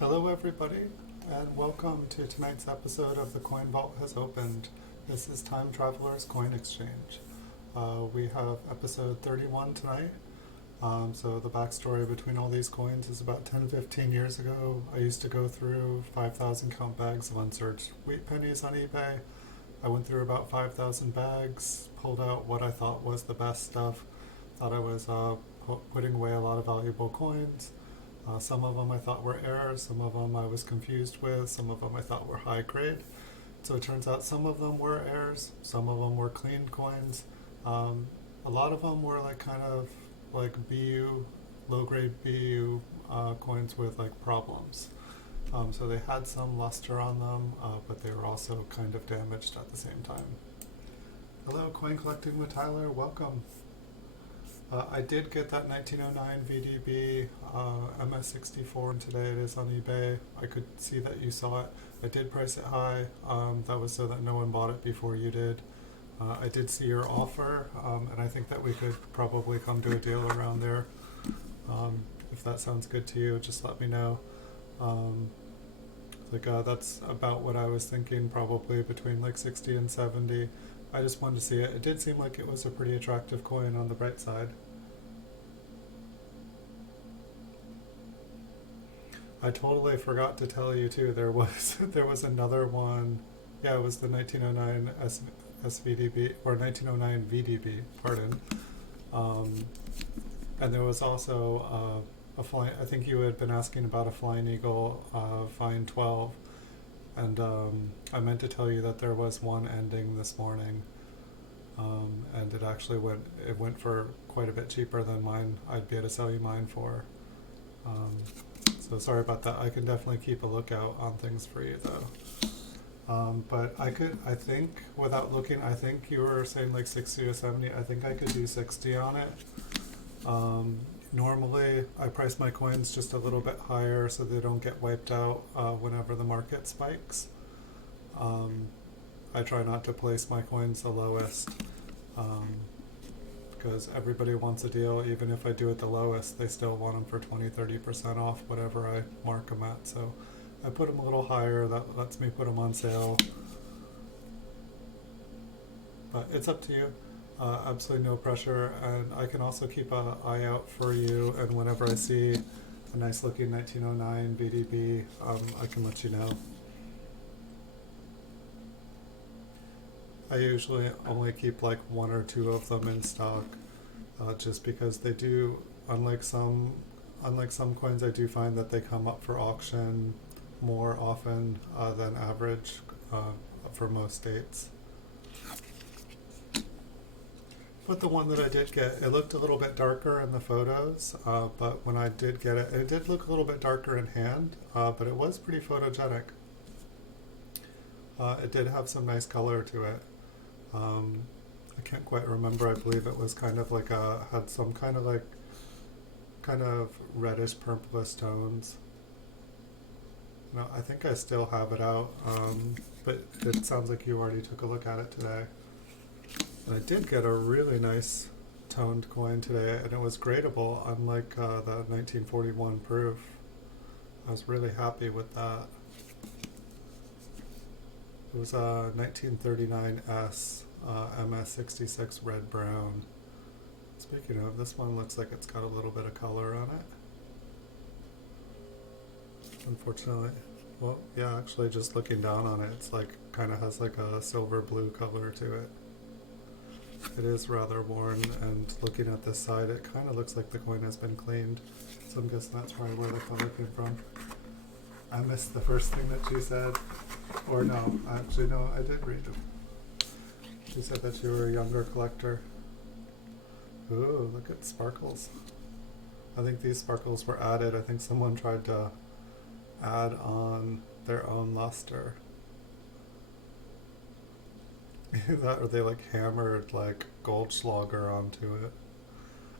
Hello everybody, and welcome to tonight's episode of The Coin Vault Has Opened. This is Time Traveler's Coin Exchange. We have episode 31 tonight. So the backstory between all these coins is about 10-15 years ago. I used to go through 5,000 count bags of unsearched wheat pennies on eBay. I went through about 5,000 bags, pulled out what I thought was the best stuff. Thought I was putting away a lot of valuable coins. Some of them I thought were errors, some of them I was confused with, some of them I thought were high grade. So it turns out some of them were errors, some of them were cleaned coins. A lot of them were kind of like BU, low grade BU coins with problems. So they had some luster on them, but they were also kind of damaged at the same time. Hello, Coin Collecting with Tyler, welcome. I did get that 1909 VDB MS64, and today it is on eBay. I could see that you saw it. I did price it high. That was so that no one bought it before you did. I did see your offer, and I think that we could probably come to a deal around there. If that sounds good to you, just let me know. That's about what I was thinking, probably between 60 and 70. I just wanted to see it. It did seem like it was a pretty attractive coin on the bright side. I totally forgot to tell you too, there was another one. Yeah, it was the 1909 SVDB, or 1909 VDB, pardon. And there was also I think you had been asking about a Flying Eagle Fine 12. And I meant to tell you that there was one ending this morning, and it actually went for quite a bit cheaper than mine. I'd be able to sell you mine for. So sorry about that. I can definitely keep a lookout on things for you though. But I think without looking, I think you were saying 60 or 70. I think I could do 60 on it. Normally, I price my coins just a little bit higher so they don't get wiped out whenever the market spikes. I try not to place my coins the lowest because everybody wants a deal. Even if I do it the lowest, they still want them for 20-30% off whatever I mark them at. So I put them a little higher. That lets me put them on sale. But it's up to you. Absolutely no pressure, and I can also keep an eye out for you, and whenever I see a nice looking 1909 VDB, I can let you know. I usually only keep one or two of them in stock, just because they do, unlike some coins, I do find that they come up for auction more often than average for most states. But the one that I did get, it looked a little bit darker in the photos, but when I did get it, it did look a little bit darker in hand, but it was pretty photogenic. It did have some nice color to it. I can't quite remember. I believe it was kind of had some kind of reddish purplish tones. No, I think I still have it out, but it sounds like you already took a look at it today. And I did get a really nice toned coin today, and it was gradable, unlike the 1941 proof. I was really happy with that. It was a 1939S MS66 red brown. Speaking of, this one looks like it's got a little bit of color on it. Unfortunately, well, yeah, actually just looking down on it, it's kind of has a silver blue color to it. It is rather worn, and looking at this side, it kind of looks like the coin has been cleaned. So I'm guessing that's probably where the color came from. I missed the first thing that she said. Or no, actually no, I did read it. She said that you were a younger collector. Ooh, look at sparkles. I think these sparkles were added. I think someone tried to add on their own luster. Or they hammered Goldschlager onto it.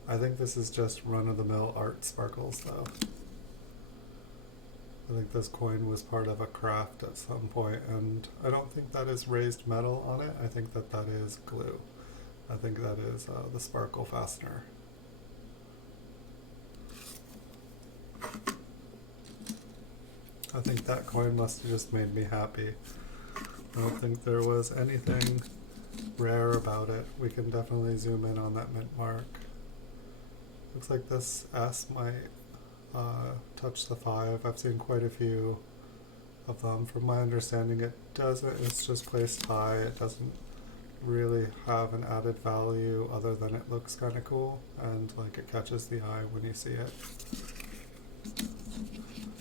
I think this is just run-of-the-mill art sparkles though. I think this coin was part of a craft at some point, and I don't think that is raised metal on it. I think that is glue. I think that is the sparkle fastener. I think that coin must have just made me happy. I don't think there was anything rare about it. We can definitely zoom in on that mint mark. Looks like this S might touch the 5. I've seen quite a few of them. From my understanding, it doesn't. It's just placed high. It doesn't really have an added value other than it looks kind of cool and like it catches the eye when you see it.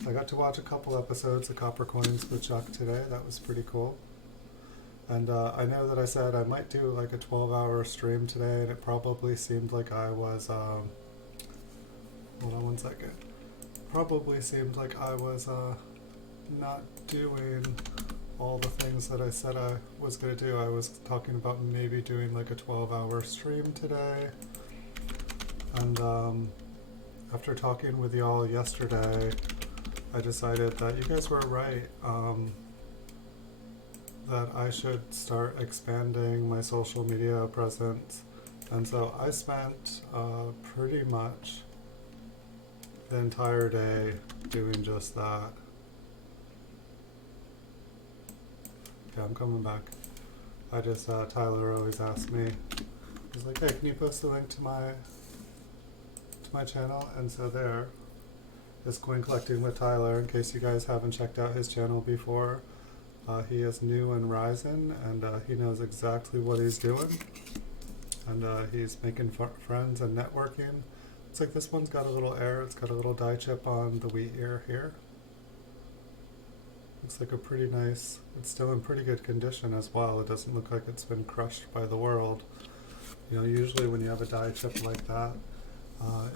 I got to watch a couple episodes of Copper Coins with Chuck today. That was pretty cool. And I know that I said I might do like a 12-hour stream today, and it probably seemed like I was, hold on one second. Probably seemed like I was not doing all the things that I said I was going to do. I was talking about maybe doing like a 12-hour stream today. And after talking with y'all yesterday, I decided that you guys were right, that I should start expanding my social media presence. And so I spent pretty much the entire day doing just that. Okay, I'm coming back. I just, Tyler always asks me, he's like, hey, can you post a link to my channel? And so there is Coin Collecting with Tyler, in case you guys haven't checked out his channel before. He is new and rising, and he knows exactly what he's doing. And he's making friends and networking. It's like this one's got a little air. It's got a little die chip on the wheat ear here. Looks like a pretty nice, it's still in pretty good condition as well. It doesn't look like it's been crushed by the world. You know, usually when you have a die chip like that,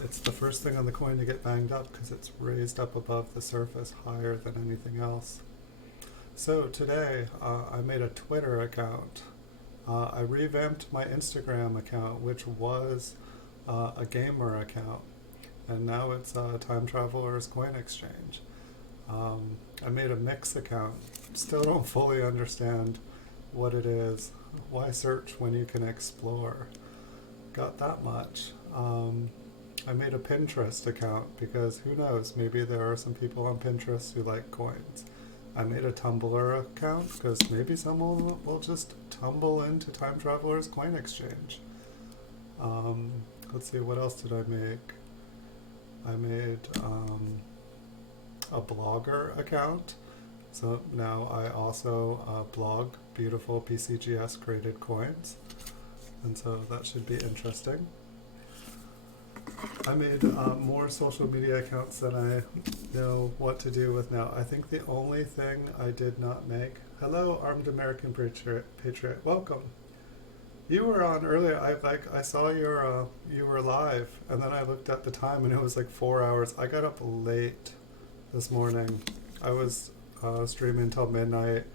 it's the first thing on the coin to get banged up because it's raised up above the surface higher than anything else. So today I made a Twitter account. I revamped my Instagram account, which was a gamer account, and now it's Time Traveler's Coin Exchange. I made a mix account. Still don't fully understand what it is. Why search when you can explore? Got that much. I made a Pinterest account because who knows, maybe there are some people on Pinterest who like coins. I made a Tumblr account because maybe someone will just tumble into Time Traveler's Coin Exchange. Let's see, what else did I make? I made a blogger account. So now I also blog beautiful PCGS graded coins. And so that should be interesting. I made more social media accounts than I know what to do with now. I think the only thing I did not make... Hello, Armed American Patriot. Welcome. You were on earlier. I saw your you were live, and then I looked at the time, and it was like 4 hours. I got up late this morning. I was streaming till midnight,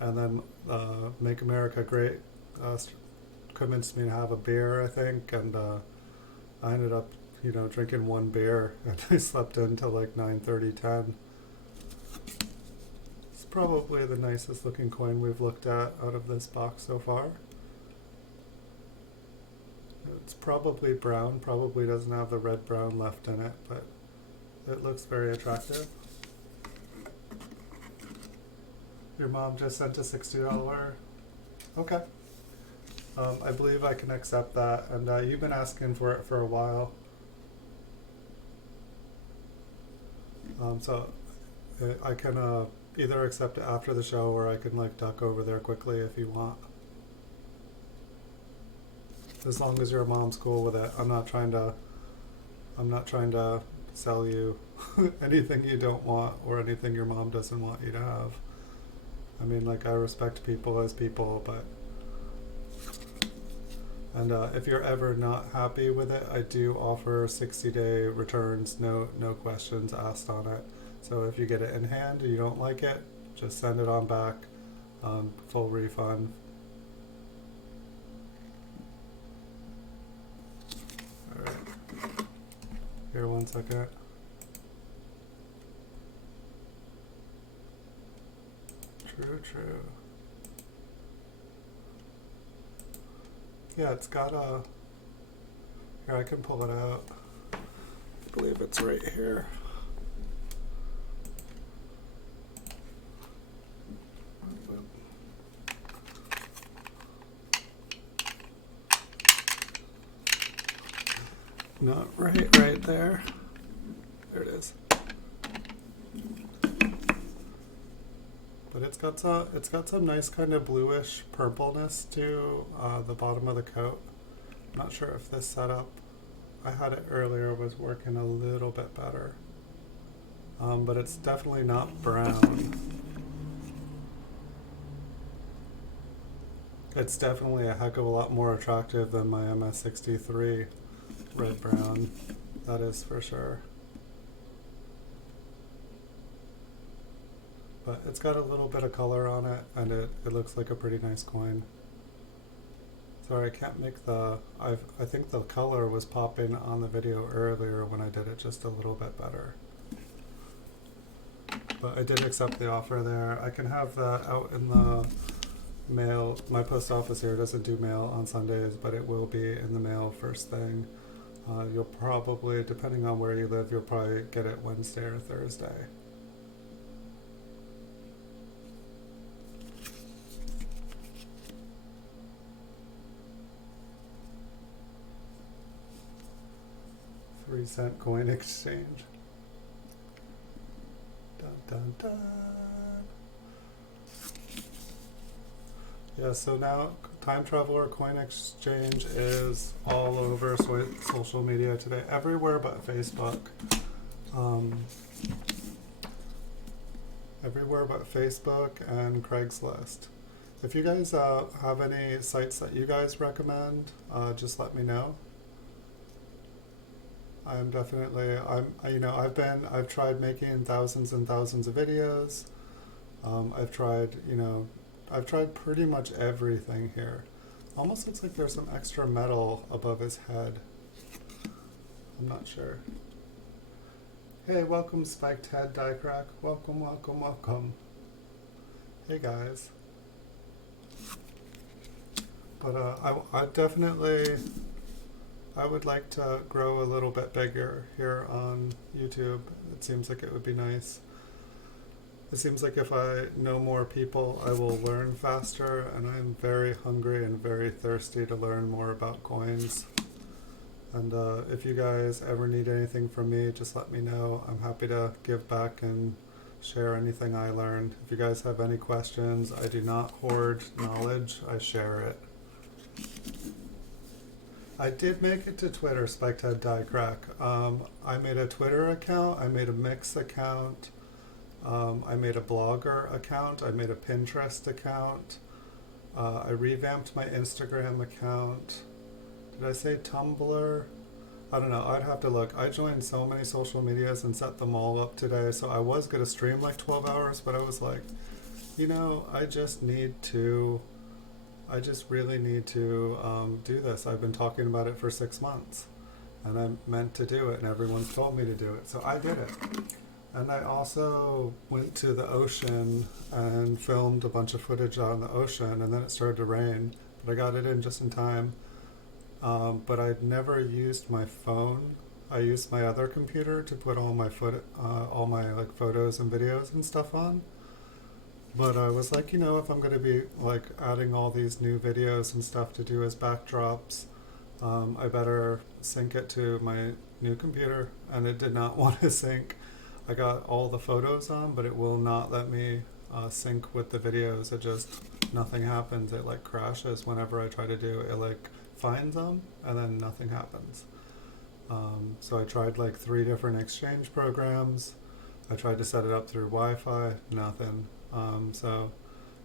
and then Make America Great convinced me to have a beer, I think, and I ended up, drinking one beer, and I slept until like 9:30, 10. It's probably the nicest looking coin we've looked at out of this box so far. It's probably brown, probably doesn't have the red brown left in it, but it looks very attractive. Your mom just sent a $60. Okay. I believe I can accept that, and you've been asking for it for a while. So I can either accept it after the show, or I can like duck over there quickly if you want. As long as your mom's cool with it. I'm not trying to sell you anything you don't want or anything your mom doesn't want you to have. I mean, like, I respect people as people, but... And if you're ever not happy with it, I do offer 60-day returns, no questions asked on it. So if you get it in hand and you don't like it, just send it on back, full refund. Alright, here 1 second. True. Yeah, it's got a... Here, I can pull it out. I believe it's right here. Not right there. There it is. But it's got some nice kind of bluish purpleness to the bottom of the coat. I'm not sure if this setup I had it earlier was working a little bit better. But it's definitely not brown. It's definitely a heck of a lot more attractive than my MS63 red brown. That is for sure. But it's got a little bit of color on it, and it looks like a pretty nice coin. Sorry, I can't make the... I think the color was popping on the video earlier when I did it just a little bit better. But I did accept the offer there. I can have that out in the mail. My post office here doesn't do mail on Sundays, but it will be in the mail first thing. You'll probably, depending on where you live, you'll probably get it Wednesday or Thursday. $0.03 coin exchange. Dun, dun, dun. Yeah, so now Time Traveler Coin Exchange is all over social media today, everywhere but Facebook. Everywhere but Facebook and Craigslist. If you guys have any sites that you guys recommend, just let me know. I've tried making thousands and thousands of videos. I've tried pretty much everything here. Almost looks like there's some extra metal above his head. I'm not sure. Hey, welcome Spiked Head Die Crack. Welcome, welcome, welcome. Hey guys. But I would like to grow a little bit bigger here on YouTube. It seems like it would be nice. It seems like if I know more people, I will learn faster, and I'm very hungry and very thirsty to learn more about coins. And if you guys ever need anything from me, just let me know. I'm happy to give back and share anything I learned. If you guys have any questions, I do not hoard knowledge, I share it. I did make it to Twitter, Spiked Head Die Crack. I made a Twitter account, I made a Mix account, I made a Blogger account, I made a Pinterest account, I revamped my Instagram account. Did I say Tumblr? I don't know, I'd have to look. I joined so many social medias and set them all up today, so I was going to stream like 12 hours, but I was like, I just really need to do this. I've been talking about it for 6 months, and I'm meant to do it, and everyone's told me to do it, so I did it. And I also went to the ocean and filmed a bunch of footage on the ocean, and then it started to rain, but I got it in just in time. But I'd never used my phone. I used my other computer to put all my photos and videos and stuff on. But I was like, if I'm going to be like adding all these new videos and stuff to do as backdrops, I better sync it to my new computer, and it did not want to sync. I got all the photos on, but it will not let me sync with the videos. It just, nothing happens. It like crashes whenever I try to do it. It like finds them, and then nothing happens. So I tried like 3 different exchange programs. I tried to set it up through Wi-Fi, nothing. And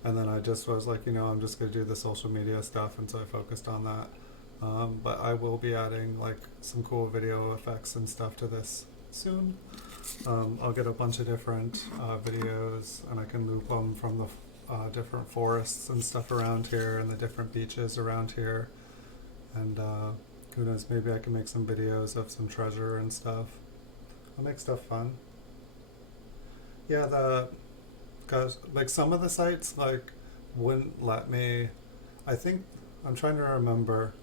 then I just was like, I'm just going to do the social media stuff, and so I focused on that. But I will be adding like some cool video effects and stuff to this soon. I'll get a bunch of different videos, and I can loop them from the different forests and stuff around here and the different beaches around here. And who knows, maybe I can make some videos of some treasure and stuff. I'll make stuff fun. Yeah, because like some of the sites like wouldn't let me. I think I'm trying to remember.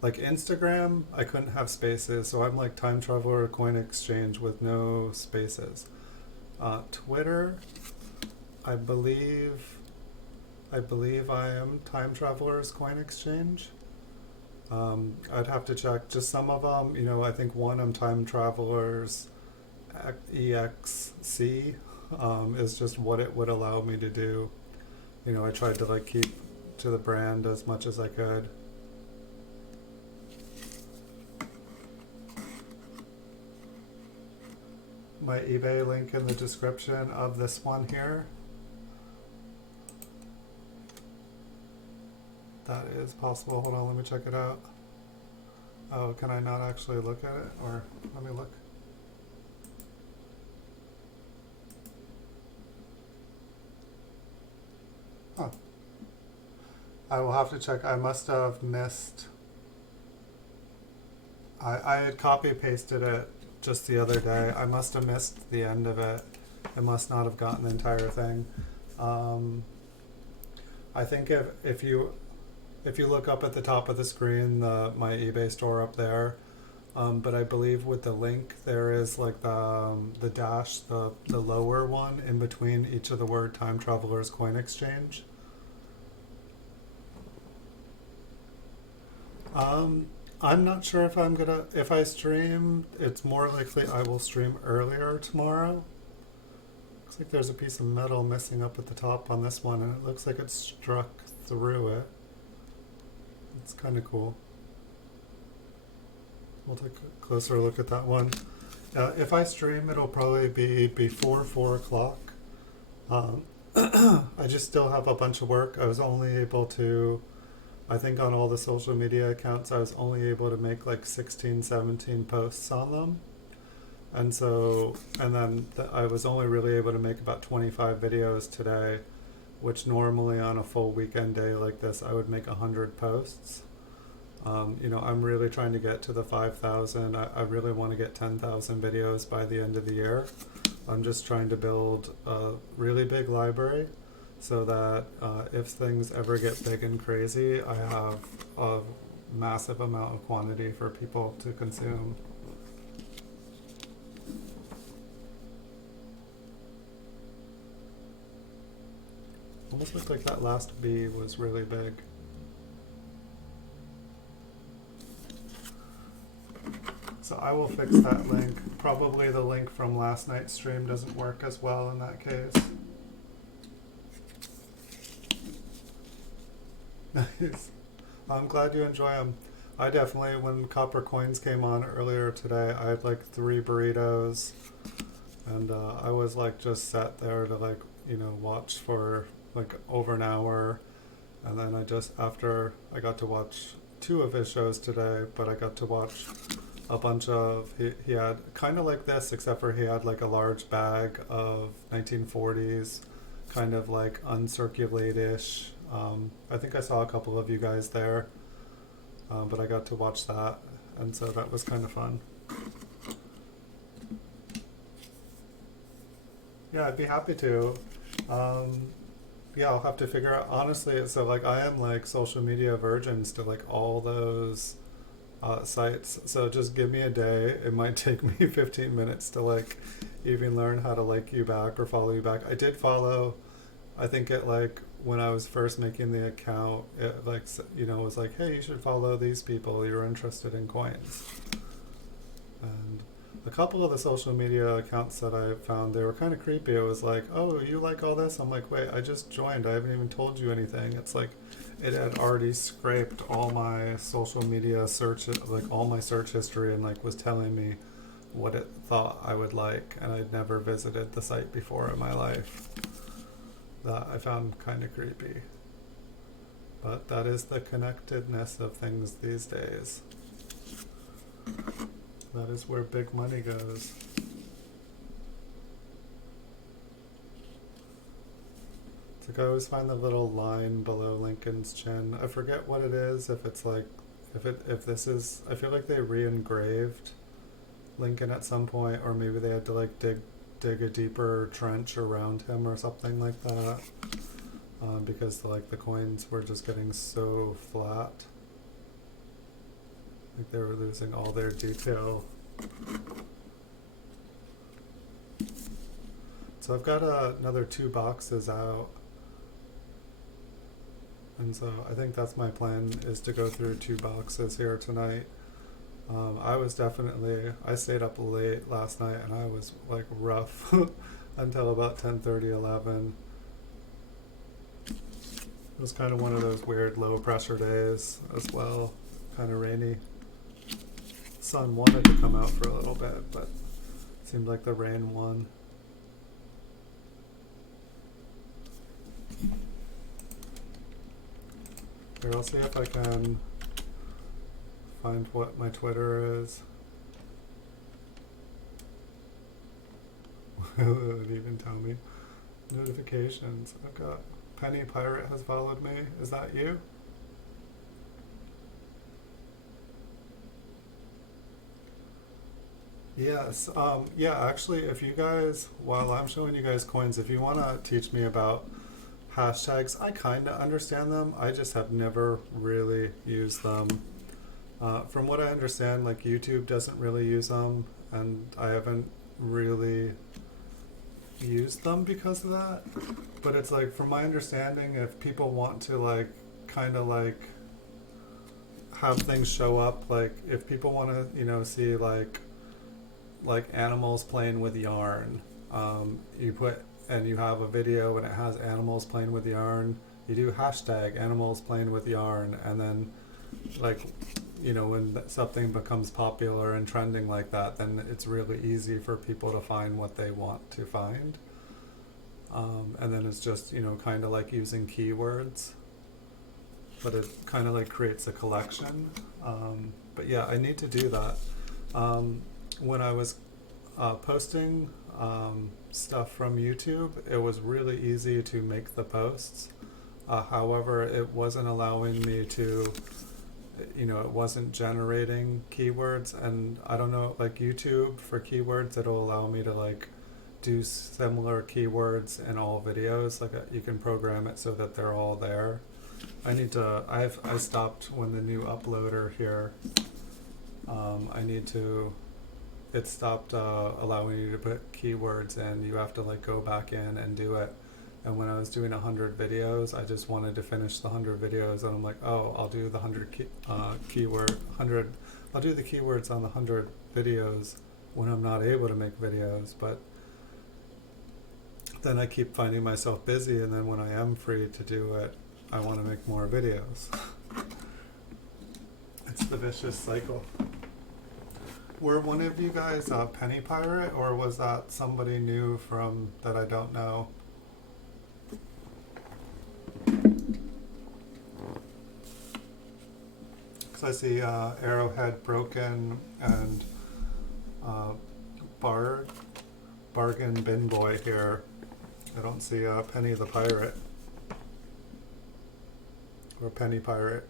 Like Instagram, I couldn't have spaces, so I'm like Time Traveler Coin Exchange with no spaces. Twitter, I believe I am Time Traveler's Coin Exchange. I'd have to check just some of them. You know, I think one Time Travelers EXC is just what it would allow me to do. You know, I tried to like keep to the brand as much as I could. My eBay link in the description of this one here. That is possible. Hold on, let me check it out. Oh, can I not actually look at it? Or let me look. Huh. I will have to check. I must have missed. I had copy pasted it just the other day. I must have missed the end of it. I must not have gotten the entire thing. I think if you look up at the top of the screen, my eBay store up there, but I believe with the link there is like the dash, the lower one in between each of the word Time Travelers Coin Exchange. I'm not sure if if I stream, it's more likely I will stream earlier tomorrow. Looks like there's a piece of metal missing up at the top on this one, and it looks like it struck through it. It's kind of cool. We'll take a closer look at that one. If I stream, it'll probably be before 4 o'clock. I just still have a bunch of work. I was only able to, I think on all the social media accounts, I was only able to make like 16, 17 posts on them. And so, and then I was only really able to make about 25 videos today, which normally on a full weekend day like this, I would make 100 posts. You know, I'm really trying to get to the 5,000. I really want to get 10,000 videos by the end of the year. I'm just trying to build a really big library so that if things ever get big and crazy, I have a massive amount of quantity for people to consume. Almost looked like that last B was really big. So I will fix that link. Probably the link from last night's stream doesn't work as well in that case. Nice. I'm glad you enjoy them. I definitely, when Copper Coins came on earlier today, I had like 3 burritos. And I was like just sat there to like, you know, watch for like over an hour. And then after I got to watch 2 of his shows today, but I got to watch a bunch of, he had kind of like this, except for he had like a large bag of 1940s, kind of like uncirculate-ish. I think I saw a couple of you guys there, but I got to watch that, and so that was kind of fun. Yeah, I'd be happy to. Yeah, I'll have to figure out, honestly, so like I am like social media virgins to like all those sites, so just give me a day. It might take me 15 minutes to like even learn how to like you back or follow you back. I did follow, I think it like when I was first making the account, it like, you know, was like, hey, you should follow these people, you're interested in coins. And a couple of the social media accounts that I found, they were kind of creepy. It was like, oh, you like all this? I'm like, wait, I just joined, I haven't even told you anything. It's like it had already scraped all my social media search, like all my search history, and like was telling me what it thought I would like, and I'd never visited the site before in my life. That I found kind of creepy. But that is the connectedness of things these days. That is where big money goes. It's like I always find the little line below Lincoln's chin. I forget what it is, if it's like, if this is, I feel like they re-engraved Lincoln at some point, or maybe they had to like dig a deeper trench around him or something like that, because the coins were just getting so flat. Like they were losing all their detail. So I've got another 2 boxes out, And so I think that's my plan, is to go through 2 boxes here tonight. I stayed up late last night and I was like rough until about 10:30, 11. It was kind of one of those weird low pressure days as well, kind of rainy. Sun wanted to come out for a little bit, but it seemed like the rain won. Here, I'll see if I can find what my Twitter is. It would even tell me. Notifications. I've got Penny Pirate has followed me. Is that you? Yes. Yeah, actually, if you guys, while I'm showing you guys coins, if you want to teach me about hashtags, I kind of understand them. I just have never really used them. From what I understand, like YouTube doesn't really use them, and I haven't really used them because of that. But it's like, from my understanding, if people want to like kind of like have things show up, like if people want to, see like animals playing with yarn, you have a video and it has animals playing with yarn, you do hashtag animals playing with yarn, and then like, when something becomes popular and trending like that, then it's really easy for people to find what they want to find. And then it's just, kind of like using keywords, but it kind of like creates a collection. But yeah, I need to do that. When I was posting stuff from YouTube, it was really easy to make the posts. However, it wasn't allowing me to, it wasn't generating keywords, and I don't know, like YouTube for keywords, it'll allow me to like do similar keywords in all videos. Like you can program it so that they're all there. I stopped when the new uploader here, it stopped allowing you to put keywords in. You have to like go back in and do it. And when I was doing 100 videos, I just wanted to finish the 100 videos, and I'm like, oh, I'll do the 100 I'll do the keywords on the 100 videos when I'm not able to make videos. But then I keep finding myself busy, and then when I am free to do it, I want to make more videos. It's the vicious cycle. Were one of you guys a Penny Pirate, or was that somebody new from that I don't know? Because I see Arrowhead Broken and Bargain Bin Boy here. I don't see Penny the Pirate or Penny Pirate.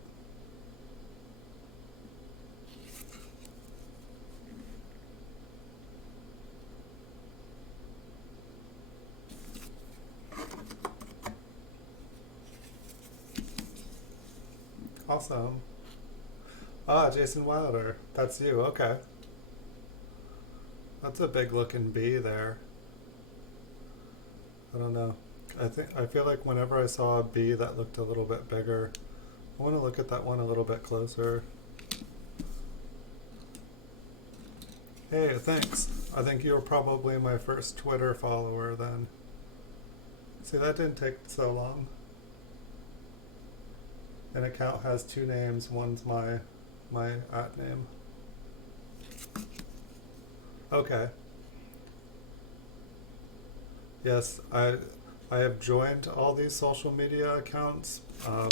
Awesome. Ah, Jason Wilder. That's you. Okay. That's a big looking bee there. I don't know. I feel like whenever I saw a bee that looked a little bit bigger, I want to look at that one a little bit closer. Hey, thanks. I think you were probably my first Twitter follower then. See, that didn't take so long. An account has 2 names. One's my @ name. Okay. Yes, I have joined all these social media accounts,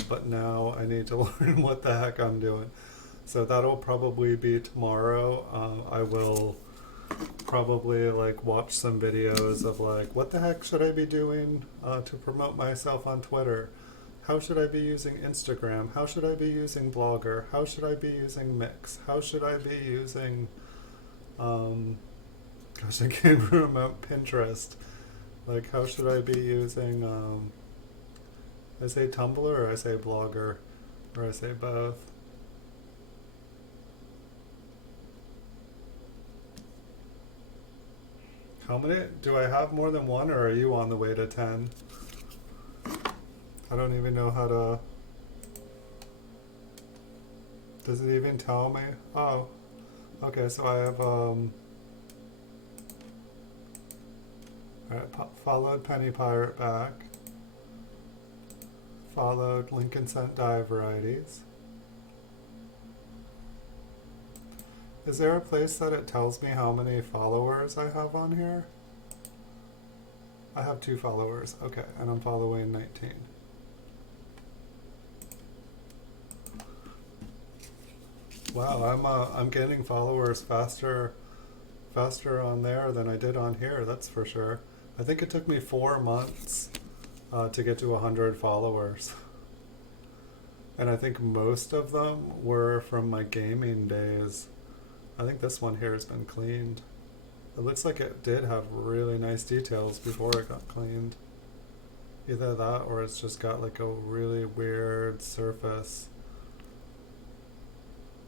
but now I need to learn what the heck I'm doing. So that'll probably be tomorrow. I will probably like watch some videos of like, what the heck should I be doing to promote myself on Twitter? How should I be using Instagram? How should I be using Blogger? How should I be using Mix? How should I be using, gosh, I can't remember, Pinterest. Like, how should I be using, I say Tumblr or I say Blogger, or I say both. How many, do I have more than one, or are you on the way to 10? I don't even know how to Does it even tell me? Oh, okay, so I have, alright, followed Penny Pirate back, followed Lincoln Cent Dye Varieties. Is there a place that it tells me how many followers I have on here? I have 2 followers, okay, and I'm following 19. Wow, I'm gaining followers faster on there than I did on here, that's for sure. I think it took me 4 months to get to 100 followers. And I think most of them were from my gaming days. I think this one here has been cleaned. It looks like it did have really nice details before it got cleaned. Either that or it's just got like a really weird surface.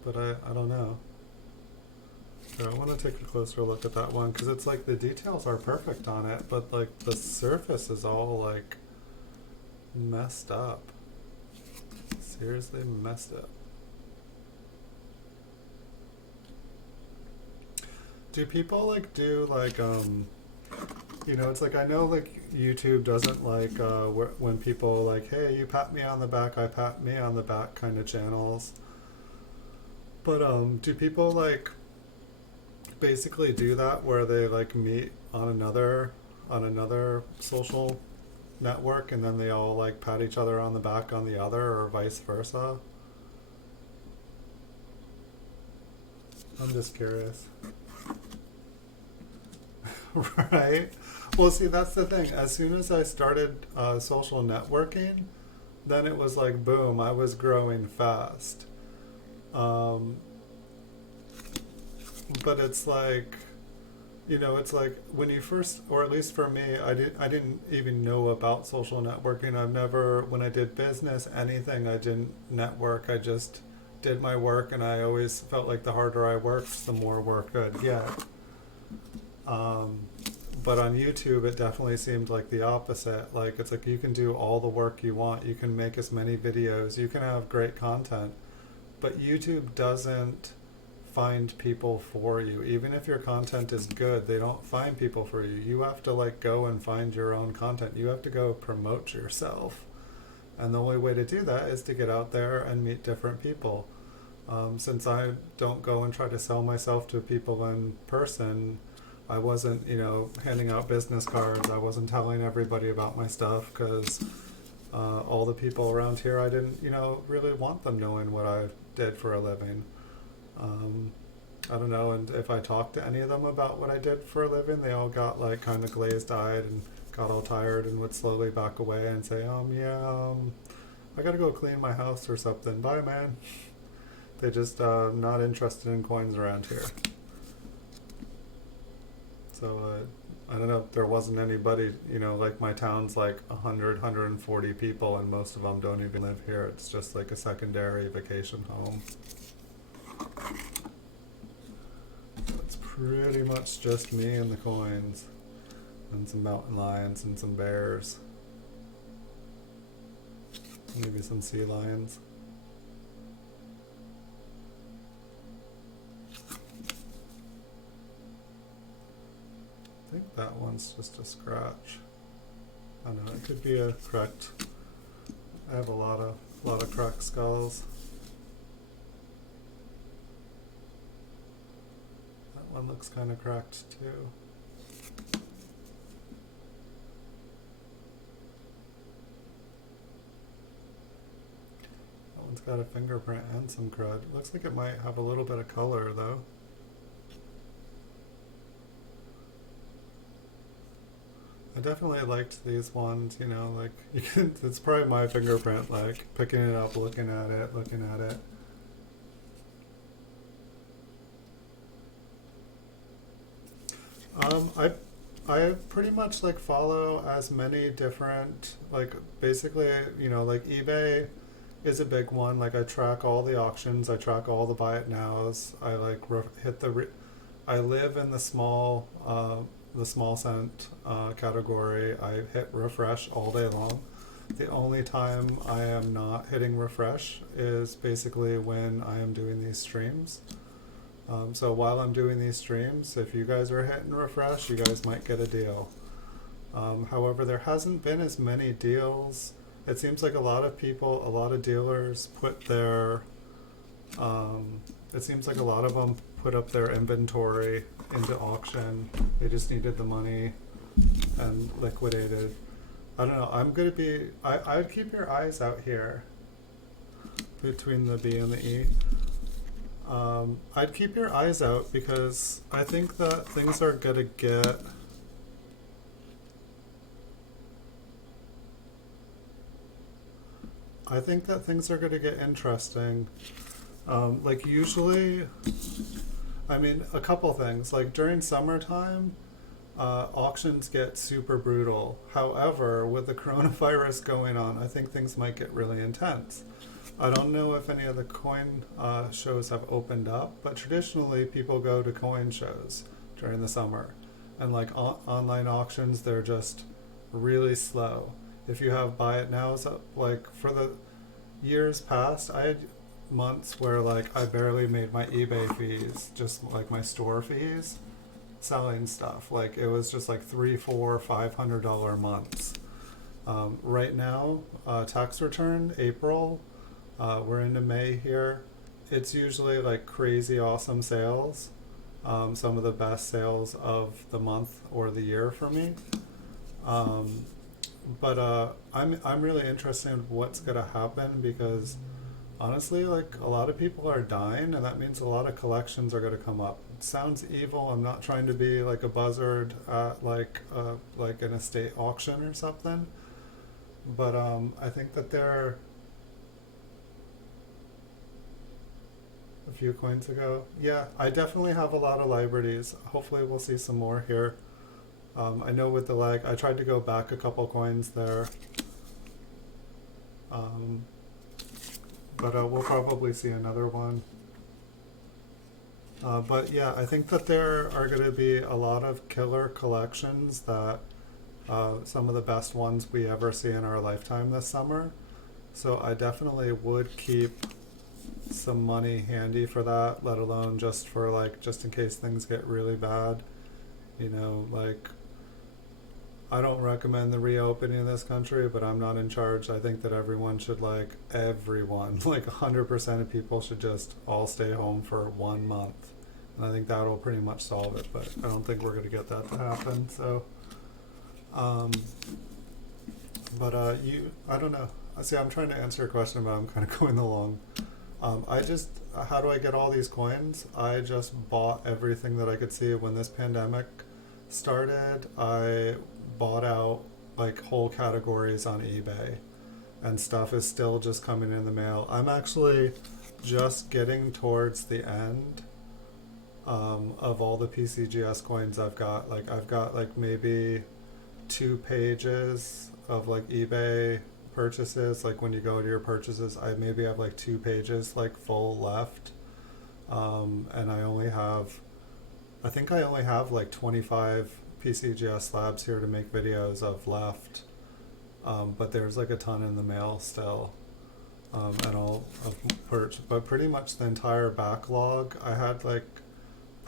But I don't know. Here, I want to take a closer look at that one because it's like the details are perfect on it, but like the surface is all like messed up. Seriously messed up. Do people like do like you know, it's like I know like YouTube doesn't like when people like, hey, you pat me on the back, I pat me on the back kind of channels. But do people like basically do that where they like meet on another social network and then they all like pat each other on the back on the other, or vice versa? I'm just curious. Right? Well, see, that's the thing. As soon as I started social networking, then it was like, boom, I was growing fast. But it's like, you know, it's like when you first, or at least for me, I didn't even know about social networking. I've never, when I did business, anything, I didn't network. I just did my work, and I always felt like the harder I worked, the more work I'd get. But on YouTube, it definitely seemed like the opposite. Like, it's like you can do all the work you want. You can make as many videos. You can have great content. But YouTube doesn't find people for you. Even if your content is good, they don't find people for you. You have to like go and find your own content. You have to go promote yourself. And the only way to do that is to get out there and meet different people. Since I don't go and try to sell myself to people in person, I wasn't, you know, handing out business cards. I wasn't telling everybody about my stuff because all the people around here, I didn't, you know, really want them knowing what I did for a living. I don't know, and if I talked to any of them about what I did for a living, they all got like kind of glazed-eyed and got all tired and would slowly back away and say, yeah, I gotta go clean my house or something. Bye, man. They just not interested in coins around here. So I don't know, there wasn't anybody, you know, like my town's like 140 people and most of them don't even live here. It's just like a secondary vacation home. So it's pretty much just me and the coins and some mountain lions and some bears. Maybe some sea lions. I think that one's just a scratch. I don't know, it could be a cracked. I have a lot of cracked skulls. That one looks kind of cracked too. That one's got a fingerprint and some crud. Looks like it might have a little bit of color though. I definitely liked these ones, you know, like, you can, it's probably my fingerprint, like, picking it up, looking at it. I pretty much, like, follow as many different, like, basically, you know, like, eBay is a big one. Like, I track all the auctions, I track all the buy it nows, I, like, I live in the small cent category. I hit refresh all day long. The only time I am not hitting refresh is basically when I am doing these streams. So while I'm doing these streams, if you guys are hitting refresh, you guys might get a deal. However, there hasn't been as many deals. It seems like a lot of people, a lot of dealers put their, it seems like a lot of them put up their inventory into auction. They just needed the money and liquidated. I don't know, I'm going to be, I'd keep your eyes out here between the B and the E. I'd keep your eyes out because I think that things are going to get interesting. Like usually, I mean, a couple things. Like during summertime, auctions get super brutal. However, with the coronavirus going on, I think things might get really intense. I don't know if any of the coin shows have opened up, but traditionally people go to coin shows during the summer. And like online auctions, they're just really slow. If you have buy it nows, like for the years past, I had months where like I barely made my eBay fees, just like my store fees, selling stuff. Like it was just like $300, $400, $500 months. Right now, tax return, April, we're into May here. It's usually like crazy awesome sales. Some of the best sales of the month or the year for me. But I'm really interested in what's gonna happen because honestly, like a lot of people are dying, and that means a lot of collections are gonna come up. It sounds evil. I'm not trying to be like a buzzard at like an estate auction or something. But I think that there are a few coins ago. Yeah, I definitely have a lot of libraries. Hopefully we'll see some more here. I know with the lag, I tried to go back a couple coins there. But we'll probably see another one. But yeah, I think that there are going to be a lot of killer collections that some of the best ones we ever see in our lifetime this summer. So I definitely would keep some money handy for that, let alone just for like, just in case things get really bad. You know, like, I don't recommend the reopening of this country, but I'm not in charge. I think that everyone should, like, everyone, like 100% of people should just all stay home for 1 month. And I think that'll pretty much solve it, but I don't think we're going to get that to happen. So, I don't know. See, I'm trying to answer your question, but I'm kind of going along. How do I get all these coins? I just bought everything that I could see when this pandemic started. I bought out like whole categories on eBay, and stuff is still just coming in the mail. I'm actually just getting towards the end of all the PCGS coins I've got. Like I've got like maybe 2 pages of like eBay purchases. Like when you go to your purchases, I maybe have like 2 pages like full left, and I think I only have like 25 PCGS slabs here to make videos of left, but there's like a ton in the mail still, and all of but pretty much the entire backlog. I had like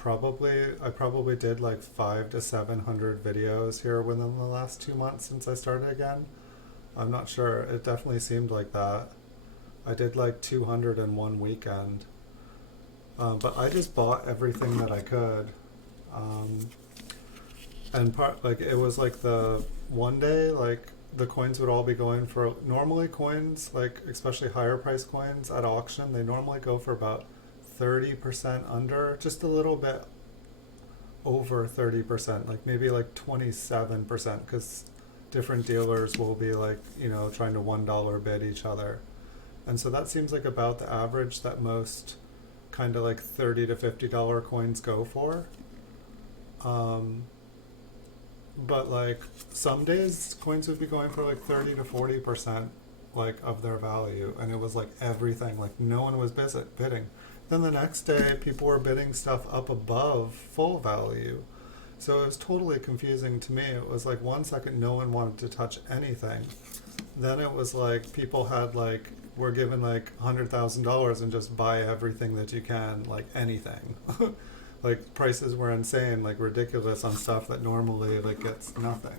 I probably did like 500 to 700 videos here within the last 2 months since I started again. I'm not sure, it definitely seemed like that. I did like 200 in one weekend, but I just bought everything that I could. And like it was like the one day, like the coins would all be going for, normally coins, like especially higher price coins at auction, they normally go for about 30% under, just a little bit over 30%, like maybe like 27%, because different dealers will be like, you know, trying to $1 bid each other. And so that seems like about the average that most kind of like $30 to $50 coins go for. But like some days coins would be going for like 30 to 40% like of their value, and it was like everything, like no one was bidding. Then the next day people were bidding stuff up above full value. So it was totally confusing to me. It was like 1 second no one wanted to touch anything. Then it was like people had like, were given like $100,000 and just buy everything that you can, like anything. Like prices were insane, like ridiculous on stuff that normally like gets nothing.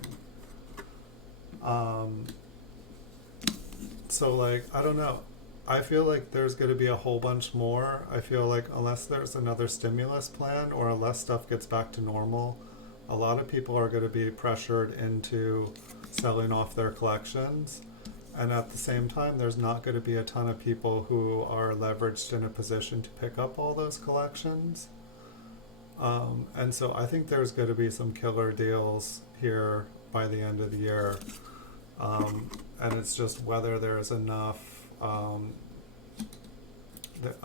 Um, so like, I don't know. I feel like there's going to be a whole bunch more. I feel like unless there's another stimulus plan or unless stuff gets back to normal, a lot of people are going to be pressured into selling off their collections. And at the same time, there's not going to be a ton of people who are leveraged in a position to pick up all those collections. And so I think there's going to be some killer deals here by the end of the year. And it's just whether there's enough, I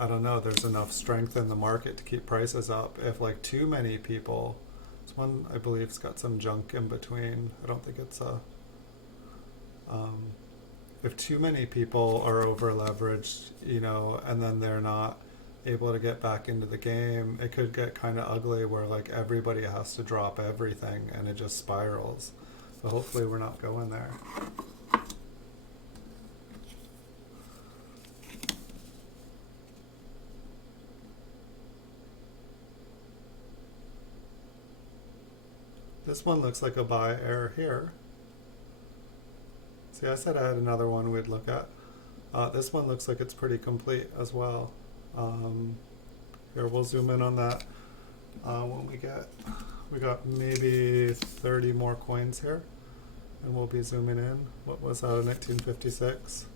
don't know, there's enough strength in the market to keep prices up. If like too many people, this one I believe has got some junk in between. I don't think it's if too many people are over leveraged, and then they're not able to get back into the game, it could get kind of ugly where like everybody has to drop everything and it just spirals. So hopefully we're not going there. This one looks like a buy error here. See, I said I had another one we'd look at. This one looks like it's pretty complete as well. Here, we'll zoom in on that when we got maybe 30 more coins here, and we'll be zooming in. What was that, a 1956?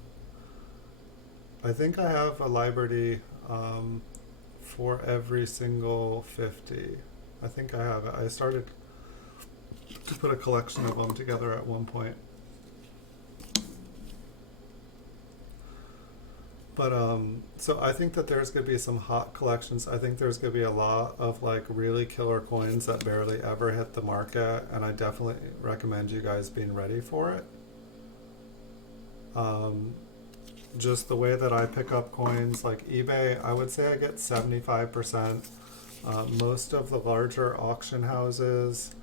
I think I have a Liberty for every single 50. I think I have it. I started to put a collection of them together at one point. But so I think that there's going to be some hot collections. I think there's going to be a lot of like really killer coins that barely ever hit the market, and I definitely recommend you guys being ready for it. Just the way that I pick up coins, like eBay, I would say I get 75%. Most of the larger auction houses,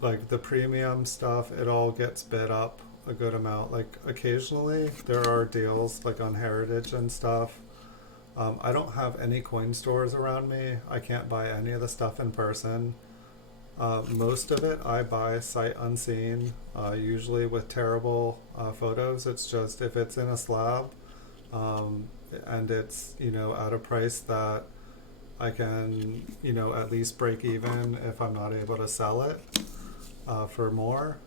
like the premium stuff, it all gets bid up a good amount. Like occasionally there are deals like on Heritage and stuff. I don't have any coin stores around me. I can't buy any of the stuff in person. Most of it I buy sight unseen, usually with terrible photos. It's just if it's in a slab and it's at a price that I can at least break even if I'm not able to sell it for more.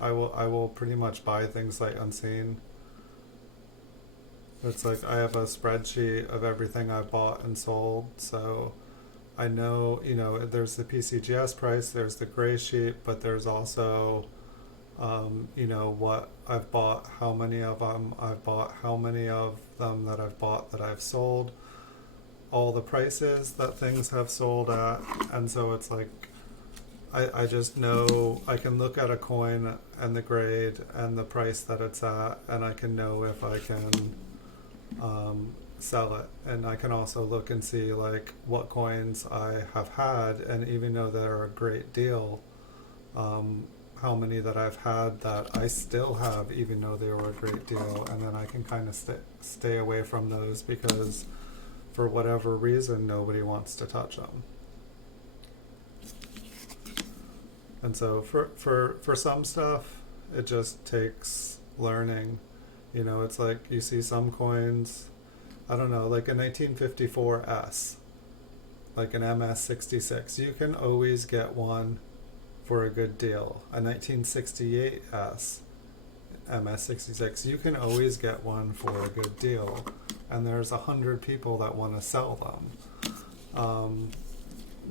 I will pretty much buy things like unseen. It's like I have a spreadsheet of everything I've bought and sold, so I know, there's the PCGS price, there's the gray sheet, but there's also, what I've bought, how many of them I've bought, how many of them that I've bought that I've sold, all the prices that things have sold at, and so it's like, I just know I can look at a coin and the grade and the price that it's at, and I can know if I can sell it. And I can also look and see like what coins I have had, and even though they're a great deal, how many that I've had that I still have even though they were a great deal, and then I can kind of stay away from those because for whatever reason nobody wants to touch them. And so for some stuff, it just takes learning. It's like you see some coins, I don't know, like a 1954 S, like an MS66. You can always get one for a good deal. A 1968 S, MS66, you can always get one for a good deal. And there's 100 people that want to sell them.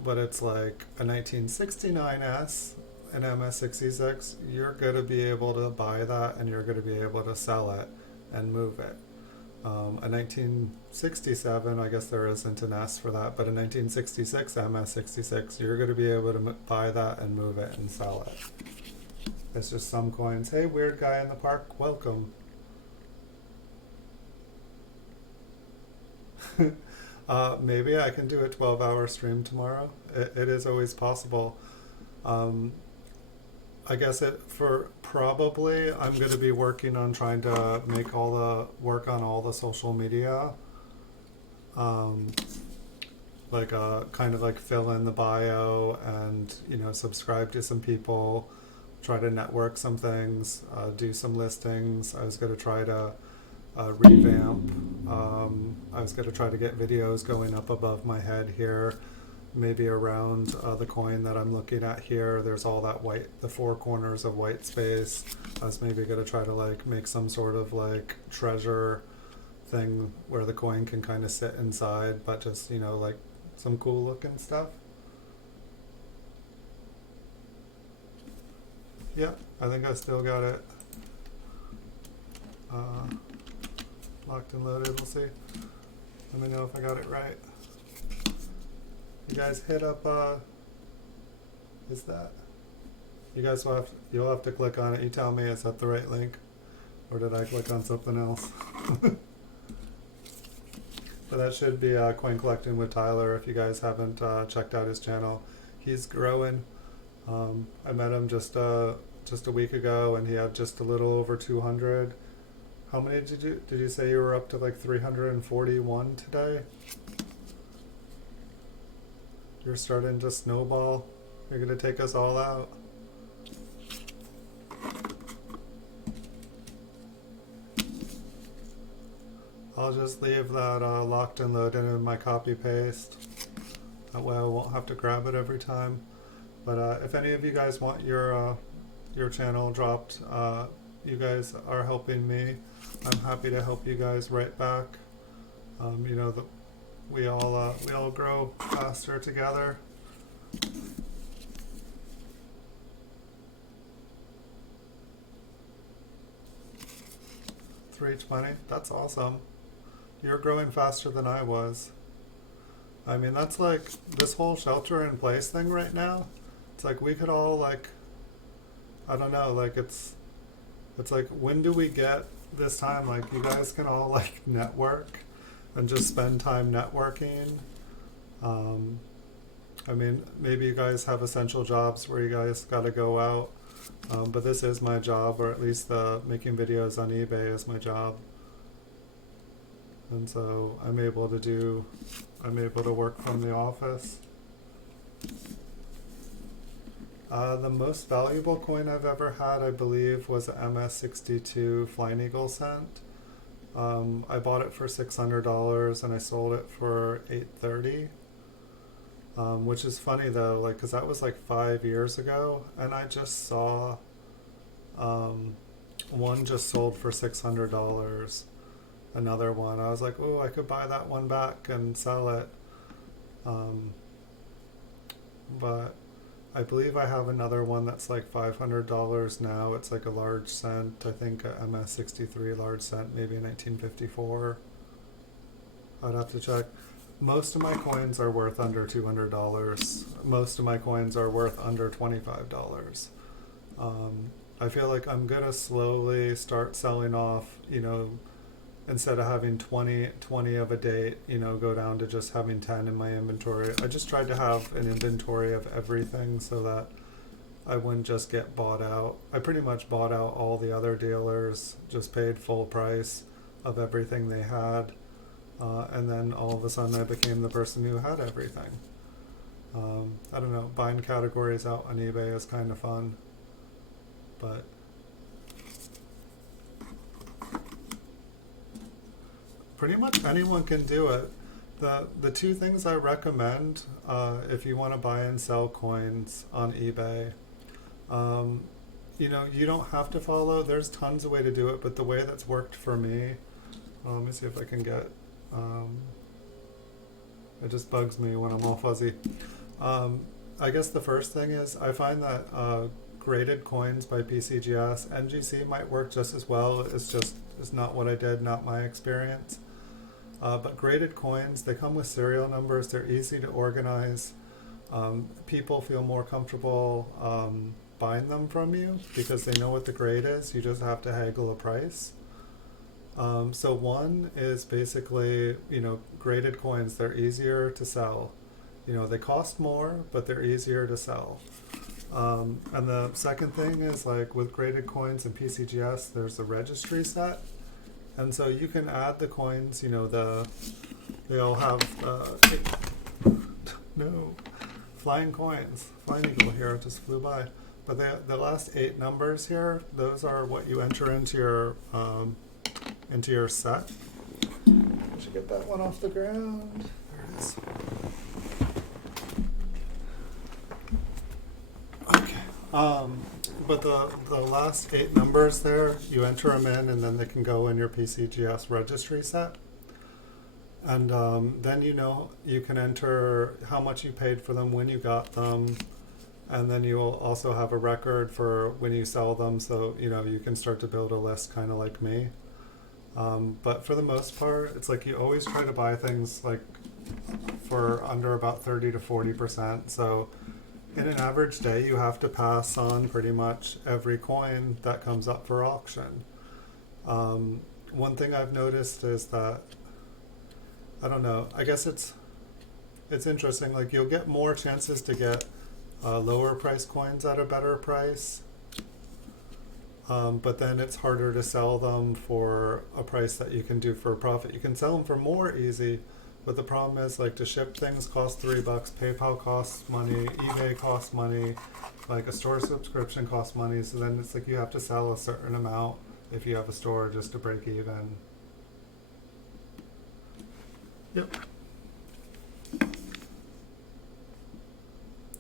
But it's like a 1969 S, an MS66, you're going to be able to buy that and you're going to be able to sell it and move it. A 1967, I guess there isn't an S for that, but a 1966 MS66, you're going to be able to buy that and move it and sell it. It's just some coins. Hey, weird guy in the park, welcome. Maybe I can do a 12-hour stream tomorrow. It is always possible. Um, I guess for probably I'm going to be working on trying to make all the work on all the social media. Um, like kind of like fill in the bio and subscribe to some people, try to network some things, do some listings. I was going to try to revamp. I was going to try to get videos going up above my head here, maybe around the coin that I'm looking at here. There's all that the four corners of white space. I was maybe going to try to like make some sort of like treasure thing where the coin can kind of sit inside, but just like some cool looking stuff. Yeah, I think I still got it locked and loaded. We'll see. Let me know if I got it right. You guys hit up is that you guys you'll have to click on it. You tell me, is that the right link or did I click on something else? But that should be Coin Collecting with Tyler. If you guys haven't checked out his channel, he's growing. I met him just a week ago, and he had just a little over 200. How many did you say you were up to? Like 341 today? You're starting to snowball. You're gonna take us all out. I'll just leave that locked and loaded in my copy paste. That way I won't have to grab it every time. But if any of you guys want your channel dropped, you guys are helping me. I'm happy to help you guys right back. We all grow faster together. $3.20. That's awesome. You're growing faster than I was. I mean, that's like this whole shelter in place thing right now. It's like we could all like, I don't know, like it's like, when do we get this time? Like you guys can all like network and just spend time networking. I mean, maybe you guys have essential jobs where you guys got to go out. But this is my job, or at least making videos on eBay is my job. And so I'm able to work from the office. The most valuable coin I've ever had, I believe, was a MS62 Flying Eagle cent. I bought it for $600 and I sold it for $830. Which is funny though, like, cause that was like 5 years ago, and I just saw one just sold for $600. Another one, I was like, oh, I could buy that one back and sell it. But I believe I have another one that's like $500 now. It's like a large cent, I think a MS63 large cent, maybe 1954. I'd have to check. Most of my coins are worth under $200. Most of my coins are worth under $25. I feel like I'm gonna slowly start selling off, instead of having 20 of a date, go down to just having 10 in my inventory. I just tried to have an inventory of everything so that I wouldn't just get bought out. I pretty much bought out all the other dealers, just paid full price of everything they had. And then all of a sudden I became the person who had everything. I don't know, buying categories out on eBay is kind of fun, but pretty much anyone can do it. The two things I recommend if you want to buy and sell coins on eBay, you don't have to follow. There's tons of ways to do it, but the way that's worked for me, let me see if I can get. It just bugs me when I'm all fuzzy. I guess the first thing is I find that graded coins by PCGS, NGC might work just as well. It's not what I did, not my experience. But graded coins, they come with serial numbers. They're easy to organize. People feel more comfortable buying them from you because they know what the grade is. You just have to haggle a price. So one is basically, graded coins. They're easier to sell. They cost more, but they're easier to sell. And the second thing is like with graded coins and PCGS, there's a registry set. And so you can add the coins, they all have, no, flying coins. Flying eagle here just flew by. But the last 8 numbers here, those are what you enter into your set. I should get that one off the ground. There it is. Okay. But the last 8 numbers there, you enter them in, and then they can go in your PCGS registry set. And then you can enter how much you paid for them, when you got them, and then you will also have a record for when you sell them, so you can start to build a list kind of like me. But for the most part, it's like you always try to buy things like for under about 30 to 40%. So in an average day, you have to pass on pretty much every coin that comes up for auction. One thing I've noticed is that, I don't know, I guess it's interesting, like you'll get more chances to get lower price coins at a better price, but then it's harder to sell them for a price that you can do for a profit. You can sell them for more easy, but the problem is like to ship things costs $3, PayPal costs money, eBay costs money, like a store subscription costs money, so then it's like you have to sell a certain amount if you have a store just to break even. Yep.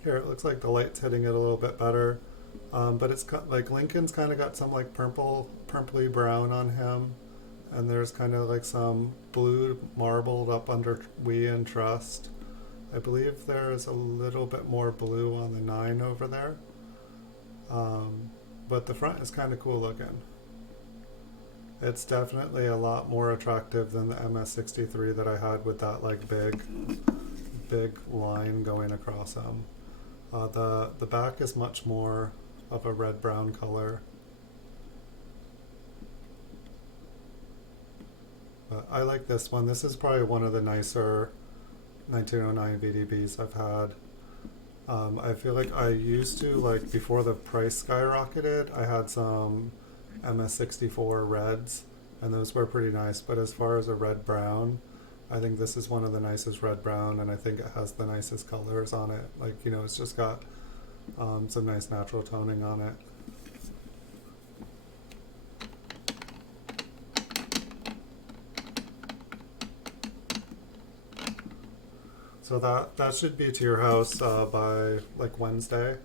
Here, it looks like the light's hitting it a little bit better. But it's like Lincoln's kind of got some like purpley brown on him. And there's kind of like some blue marbled up under We and Trust. I believe there's a little bit more blue on the 9 over there. But the front is kind of cool looking. It's definitely a lot more attractive than the MS63 that I had with that like big line going across them. The back is much more of a red-brown color. But I like this one. This is probably one of the nicer 1909 VDBs I've had. I feel like I used to, like before the price skyrocketed, I had some MS64 reds, and those were pretty nice. But as far as a red-brown, I think this is one of the nicest red-brown, and I think it has the nicest colors on it. Like, it's just got some nice natural toning on it. So that should be to your house by like Wednesday.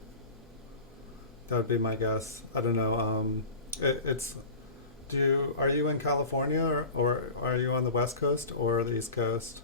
That would be my guess. I don't know. Are you in California, or are you on the West Coast or the East Coast?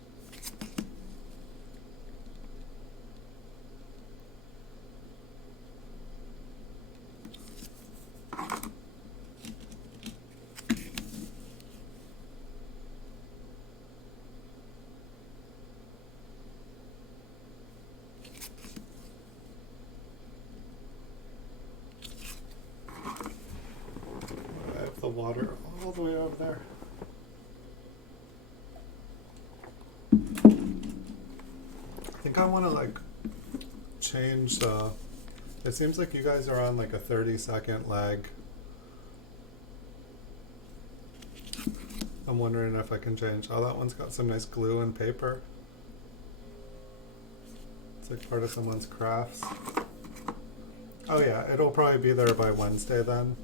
I have the water all the way over there. I think I want to like change it seems like you guys are on like a 30-second lag. I'm wondering if I can change. Oh, that one's got some nice glue and paper. It's like part of someone's crafts. Oh yeah, it'll probably be there by Wednesday then.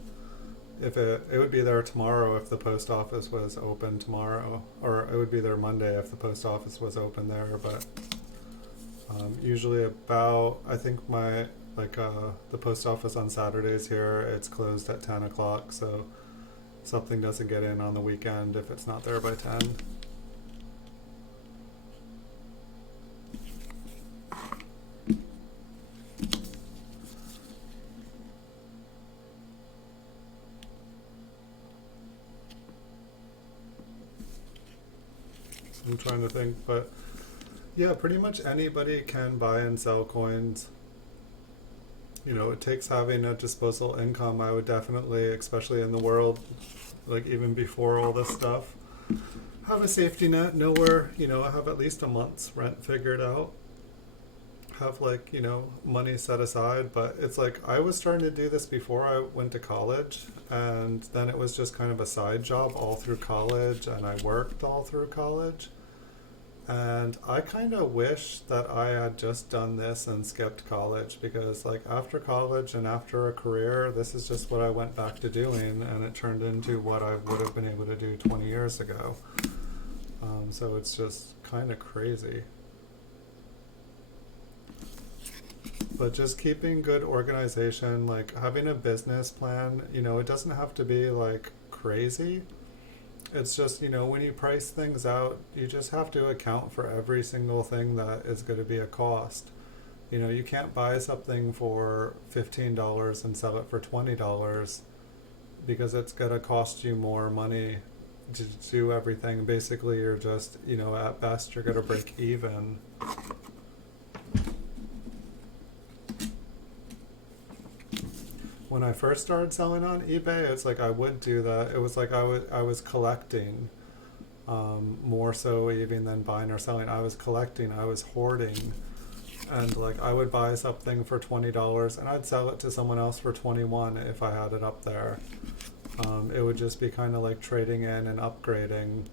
If it would be there tomorrow if the post office was open tomorrow, or it would be there Monday if the post office was open there. But usually about, I think the post office on Saturdays here, it's closed at 10 o'clock, so something doesn't get in on the weekend if it's not there by 10. I'm trying to think, but yeah, pretty much anybody can buy and sell coins. it takes having a disposable income. I would definitely, especially in the world, like even before all this stuff, have a safety net, know where, I have at least a month's rent figured out, have like, money set aside. But it's like I was starting to do this before I went to college, and then it was just kind of a side job all through college, and I worked all through college. And I kind of wish that I had just done this and skipped college, because like after college and after a career, this is just what I went back to doing, and it turned into what I would have been able to do 20 years ago. So it's just kind of crazy. But just keeping good organization, like having a business plan, it doesn't have to be like crazy. It's just, when you price things out, you just have to account for every single thing that is going to be a cost. You can't buy something for $15 and sell it for $20, because it's going to cost you more money to do everything. Basically, you're just, at best, you're going to break even. When I first started selling on eBay, it's like I would do that. It was like I was collecting, more so even than buying or selling. I was collecting, I was hoarding, and like I would buy something for $20 and I'd sell it to someone else for 21 if I had it up there. It would just be kind of like trading in and upgrading.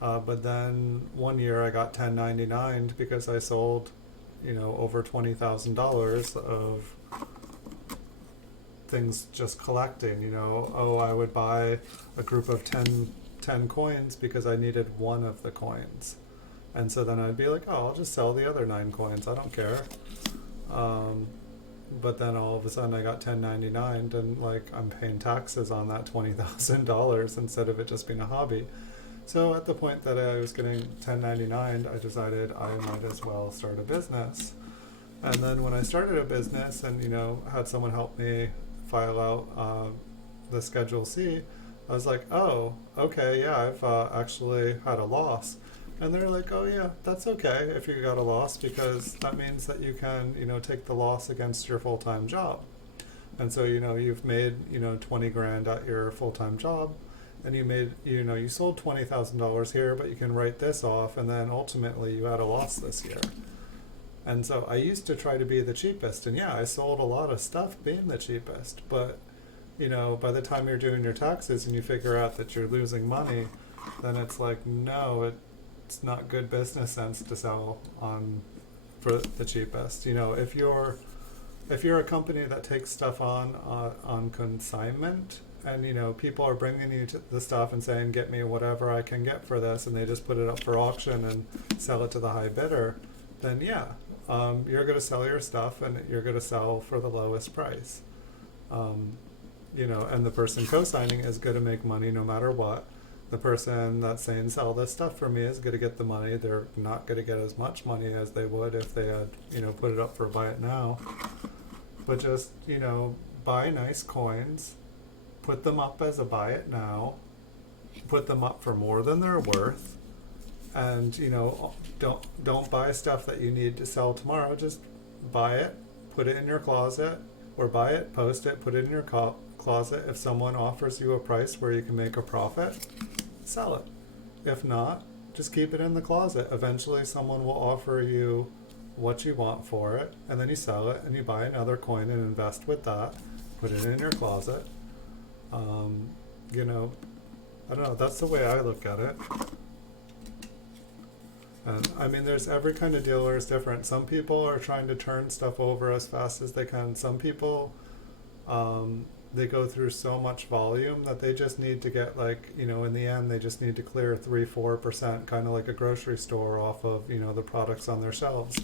But then one year I got 1099 because I sold, over $20,000 of things just collecting. I would buy a group of 10 coins because I needed one of the coins. And so then I'd be like, I'll just sell the other 9 coins. I don't care. But then all of a sudden I got 1099 and like I'm paying taxes on that $20,000 instead of it just being a hobby. So at the point that I was getting 1099, I decided I might as well start a business. And then when I started a business and, had someone help me file out the Schedule C, I was like, oh, okay, yeah, I've actually had a loss. And they're like, oh yeah, that's okay if you got a loss, because that means that you can, take the loss against your full-time job. And so, you've made, 20 grand at your full-time job, and you made, you sold $20,000 here, but you can write this off, and then ultimately you had a loss this year. And so I used to try to be the cheapest, and yeah, I sold a lot of stuff being the cheapest, but by the time you're doing your taxes and you figure out that you're losing money, then it's like, no, it's not good business sense to sell on for the cheapest. If you're a company that takes stuff on consignment, and people are bringing you the stuff and saying, get me whatever I can get for this, and they just put it up for auction and sell it to the high bidder, then yeah, you're going to sell your stuff and you're going to sell for the lowest price. And the person co-signing is going to make money no matter what. The person that's saying sell this stuff for me is going to get the money. They're not going to get as much money as they would if they had, put it up for buy it now. But just, buy nice coins, put them up as a buy it now, put them up for more than they're worth, and don't buy stuff that you need to sell tomorrow. Just buy it, put it in your closet, or buy it, post it, put it in your closet. If someone offers you a price where you can make a profit, sell it. If not, just keep it in the closet. Eventually someone will offer you what you want for it, and then you sell it and you buy another coin and invest with that, put it in your closet. I don't know, that's the way I look at it. And I mean, there's every kind of dealer is different. Some people are trying to turn stuff over as fast as they can. Some people, they go through so much volume that they just need to get in the end, they just need to clear 3-4%, kind of like a grocery store, off of, the products on their shelves.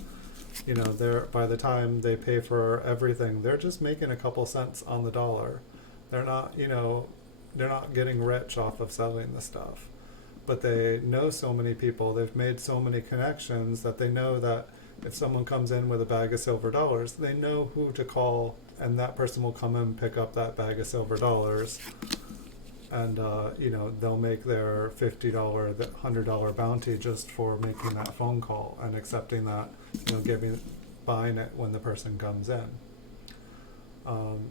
By the time they pay for everything, they're just making a couple cents on the dollar. They're not, they're not getting rich off of selling the stuff. But they know so many people, they've made so many connections that they know that if someone comes in with a bag of silver dollars, they know who to call, and that person will come and pick up that bag of silver dollars. And, they'll make their $50, $100 bounty just for making that phone call and accepting that, buying it when the person comes in.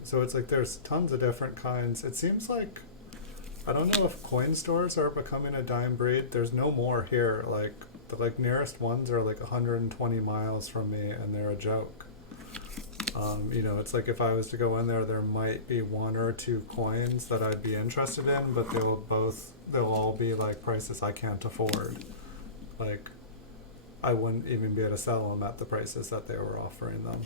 So it's like there's tons of different kinds. It seems like, I don't know if coin stores are becoming a dying breed. There's no more here. Like the nearest ones are like 120 miles from me, and they're a joke. You know, it's like if I was to go in there, there might be one or two coins that I'd be interested in, but they'll all be like prices I can't afford. Like, I wouldn't even be able to sell them at the prices that they were offering them.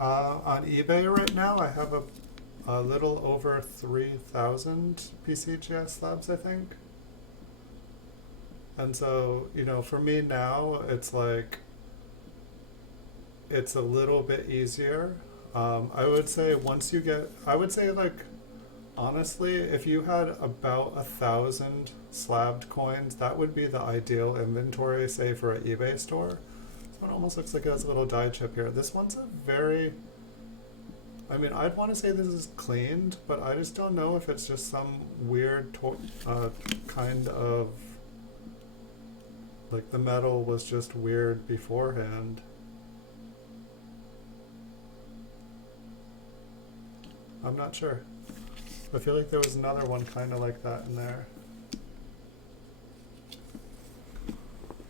On eBay right now, I have a little over 3,000 PCGS slabs, I think. And so, you know, for me now, it's like, it's a little bit easier. I would say like, honestly, if you had about 1,000 slabbed coins, that would be the ideal inventory, say, for an eBay store. This one almost looks like it has a little die chip here. This one's a very, I mean, I'd want to say this is cleaned, but I just don't know if it's just some weird kind of, like the metal was just weird beforehand. I'm not sure. I feel like there was another one kind of like that in there.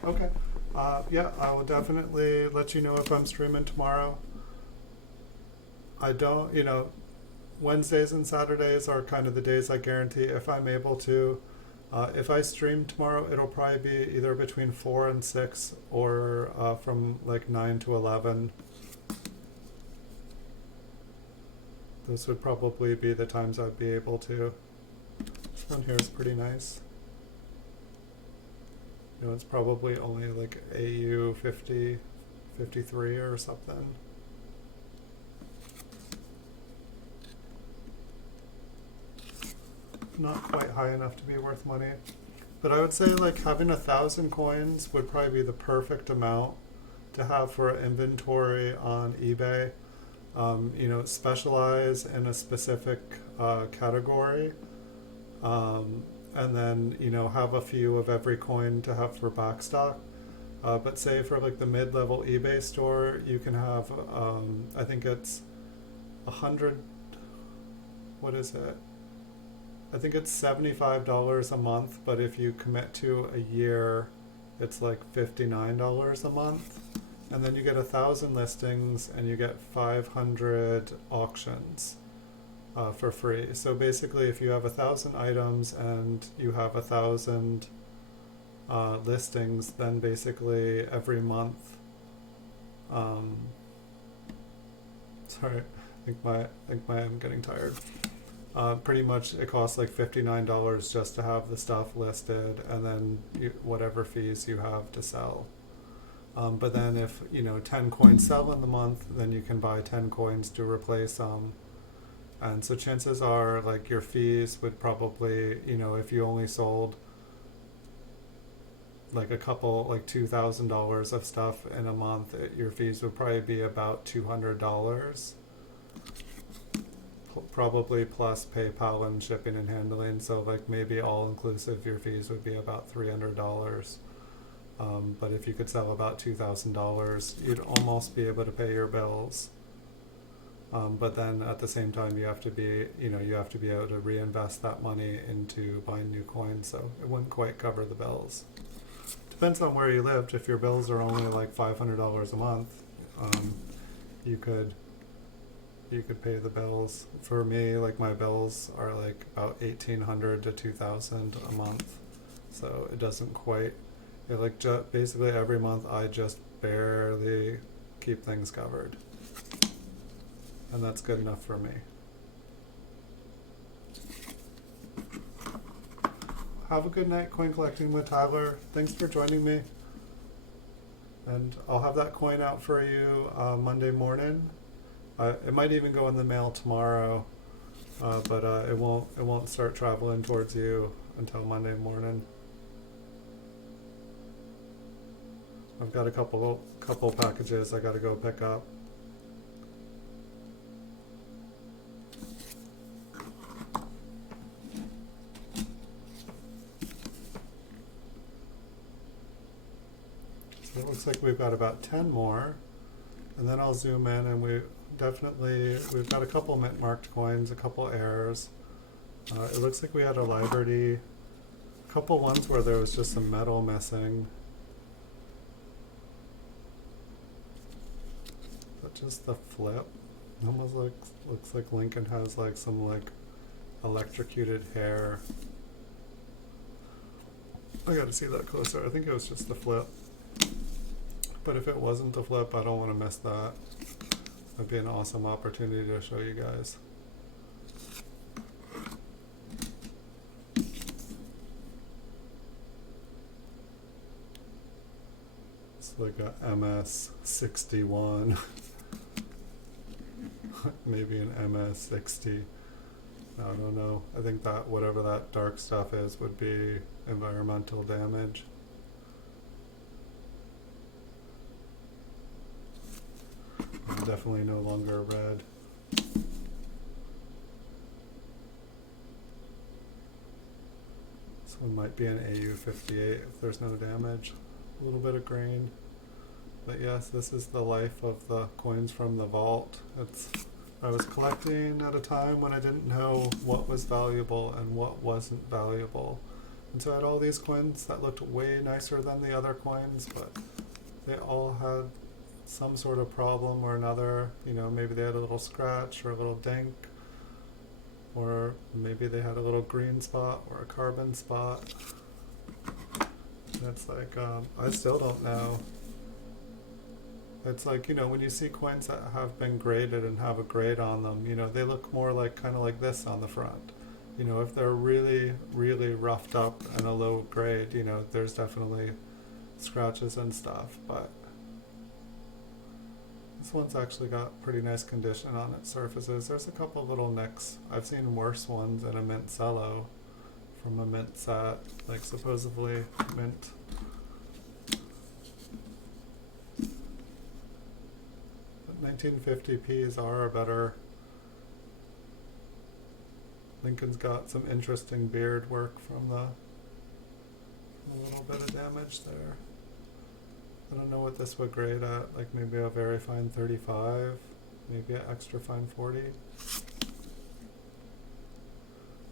Okay. Yeah, I will definitely let you know if I'm streaming tomorrow. I don't, you know, Wednesdays and Saturdays are kind of the days I guarantee if I'm able to. If I stream tomorrow, it'll probably be either between 4 and 6 or from like 9 to 11. Those would probably be the times I'd be able to. This one here is pretty nice. You know, it's probably only like AU 50, 53 or something. Not quite high enough to be worth money. But I would say like having 1,000 coins would probably be the perfect amount to have for inventory on eBay. You know, specialize in a specific category, and then, you know, have a few of every coin to have for backstock. But say for like the mid-level eBay store, you can have, I think it's 100, what is it? I think it's $75 a month, but if you commit to a year, it's like $59 a month. And then you get 1,000 listings and you get 500 auctions for free. So basically, if you have 1,000 items and you have 1,000 listings, then basically every month, sorry, I'm getting tired. Pretty much it costs like $59 just to have the stuff listed, and then whatever fees you have to sell. But then if, you know, 10 coins sell in the month, then you can buy 10 coins to replace them. And so chances are, like, your fees would probably, you know, if you only sold like a couple, like $2,000 of stuff in a month, your fees would probably be about $200. Probably plus PayPal and shipping and handling. So like maybe all inclusive, your fees would be about $300. But if you could sell about $2,000, you'd almost be able to pay your bills. But then at the same time, you have to be able to reinvest that money into buying new coins. So it wouldn't quite cover the bills. Depends on where you lived. If your bills are only like $500 a month, you could pay the bills. For me, like my bills are like about $1,800 to $2,000 a month. So it doesn't quite. Like basically every month I just barely keep things covered, and that's good enough for me. Have a good night, coin collecting with Tyler. Thanks for joining me, and I'll have that coin out for you Monday morning. It might even go in the mail tomorrow, but it won't start traveling towards you until Monday morning. I've got a couple packages I got to go pick up. So it looks like we've got about 10 more. And then I'll zoom in and we've got a couple mint marked coins, a couple errors. It looks like we had a Liberty, a couple ones where there was just some metal missing. But just the flip. Almost looks like Lincoln has like some like electrocuted hair. I gotta see that closer. I think it was just the flip. But if it wasn't the flip, I don't want to miss that. That'd be an awesome opportunity to show you guys. It's like a MS61. Maybe an MS60. I don't know. I think that whatever that dark stuff is would be environmental damage. Definitely no longer red. This one might be an AU58 if there's no damage. A little bit of grain. But yes, this is the life of the coins from the vault. I was collecting at a time when I didn't know what was valuable and what wasn't valuable. And so I had all these coins that looked way nicer than the other coins, but they all had some sort of problem or another. You know, maybe they had a little scratch or a little dink, or maybe they had a little green spot or a carbon spot. And it's like, I still don't know. It's like, you know, when you see coins that have been graded and have a grade on them, you know, they look more like kind of like this on the front. You know, if they're really, really roughed up and a low grade, you know, there's definitely scratches and stuff, but this one's actually got pretty nice condition on its surfaces. There's a couple little nicks. I've seen worse ones in a mint cello from a mint set, like supposedly mint. But 1950Ps are better. Lincoln's got some interesting beard work from a little bit of damage there. I don't know what this would grade at, like maybe a very fine 35, maybe an extra fine 40.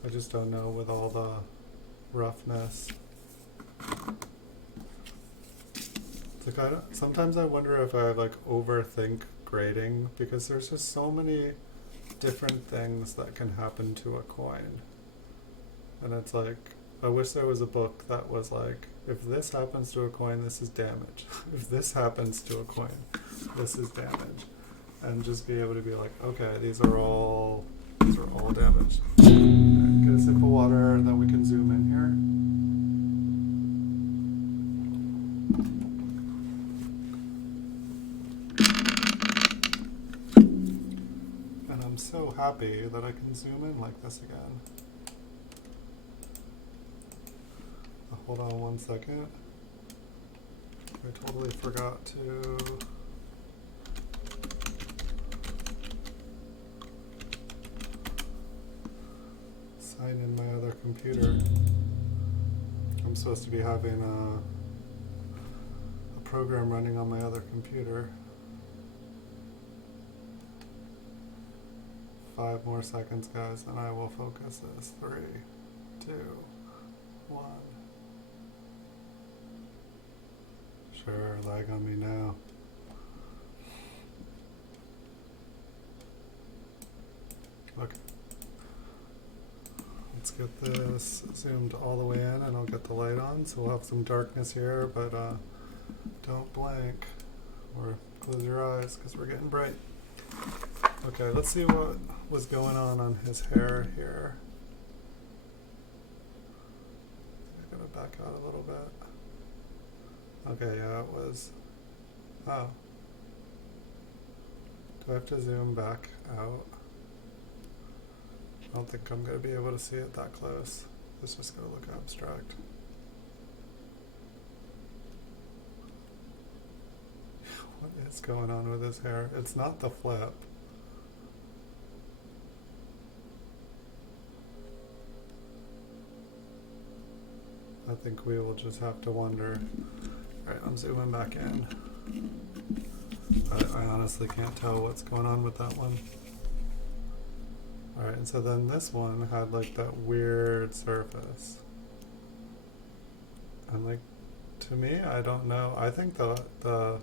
I just don't know with all the roughness. It's like sometimes I wonder if I like overthink grading, because there's just so many different things that can happen to a coin. And it's like, I wish there was a book that was like, if this happens to a coin, this is damage. If this happens to a coin, this is damage. And just be able to be like, okay, these are all damaged. Get a sip of water, and then we can zoom in here. And I'm so happy that I can zoom in like this again. Hold on one second. I totally forgot to sign in my other computer. I'm supposed to be having a program running on my other computer. 5 more seconds, guys, and I will focus this. 3, 2, 1. Sure, lag on me now. Okay. Let's get this zoomed all the way in, and I'll get the light on, so we'll have some darkness here, but don't blink or close your eyes because we're getting bright. Okay, let's see what was going on his hair here. I'm gonna back out a little bit. Okay, yeah, it was. Oh. Do I have to zoom back out? I don't think I'm going to be able to see it that close. It's just going to look abstract. What is going on with his hair? It's not the flip. I think we will just have to wonder. Alright, I'm zooming back in. I honestly can't tell what's going on with that one. Alright, and so then this one had like that weird surface. And like, to me, I don't know. I think the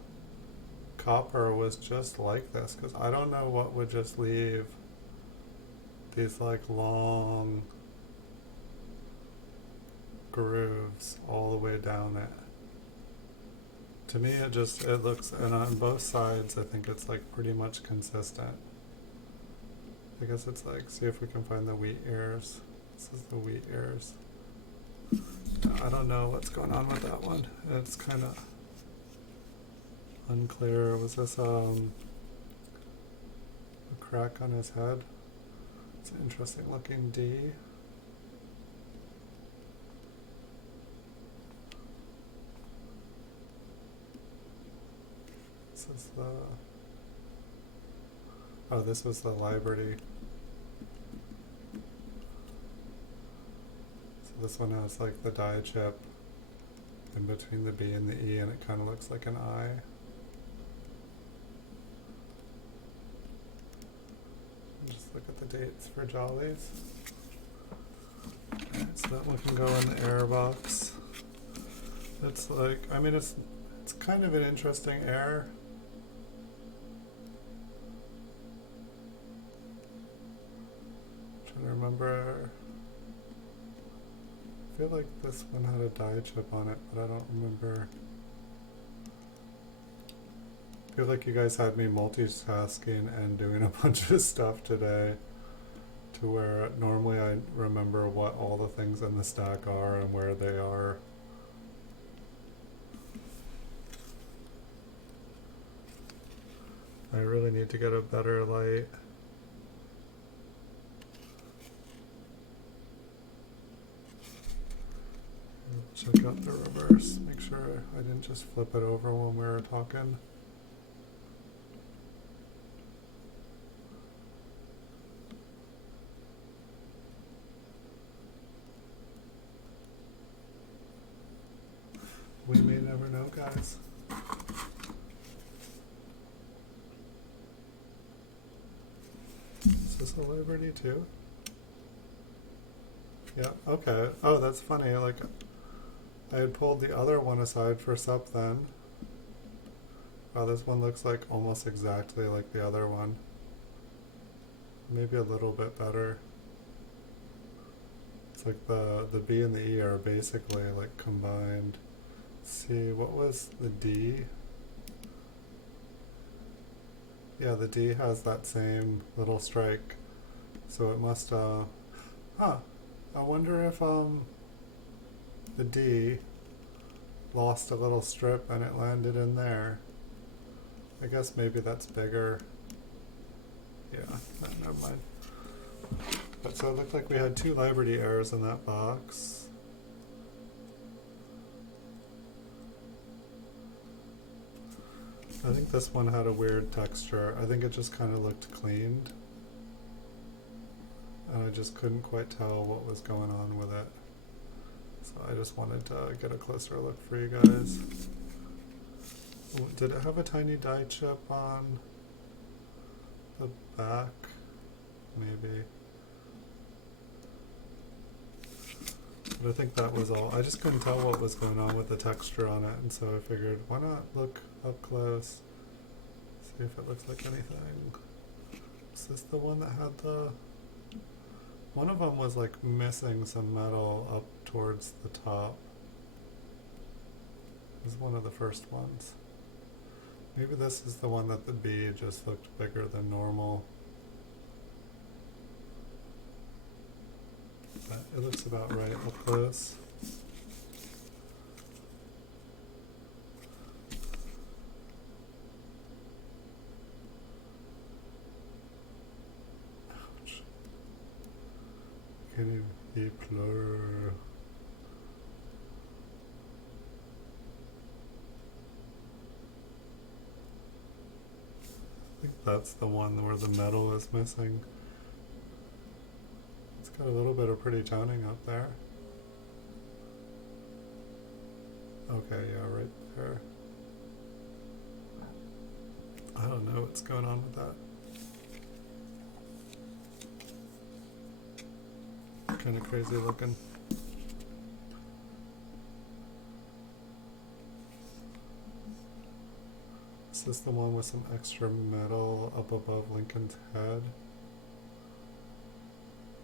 copper was just like this, because I don't know what would just leave these like long grooves all the way down it. To me it looks, and on both sides I think it's like pretty much consistent. I guess it's like, see if we can find the wheat ears. This is the wheat ears. I don't know what's going on with that one. It's kind of unclear. Was this a crack on his head? It's an interesting looking D. This is the... Oh, this was the Liberty. So this one has like the die chip in between the B and the E, and it kind of looks like an I. Just look at the dates for Jollies. Alright, so that one can go in the air box. It's like, I mean, it's kind of an interesting air. Trying to remember. I feel like this one had a die chip on it, but I don't remember. I feel like you guys had me multitasking and doing a bunch of stuff today, to where normally I remember what all the things in the stack are and where they are. I really need to get a better light. Check out the reverse, make sure I didn't just flip it over when we were talking. We may never know, guys. Is this a Liberty too? Yeah, okay. Oh, that's funny. Like, I had pulled the other one aside for sup then. Wow, this one looks like almost exactly like the other one. Maybe a little bit better. It's like the B and the E are basically like combined. Let's see, what was the D? Yeah, the D has that same little strike. So it must, I wonder if, the D lost a little strip and it landed in there. I guess maybe that's bigger. Yeah, never mind. But so it looked like we had 2 Liberty errors in that box. I think this one had a weird texture. I think it just kind of looked cleaned. And I just couldn't quite tell what was going on with it. So I just wanted to get a closer look for you guys. Did it have a tiny die chip on the back? Maybe. But I think that was all. I just couldn't tell what was going on with the texture on it, and so I figured, why not look up close, see if it looks like anything. Is this the one that had the... One of them was like missing some metal up towards the top. This is one of the first ones. Maybe this is the one that the B just looked bigger than normal. But it looks about right up close. Ouch. Can you be plur? I think that's the one where the metal is missing. It's got a little bit of pretty toning up there. Okay, yeah, right there. I don't know what's going on with that. Kind of crazy looking. Is this the one with some extra metal up above Lincoln's head?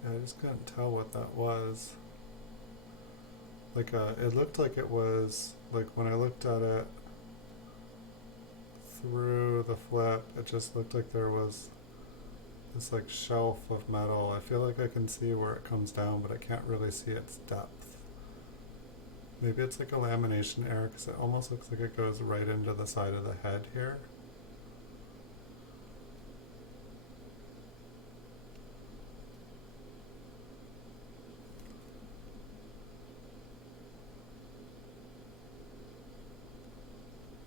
Yeah, I just couldn't tell what that was. Like, it looked like it was, like when I looked at it through the flip, it just looked like there was this like shelf of metal. I feel like I can see where it comes down, but I can't really see its depth. Maybe it's like a lamination error because it almost looks like it goes right into the side of the head here.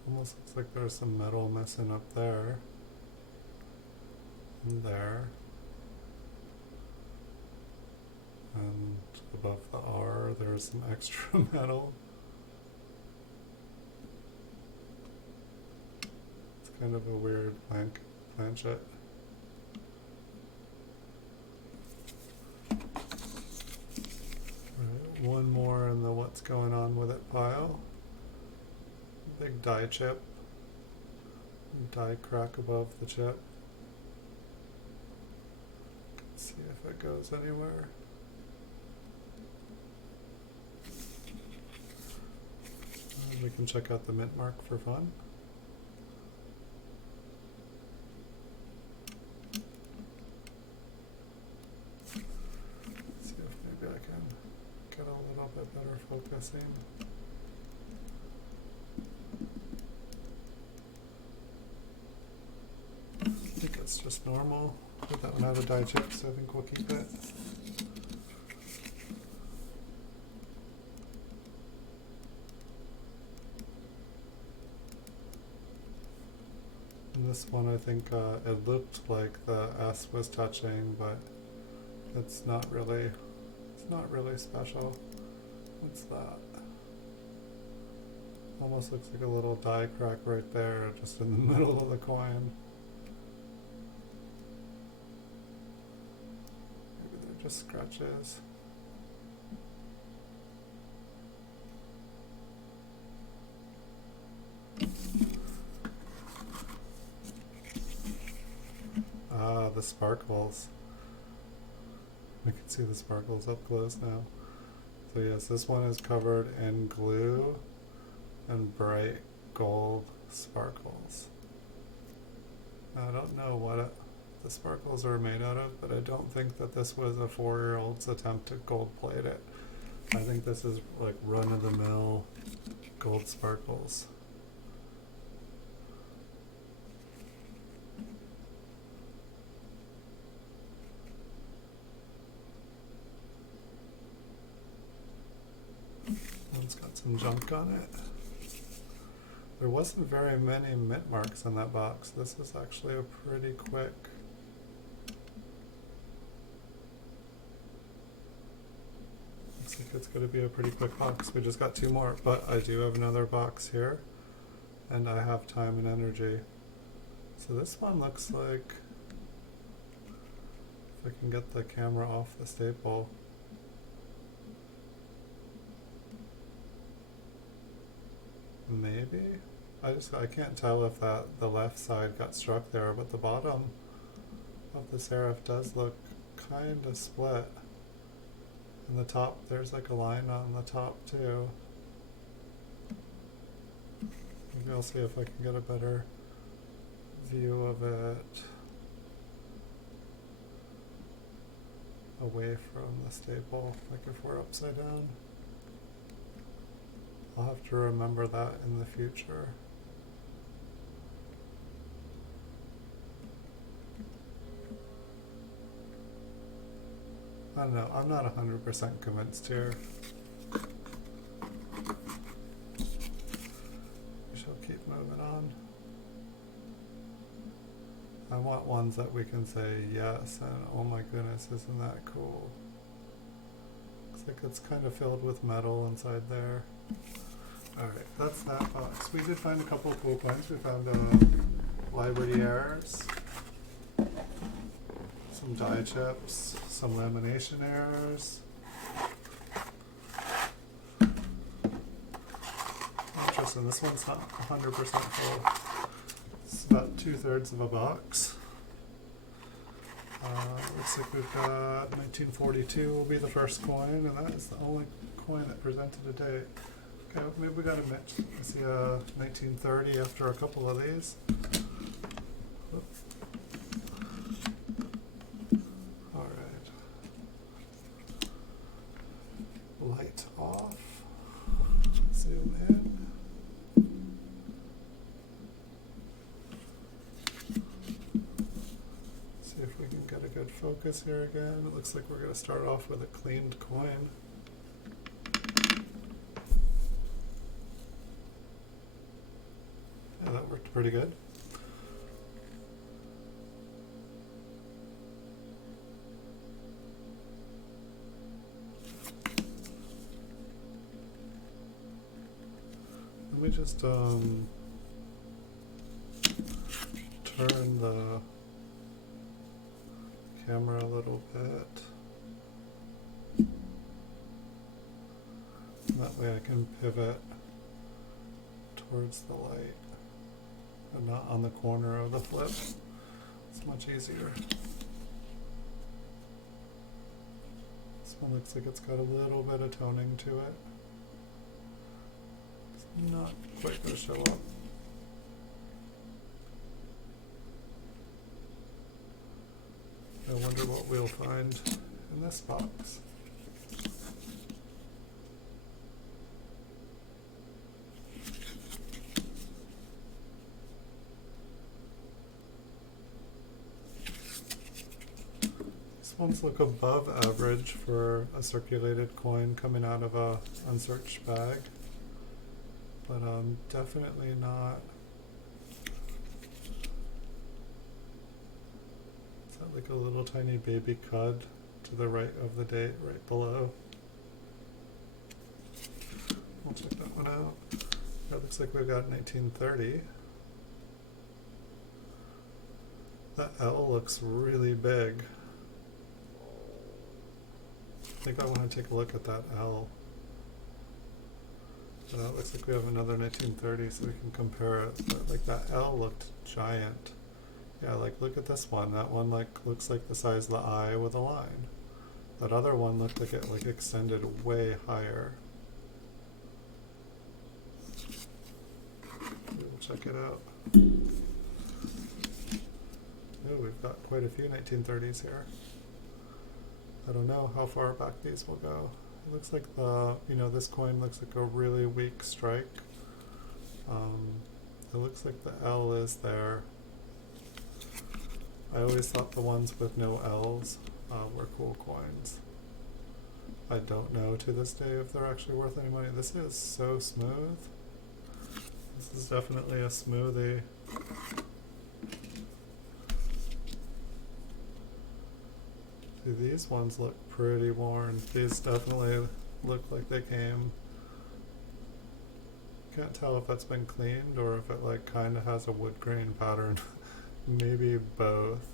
Almost looks like there's some metal missing up there. And there. And above the R, there's some extra metal. It's kind of a weird planchet. Right, one more in the what's going on with it pile. Big die chip. Die crack above the chip. Let's see if it goes anywhere. We can check out the mint mark for fun. See if maybe I can get a little bit better focusing. I think it's just normal. Put that one out of die chip, so I think we'll keep it. This one, I think it looked like the S was touching, but it's not really special. What's that? Almost looks like a little die crack right there, just in the middle of the coin. Maybe they're just scratches. The sparkles. I can see the sparkles up close now. So yes, this one is covered in glue and bright gold sparkles. Now, I don't know what the sparkles are made out of, but I don't think that this was a 4-year-old's attempt to gold plate it. I think this is like run-of-the-mill gold sparkles. One's got some junk on it. There wasn't very many mint marks in that box. This is actually a pretty quick. Looks like it's going to be a pretty quick box. We just got 2 more, but I do have another box here, and I have time and energy. So this one looks like, if I can get the camera off the staple. Maybe? I can't tell if the left side got struck there, but the bottom of the serif does look kind of split. And the top, there's like a line on the top too. Maybe I'll see if I can get a better view of it away from the staple, like if we're upside down. I'll have to remember that in the future. I don't know, I'm not 100% convinced here. We shall keep moving on. I want ones that we can say yes and oh my goodness, isn't that cool? Looks like it's kind of filled with metal inside there. Alright, that's that box. We did find a couple of cool coins. We found Liberty errors, some die chips, some lamination errors. Interesting, this one's not 100% full. It's about 2/3 of a box. Looks like we've got 1942 will be the first coin, and that is the only coin that presented today. Okay, maybe we got a mix. I see 1930 after a couple of these. Whoop. All right. Light off. Zoom in. See if we can get a good focus here again. It looks like we're going to start off with a cleaned coin. Yeah, that worked pretty good. Let me just turn the camera a little bit. That way I can pivot towards the light and not on the corner of the flip. It's much easier. This one looks like it's got a little bit of toning to it. It's not quite going to show up. I wonder what we'll find in this box. These ones look above average for a circulated coin coming out of a unsearched bag, but definitely not. Is that like a little tiny baby cud to the right of the date, right below? We'll check that one out. That looks like we've got 1930. That L looks really big. I think I want to take a look at that L. It looks like we have another 1930, so we can compare it. But like that L looked giant. Yeah, like look at this one. That one like looks like the size of the eye with a line. That other one looked like it like extended way higher. We'll check it out. Oh, we've got quite a few 1930s here. I don't know how far back these will go. It looks like this coin looks like a really weak strike. It looks like the L is there. I always thought the ones with no L's were cool coins. I don't know to this day if they're actually worth any money. This is so smooth. This is definitely a smoothie. These ones look pretty worn. These definitely look like they came. Can't tell if that's been cleaned or if it like kind of has a wood grain pattern. Maybe both.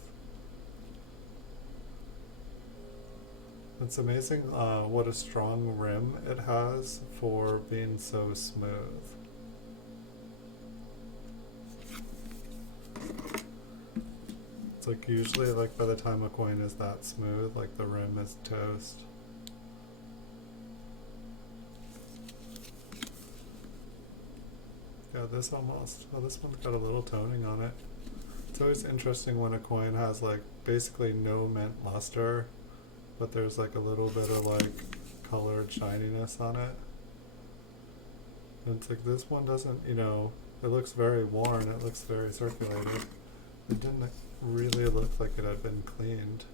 It's amazing what a strong rim it has for being so smooth. It's like usually like by the time a coin is that smooth, like the rim is toast. Yeah, this one's got a little toning on it. It's always interesting when a coin has like basically no mint luster, but there's like a little bit of like colored shininess on it. And it's like this one doesn't, it looks very worn, it looks very circulated. It didn't really look like it had been cleaned.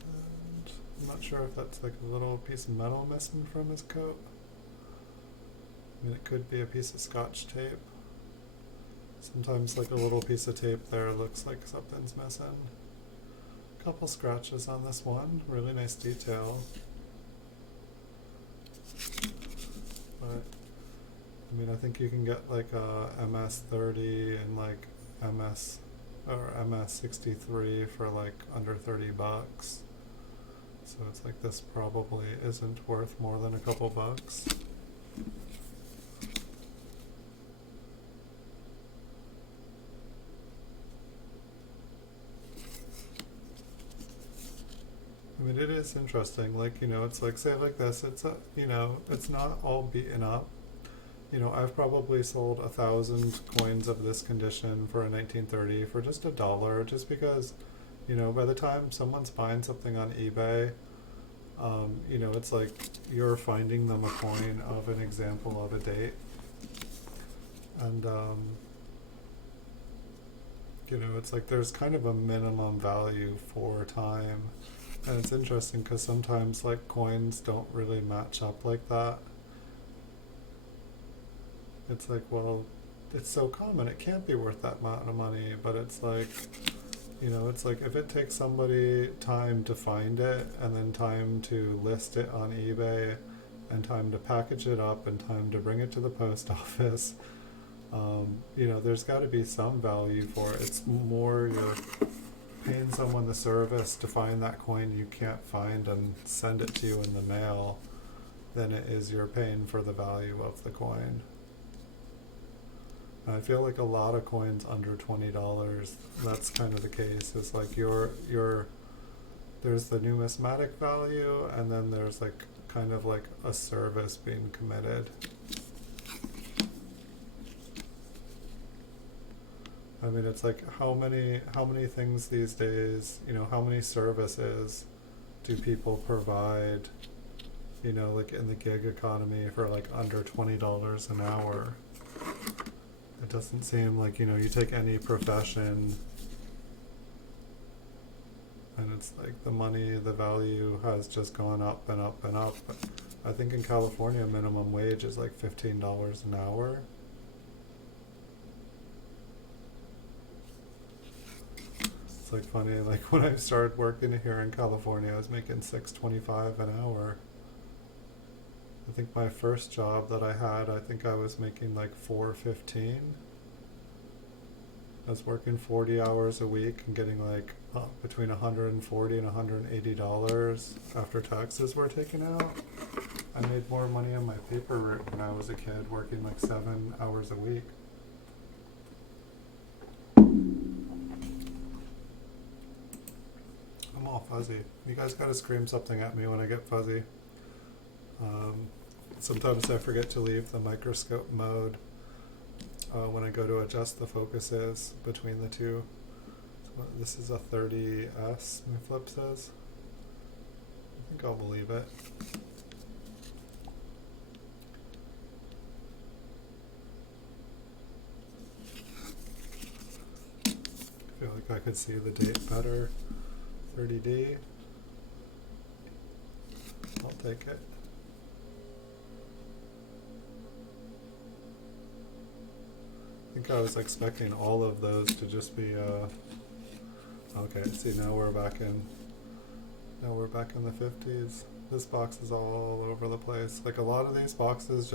And I'm not sure if that's like a little piece of metal missing from his coat. I mean, it could be a piece of Scotch tape. Sometimes like a little piece of tape there looks like something's missing. A couple scratches on this one, really nice detail. but I mean, I think you can get like a MS30 and like MS or MS63 for like under $30. So it's like this probably isn't worth more than a couple bucks. I mean, it is interesting. Like, you know, it's like, say like this, it's a, you know, it's not all beaten up. You know, I've probably sold 1,000 coins of this condition for a 1930 for just $1, just because, you know, by the time someone's buying something on eBay, you know, it's like you're finding them a coin of an example of a date. And, you know, it's like there's kind of a minimum value for time. And it's interesting because sometimes like coins don't really match up like that. It's like, well, it's so common, it can't be worth that amount of money, but it's like, you know, it's like if it takes somebody time to find it and then time to list it on eBay and time to package it up and time to bring it to the post office, you know, there's got to be some value for it. It's more you're paying someone the service to find that coin you can't find and send it to you in the mail than it is you're paying for the value of the coin. And I feel like a lot of coins under $20, that's kind of the case. It's like there's the numismatic value and then there's like kind of like a service being committed. I mean, it's like how many things these days, you know, how many services do people provide, you know, like in the gig economy for like under $20 an hour? It doesn't seem like, you know, you take any profession and it's like the money, the value has just gone up and up and up. But I think in California minimum wage is like $15 an hour. It's like funny, like when I started working here in California, I was making $6.25 an hour. I think my first job that I had, I think I was making like $4.15. I was working 40 hours a week and getting like between $140 and $180 after taxes were taken out. I made more money on my paper route when I was a kid, working like 7 hours a week. I'm all fuzzy. You guys gotta scream something at me when I get fuzzy. Sometimes I forget to leave the microscope mode when I go to adjust the focuses between the two. So this is a 30S, my flip says. I think I'll believe it. I feel like I could see the date better. 30D. I'll take it. I think I was expecting all of those to just be okay, see now we're back in the 50s. This box is all over the place. Like a lot of these boxes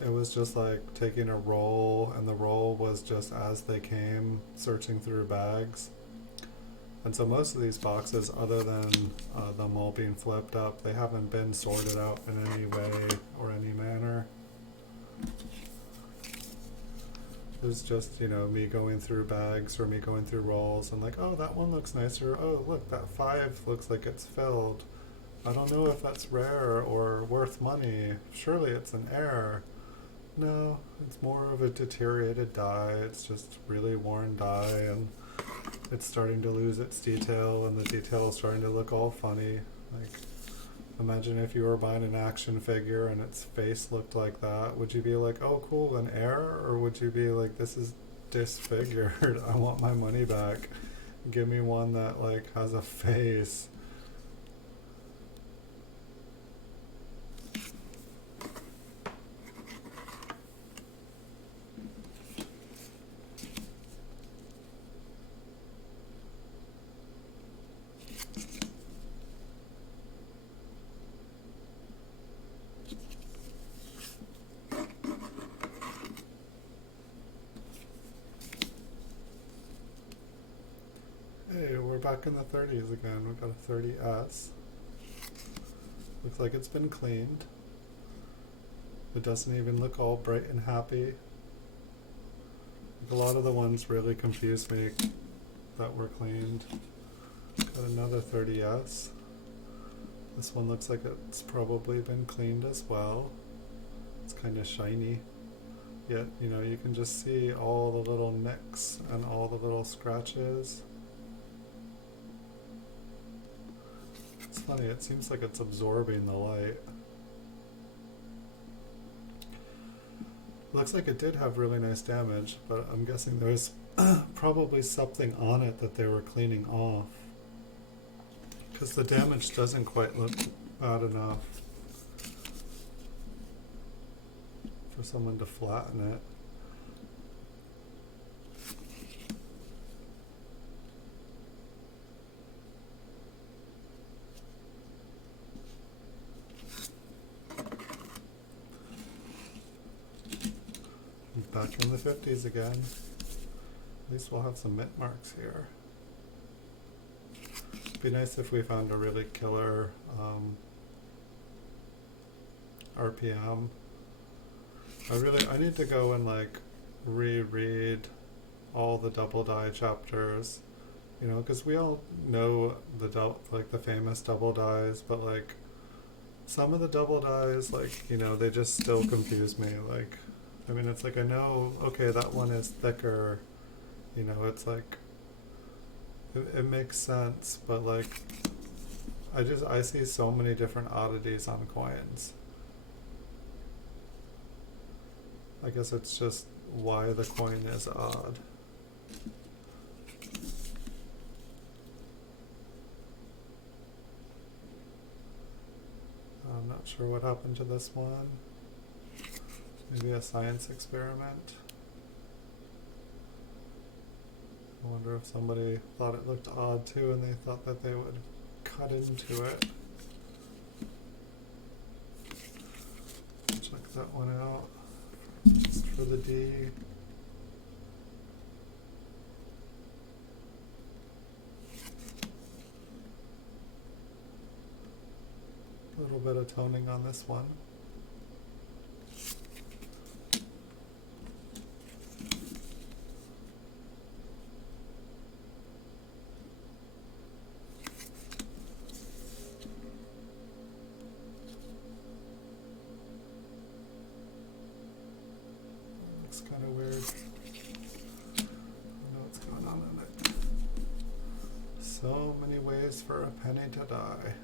it was just like taking a roll and the roll was just as they came, searching through bags. And so most of these boxes, other than them all being flipped up, they haven't been sorted out in any way or any manner. It's just, you know, me going through bags or me going through rolls and like, oh, that one looks nicer. Oh, look, that 5 looks like it's filled. I don't know if that's rare or worth money. Surely it's an error. No, it's more of a deteriorated die. It's just really worn die and it's starting to lose its detail and the detail is starting to look all funny. Like, imagine if you were buying an action figure and its face looked like that. Would you be like, oh cool, an error? Or would you be like, this is disfigured, I want my money back. Give me one that like has a face. back in the 30s again. We've got a 30S. Looks like it's been cleaned. It doesn't even look all bright and happy. A lot of the ones really confuse me that were cleaned. Got another 30S. This one looks like it's probably been cleaned as well. It's kind of shiny. Yet, you know, you can just see all the little nicks and all the little scratches. It's funny, it seems like it's absorbing the light. Looks like it did have really nice damage, but I'm guessing there's probably something on it that they were cleaning off, because the damage doesn't quite look bad enough for someone to flatten it. Back in the 50s again. At least we'll have some mint marks here. It'd be nice if we found a really killer RPM. I need to go and like reread all the double die chapters, you know, because we all know the famous double dies, but like some of the double dies, like, you know, they just still confuse me. Like, I mean, it's like, I know, okay, that one is thicker, you know, it's like, it makes sense, but like, I see so many different oddities on coins. I guess it's just why the coin is odd. I'm not sure what happened to this one. Maybe a science experiment. I wonder if somebody thought it looked odd too and they thought that they would cut into it. Check that one out. Just for the D. A little bit of toning on this one. Kind of weird. I don't know what's going on in it. So many ways for a penny to die.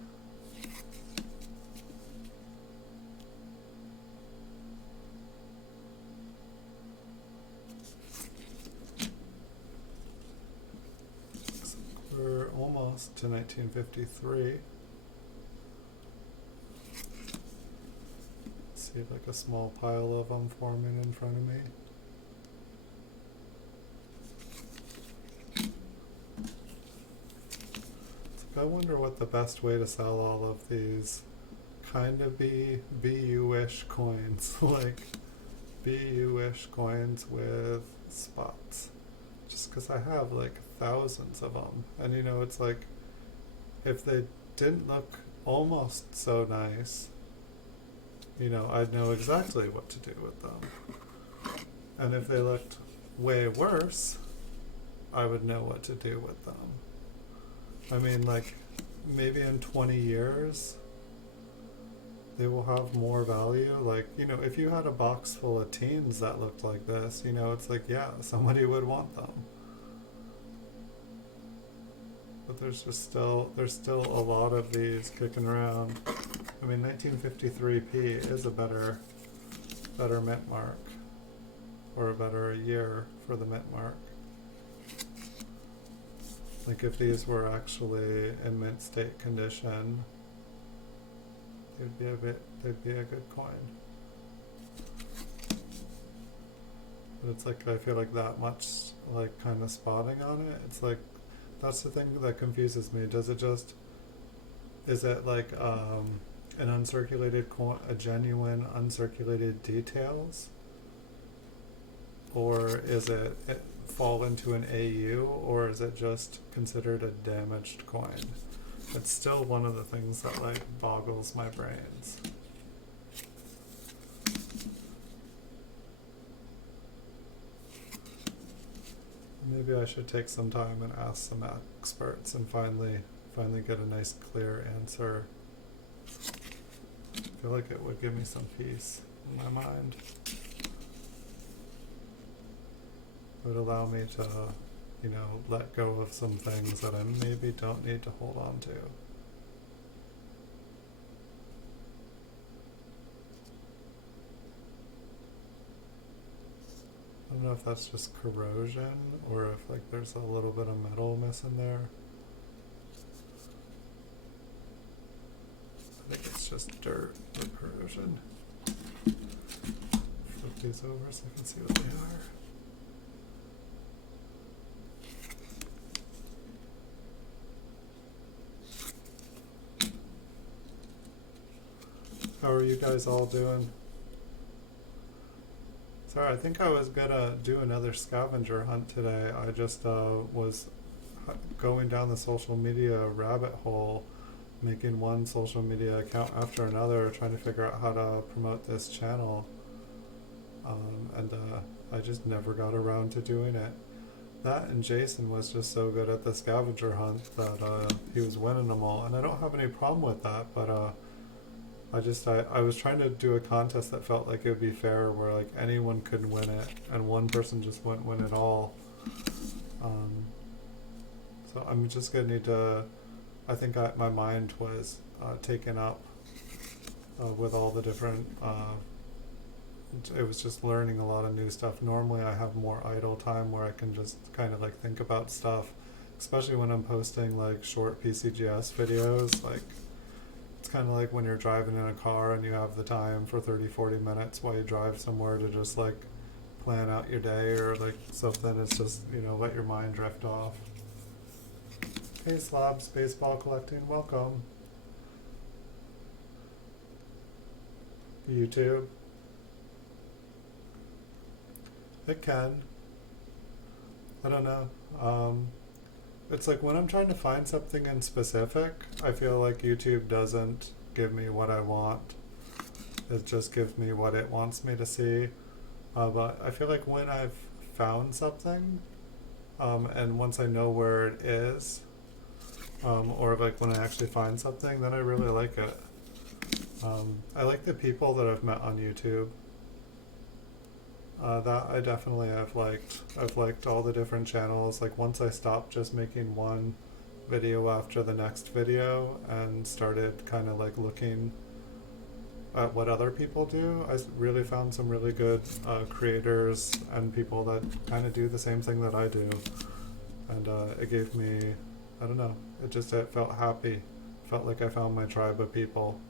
We're almost to 1953. See like a small pile of them forming in front of me. I wonder what the best way to sell all of these kind of BU-ish coins, like BU-ish coins with spots. Just because I have like thousands of them. And you know, it's like, if they didn't look almost so nice, you know, I'd know exactly what to do with them. And if they looked way worse, I would know what to do with them. I mean, like, maybe in 20 years, they will have more value. Like, you know, if you had a box full of teens that looked like this, you know, it's like, yeah, somebody would want them. But there's still a lot of these kicking around. I mean, 1953p is a better mint mark, or a better year for the mint mark. Like if these were actually in mint state condition, they'd be a good coin. But it's like, I feel like that much like kind of spotting on it. It's like, that's the thing that confuses me. Is it like an uncirculated coin, a genuine uncirculated details? Or is it fall into an AU, or is it just considered a damaged coin? It's still one of the things that like boggles my brains. Maybe I should take some time and ask some experts and finally get a nice clear answer. I feel like it would give me some peace in my mind. It would allow me to, you know, let go of some things that I maybe don't need to hold on to. I don't know if that's just corrosion or if like there's a little bit of metal missing there. I think it's just dirt or corrosion. Flip these over so I can see what they are. How are you guys all doing? Sorry, I think I was gonna do another scavenger hunt today. I just was going down the social media rabbit hole, making one social media account after another, trying to figure out how to promote this channel. And I just never got around to doing it. That and Jason was just so good at the scavenger hunt that he was winning them all. And I don't have any problem with that, but I was trying to do a contest that felt like it would be fair, where like anyone could win it and one person just wouldn't win it all. So I'm just gonna need to, I think my mind was taken up with all the different, it was just learning a lot of new stuff. Normally I have more idle time where I can just kind of like think about stuff, especially when I'm posting like short PCGS videos. Like, it's kind of like when you're driving in a car and you have the time for 30-40 minutes while you drive somewhere to just like plan out your day or like something. It's just, you know, let your mind drift off. Hey Slabs, baseball collecting, welcome. YouTube. It can. I don't know. It's like when I'm trying to find something in specific, I feel like YouTube doesn't give me what I want. It just gives me what it wants me to see. But I feel like when I've found something, and once I know where it is, or like when I actually find something, then I really like it. I like the people that I've met on YouTube. That I definitely have liked. I've liked all the different channels. Like once I stopped just making one video after the next video and started kind of like looking at what other people do, I really found some really good creators and people that kind of do the same thing that I do. And it gave me, I don't know, it felt happy. Felt like I found my tribe of people.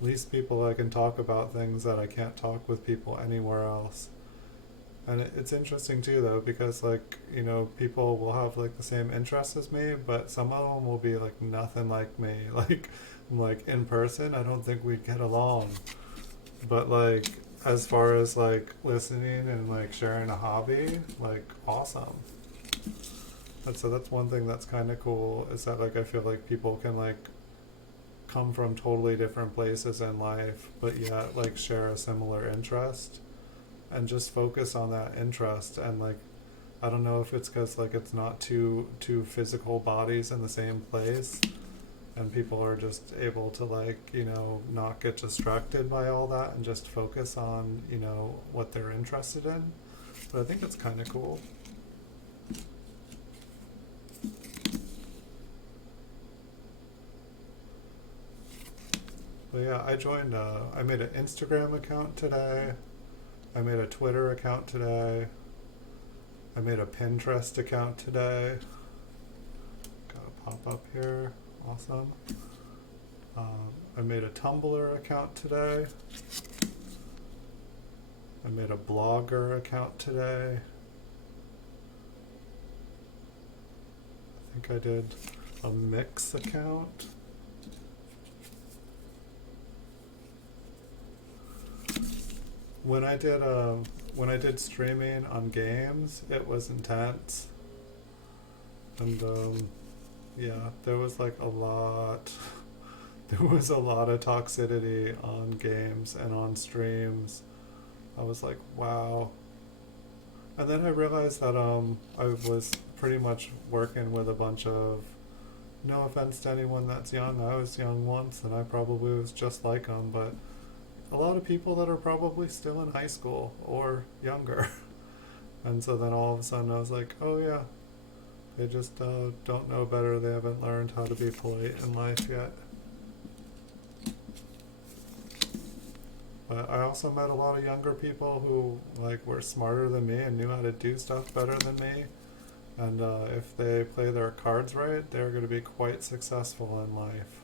At least people I can talk about things that I can't talk with people anywhere else. And it's interesting too though, because like, you know, people will have like the same interests as me, but some of them will be like nothing like me. Like in person, I don't think we'd get along. But like, as far as like listening and like sharing a hobby, like awesome. And so that's one thing that's kind of cool, is that like I feel like people can like come from totally different places in life, but yet like share a similar interest and just focus on that interest. And like, I don't know if it's because like it's not two physical bodies in the same place, and people are just able to like, you know, not get distracted by all that and just focus on, you know, what they're interested in. But I think it's kind of cool. But yeah, I made an Instagram account today. I made a Twitter account today. I made a Pinterest account today. Got a pop up here. Awesome. I made a Tumblr account today. I made a Blogger account today. I think I did a Mix account. When I did when I did streaming on games, it was intense. And yeah, there was like a lot. There was a lot of toxicity on games and on streams. I was like, wow. And then I realized that I was pretty much working with a bunch of, no offense to anyone that's young, I was young once and I probably was just like them, but a lot of people that are probably still in high school or younger. And so then all of a sudden I was like, oh yeah, they just don't know better. They haven't learned how to be polite in life yet. But I also met a lot of younger people who like were smarter than me and knew how to do stuff better than me. And if they play their cards right, they're going to be quite successful in life.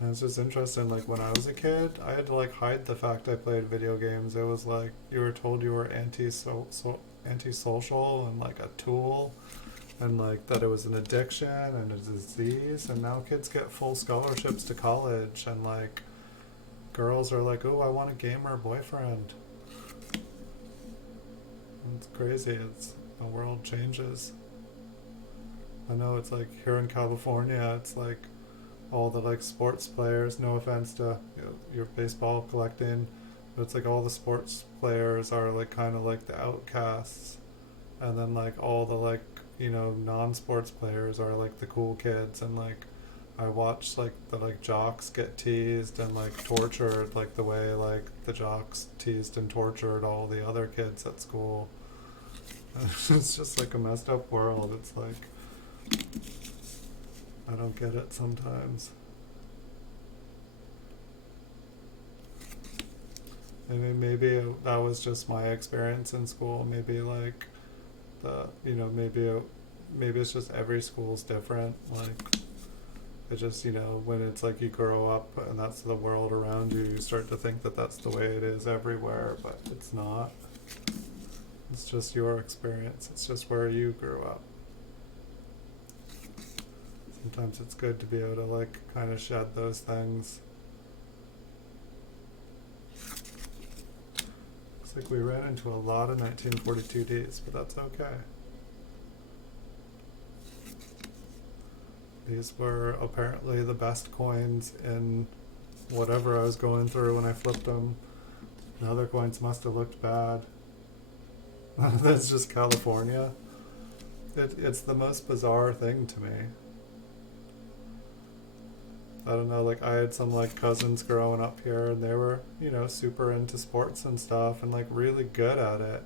And it's just interesting, like when I was a kid, I had to like hide the fact I played video games. It was like you were told you were antisocial and like a tool, and like that it was an addiction and a disease. And now kids get full scholarships to college, and like girls are like, oh, I want a gamer boyfriend. It's crazy. It's the world changes. I know it's like here in California, it's like all the like sports players, no offense to your baseball collecting, but it's like all the sports players are like kind of like the outcasts, and then like all the like non-sports players are like the cool kids. And like I watch like the like jocks get teased and like tortured like the way like the jocks teased and tortured all the other kids at school. It's just like a messed up world. It's like I don't get it sometimes. I mean, maybe that was just my experience in school. Maybe like maybe it's just every school's different. Like it just when it's like you grow up and that's the world around you, you start to think that that's the way it is everywhere, but it's not. It's just your experience. It's just where you grew up. Sometimes it's good to be able to like kind of shed those things. Looks like we ran into a lot of 1942 Ds, but that's okay. These were apparently the best coins in whatever I was going through when I flipped them. The other coins must have looked bad. That's just California. It's the most bizarre thing to me. I don't know, like I had some like cousins growing up here and they were, super into sports and stuff and like really good at it.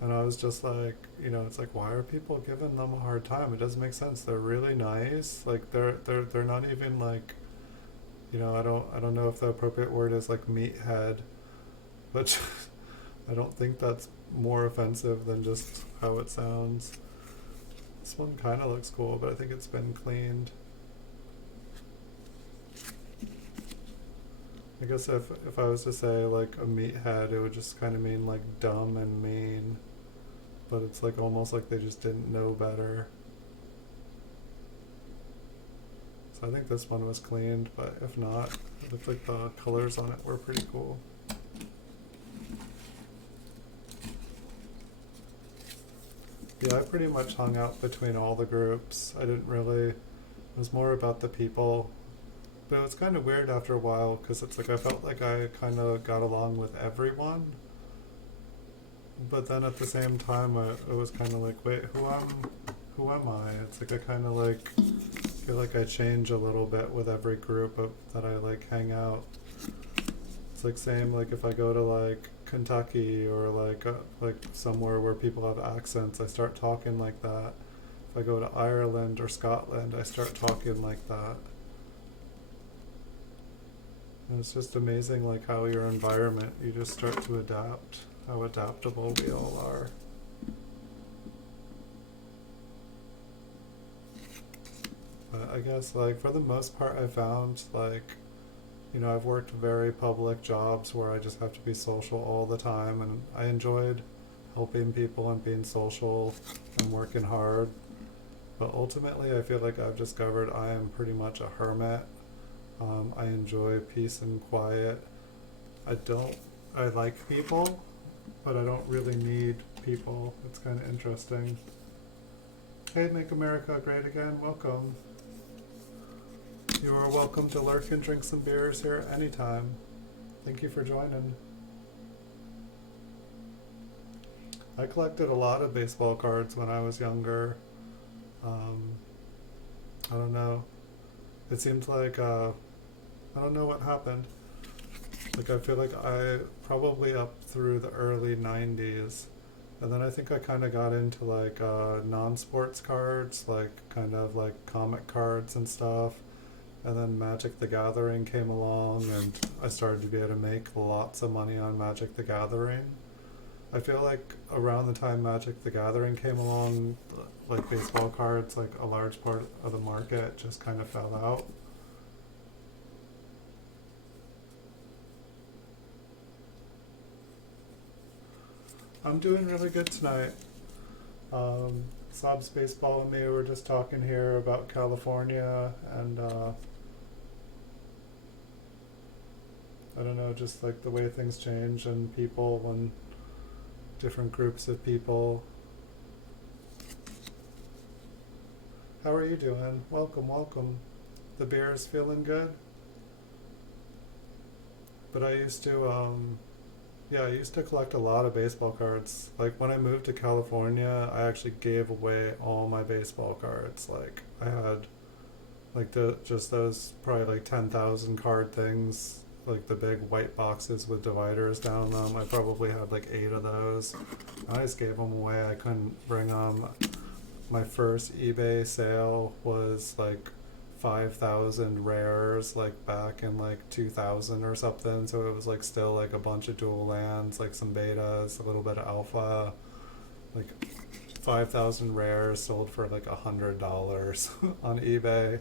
And I was just like, it's like, why are people giving them a hard time? It doesn't make sense. They're really nice. Like they're not even like, I don't know if the appropriate word is like meathead, but I don't think that's more offensive than just how it sounds. This one kind of looks cool, but I think it's been cleaned. I guess if I was to say like a meathead, it would just kind of mean like dumb and mean. But it's like almost like they just didn't know better. So I think this one was cleaned, but if not, it looked like the colors on it were pretty cool. Yeah, I pretty much hung out between all the groups. I didn't really, it was more about the people. But it was kind of weird after a while because it's like I felt like I kind of got along with everyone. But then at the same time, it was kind of like, wait, who am I? It's like I kind of like feel like I change a little bit with every group that I like hang out. It's like same like if I go to like Kentucky or like somewhere where people have accents, I start talking like that. If I go to Ireland or Scotland, I start talking like that. And it's just amazing like how your environment, you just start to adapt, how adaptable we all are. But I guess like for the most part I found like, I've worked very public jobs where I just have to be social all the time, and I enjoyed helping people and being social and working hard. But ultimately I feel like I've discovered I am pretty much a hermit. I enjoy peace and quiet. I like people, but I don't really need people. It's kind of interesting. Hey, Make America Great Again, welcome. You are welcome to lurk and drink some beers here anytime. Thank you for joining. I collected a lot of baseball cards when I was younger. I don't know. It seemed like, I don't know what happened. Like, I feel like I probably up through the early 90s. And then I think I kind of got into like non-sports cards, like kind of like comic cards and stuff. And then Magic the Gathering came along and I started to be able to make lots of money on Magic the Gathering. I feel like around the time Magic the Gathering came along, like baseball cards, like a large part of the market just kind of fell out. I'm doing really good tonight. Sob's Baseball and me were just talking here about California and I don't know, just like the way things change and people when different groups of people. How are you doing? Welcome, welcome. The beer is feeling good? But I used to I used to collect a lot of baseball cards. Like when I moved to California, I actually gave away all my baseball cards. Like I had like just those probably like 10,000 card things, like the big white boxes with dividers down them. I probably had like 8 of those. I just gave them away. I couldn't bring them. My first eBay sale was like 5,000 rares, like back in like 2000 or something, so it was like still like a bunch of dual lands, like some betas, a little bit of alpha, like 5,000 rares sold for like $100 on eBay.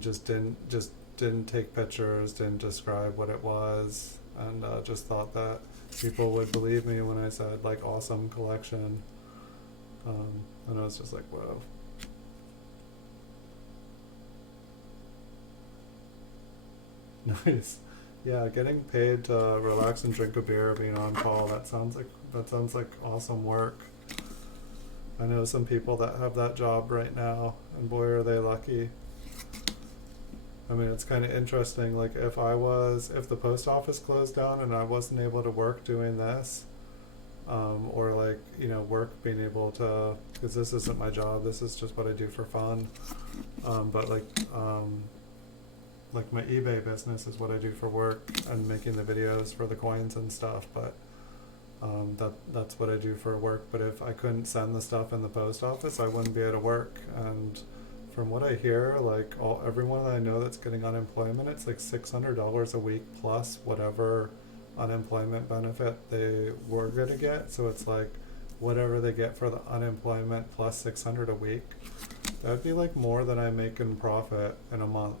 Just didn't take pictures, didn't describe what it was, and just thought that people would believe me when I said like awesome collection. And I was just like, whoa. Nice. Yeah, getting paid to relax and drink a beer being on call, that sounds like awesome work. I know some people that have that job right now, and boy are they lucky. I mean, it's kind of interesting, like if the post office closed down and I wasn't able to work doing this, or like, work being able to, because this isn't my job, this is just what I do for fun, but like my eBay business is what I do for work and making the videos for the coins and stuff, but that's what I do for work. But if I couldn't send the stuff in the post office, I wouldn't be able to work. And from what I hear, like everyone that I know that's getting unemployment, it's like $600 a week plus whatever unemployment benefit they were going to get. So it's like whatever they get for the unemployment plus $600 a week, that'd be like more than I make in profit in a month.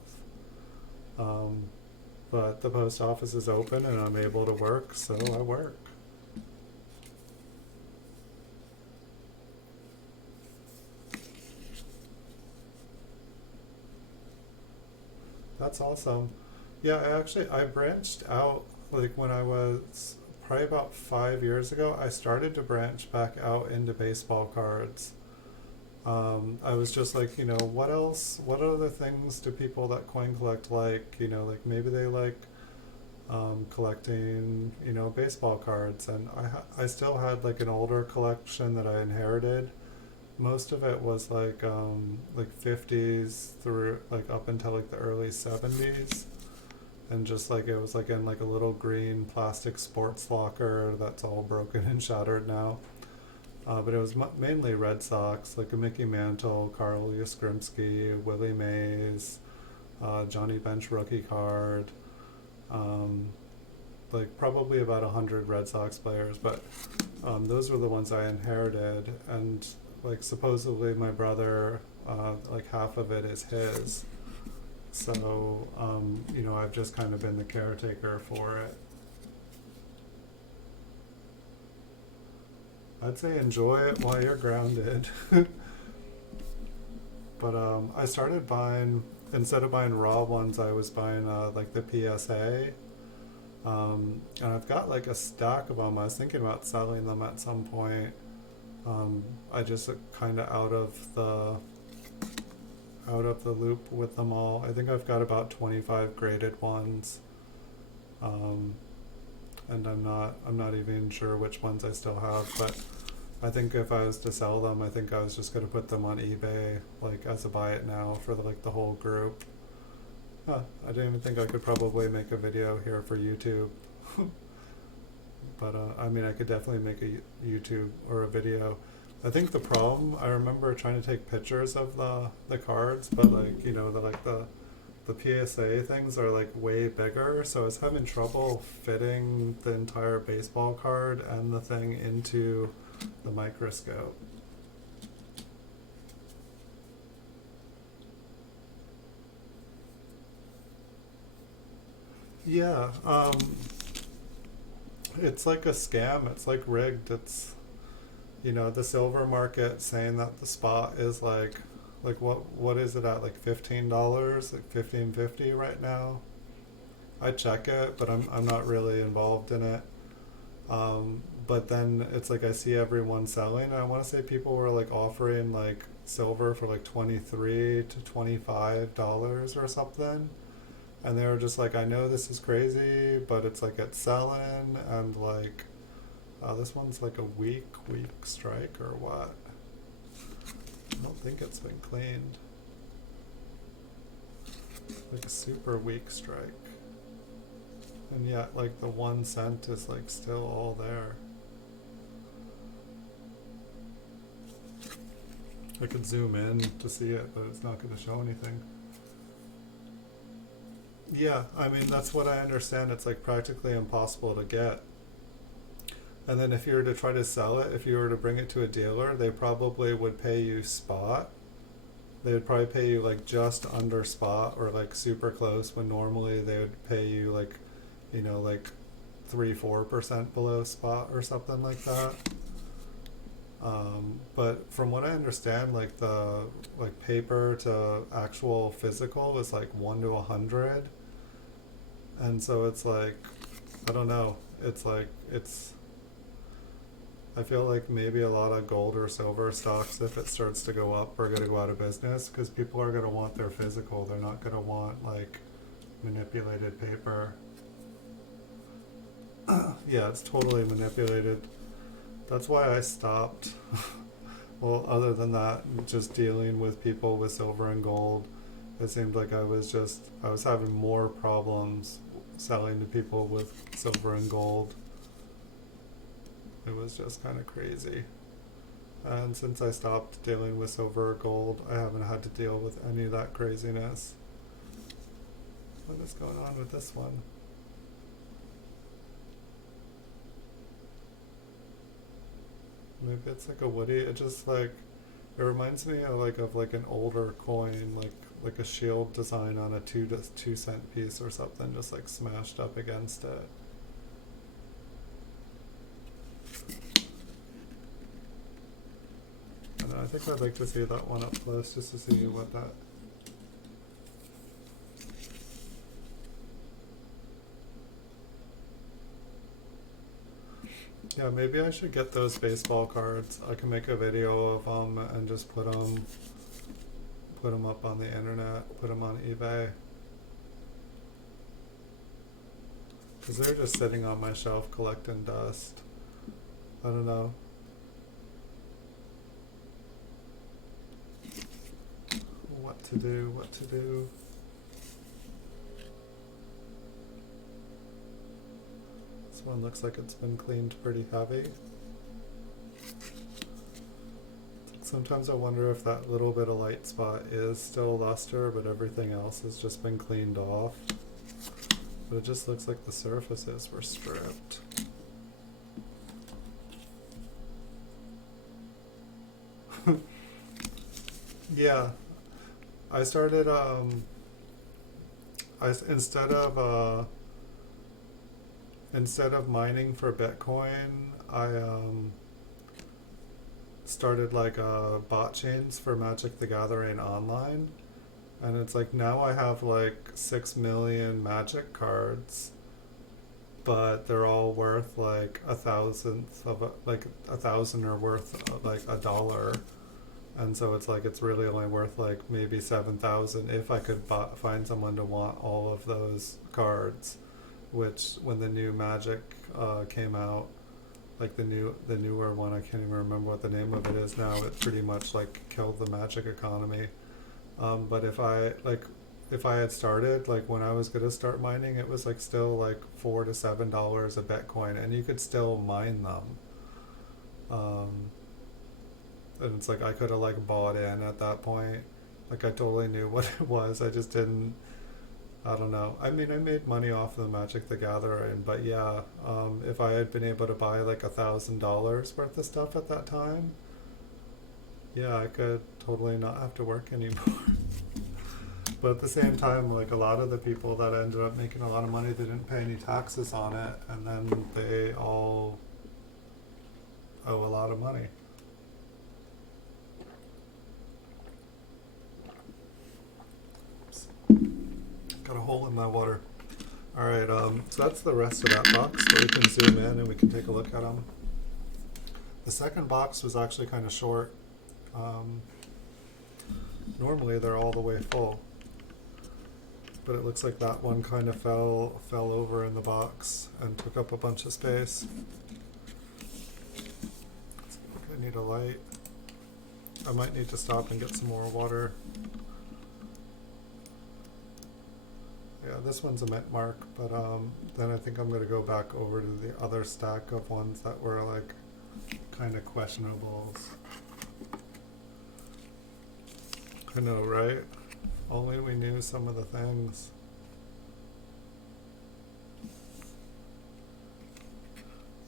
But the post office is open and I'm able to work, so I work. That's awesome. Yeah, I branched out, like when I was probably about 5 years ago, I started to branch back out into baseball cards. I was just like, what else, what other things do people that coin collect like, like maybe they like collecting, baseball cards. And I still had like an older collection that I inherited. Most of it was like 50s through like up until like the early 70s. And just like it was like in like a little green plastic sports locker that's all broken and shattered now. But it was mainly Red Sox, like a Mickey Mantle, Carl Yastrzemski, Willie Mays, Johnny Bench rookie card, like probably about 100 Red Sox players. But those were the ones I inherited, and like supposedly my brother, like half of it is his. So I've just kind of been the caretaker for it. I'd say enjoy it while you're grounded. But I started buying, instead of buying raw ones, I was buying like the PSA. And I've got like a stack of them. I was thinking about selling them at some point. I just kind of out of the loop with them all. I think I've got about 25 graded ones. Um, and I'm not even sure which ones I still have, but I think if I was to sell them, I think I was just going to put them on eBay, like as a buy it now for the whole group. Huh, I didn't even think I could probably make a video here for YouTube. But I mean, I could definitely make a YouTube or a video. I think the problem, I remember trying to take pictures of the cards, but like, you know, the PSA things are like way bigger, so I was having trouble fitting the entire baseball card and the thing into the microscope. Yeah, it's like a scam. It's like rigged. It's, you know, the silver market saying that the spot is like what is it at, like $15, like 15.50 right now. I check it, but I'm not really involved in it. But then it's like I see everyone selling, and I want to say people were like offering like silver for like $23 to $25 or something, and they were just like, I know this is crazy, but it's like it's selling, and like this one's like a weak strike or what? I don't think it's been cleaned. Like a super weak strike. And yet, like, the 1 cent is, like, still all there. I could zoom in to see it, but it's not going to show anything. Yeah, I mean, that's what I understand. It's, like, practically impossible to get. And then if you were to try to sell it, if you were to bring it to a dealer, they probably would pay you spot. They would probably pay you, like, just under spot or, like, super close, when normally they would pay you, like, you know, like 3-4% below spot or something like that. But from what I understand, like the paper to actual physical is like 1 to 100, and so it's like, I don't know. It's like I feel like maybe a lot of gold or silver stocks, if it starts to go up, are going to go out of business because people are going to want their physical. They're not going to want like manipulated paper. Yeah, it's totally manipulated. That's why I stopped. Well, other than that, just dealing with people with silver and gold, it seemed like I was having more problems selling to people with silver and gold. It was just kind of crazy. And since I stopped dealing with silver or gold, I haven't had to deal with any of that craziness. What is going on with this one? Maybe it's like a woody. It just like, it reminds me of like an older coin, like a shield design on a 2 cent piece or something, just like smashed up against it. And I think I'd like to see that one up close just to see what that. Yeah, maybe I should get those baseball cards. I can make a video of them and just put them up on the internet, put them on eBay. Because they're just sitting on my shelf collecting dust. I don't know. What to do. This one looks like it's been cleaned pretty heavy. Sometimes I wonder if that little bit of light spot is still luster, but everything else has just been cleaned off. But it just looks like the surfaces were stripped. Yeah, I started, instead of mining for Bitcoin, I started like bot chains for Magic the Gathering online, and it's like now I have like 6 million Magic cards, but they're all worth like a thousandth of like a thousand are worth like $1. And so it's like it's really only worth like maybe 7,000 if I could find someone to want all of those cards. Which when the new Magic came out, like the newer one, I can't even remember what the name of it is now. It pretty much like killed the Magic economy. But if I had started like when I was gonna start mining, it was like still like $4 to $7 a Bitcoin, and you could still mine them. And it's like I could have like bought in at that point. Like I totally knew what it was. I just didn't. I don't know. I mean, I made money off the Magic the Gathering, but yeah, if I had been able to buy like $1,000 worth of stuff at that time, yeah, I could totally not have to work anymore. But at the same time, like a lot of the people that ended up making a lot of money, they didn't pay any taxes on it, and then they all owe a lot of money. Got a hole in my water. Alright, so that's the rest of that box where we can zoom in and we can take a look at them. The second box was actually kind of short. Normally they're all the way full, but it looks like that one kind of fell over in the box and took up a bunch of space. I need a light. I might need to stop and get some more water. Yeah, this one's a mint mark, but then I think I'm going to go back over to the other stack of ones that were like kind of questionables. I know, right? Only we knew some of the things.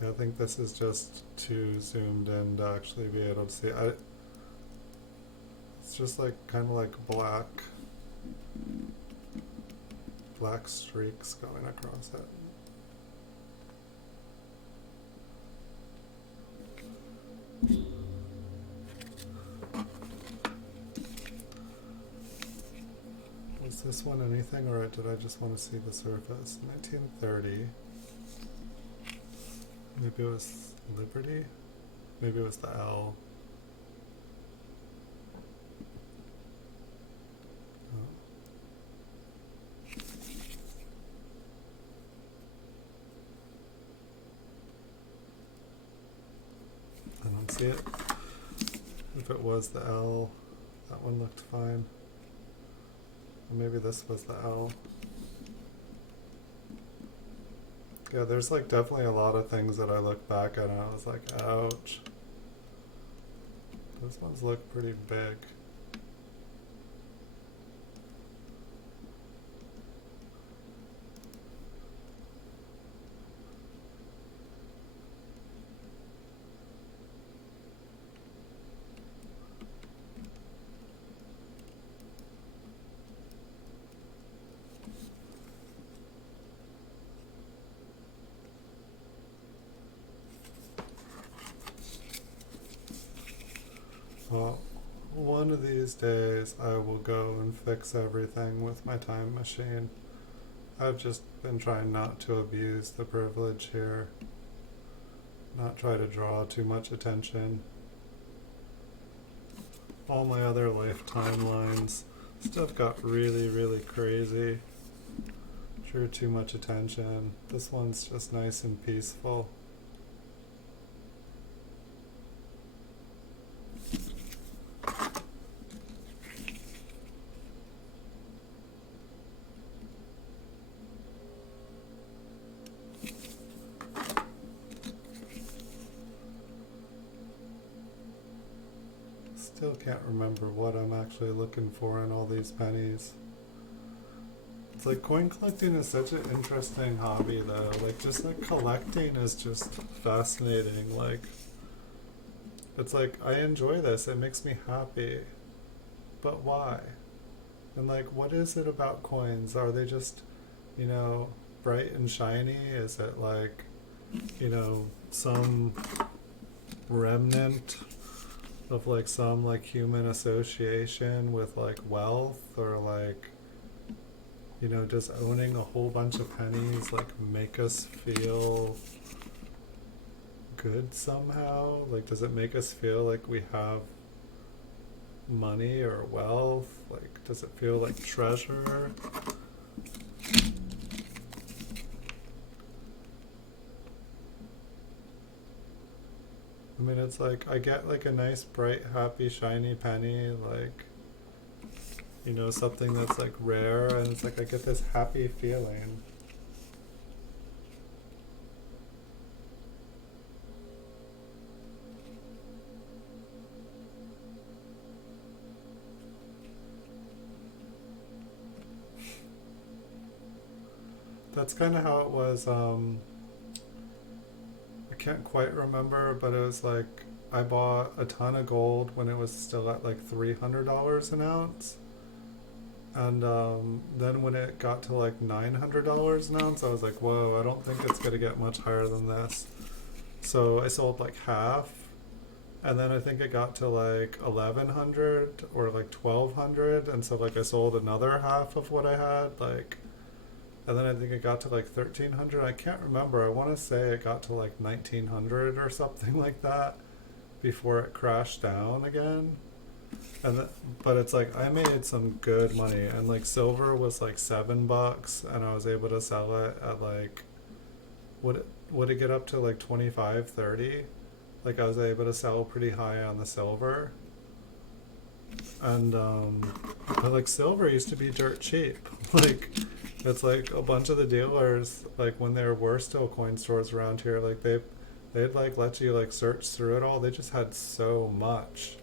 Yeah, I think this is just too zoomed in to actually be able to see. It's just like kind of like black streaks going across it. Was this one anything, or did I just want to see the surface? 1930. Maybe it was Liberty? Maybe it was the L. I don't see it. If it was the L, that one looked fine. Or maybe this was the L. Yeah, there's like definitely a lot of things that I look back at and I was like, ouch. Those ones look pretty big. Well, one of these days I will go and fix everything with my time machine. I've just been trying not to abuse the privilege here, not try to draw too much attention. All my other life timelines, stuff got really, really crazy. Drew too much attention. This one's just nice and peaceful. Still can't remember what I'm actually looking for in all these pennies. It's like coin collecting is such an interesting hobby though. Like just like collecting is just fascinating. Like it's like I enjoy this, it makes me happy. But why? And like what is it about coins? Are they just, you know, bright and shiny? Is it like, you know, some remnant of like some like human association with like wealth, or like Does owning a whole bunch of pennies like make us feel good somehow? Like, does it make us feel like we have money or wealth? Like, does it feel like treasure? I mean, it's like I get like a nice, bright, happy, shiny penny, like, something that's like rare, and it's like I get this happy feeling. That's kind of how it was. I can't quite remember, but it was like I bought a ton of gold when it was still at like $300 an ounce. And then when it got to like $900 an ounce, I was like, whoa, I don't think it's going to get much higher than this. So I sold like half. And then I think it got to like 1100 or like 1200. And so like I sold another half of what I had. And then I think it got to like 1300. I can't remember. I want to say it got to like 1900 or something like that before it crashed down again. But it's like I made some good money, and like silver was like $7, and I was able to sell it at like would it get up to like 25, 30? Like I was able to sell pretty high on the silver, and but like silver used to be dirt cheap. Like it's like a bunch of the dealers, like when there were still coin stores around here, like they'd like let you like search through it all. They just had so much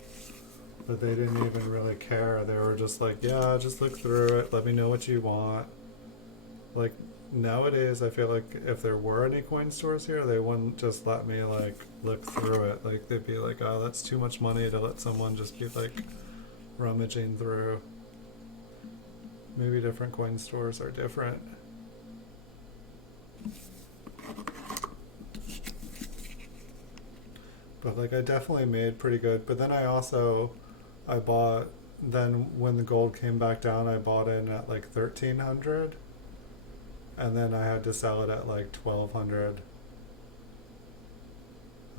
that they didn't even really care. They were just like, yeah, just look through it. Let me know what you want. Like nowadays, I feel like if there were any coin stores here, they wouldn't just let me like look through it. Like they'd be like, oh, that's too much money to let someone just be like rummaging through. Maybe different coin stores are different. But like I definitely made pretty good. But then I bought, then when the gold came back down, I bought in at like 1300, and then I had to sell it at like 1200.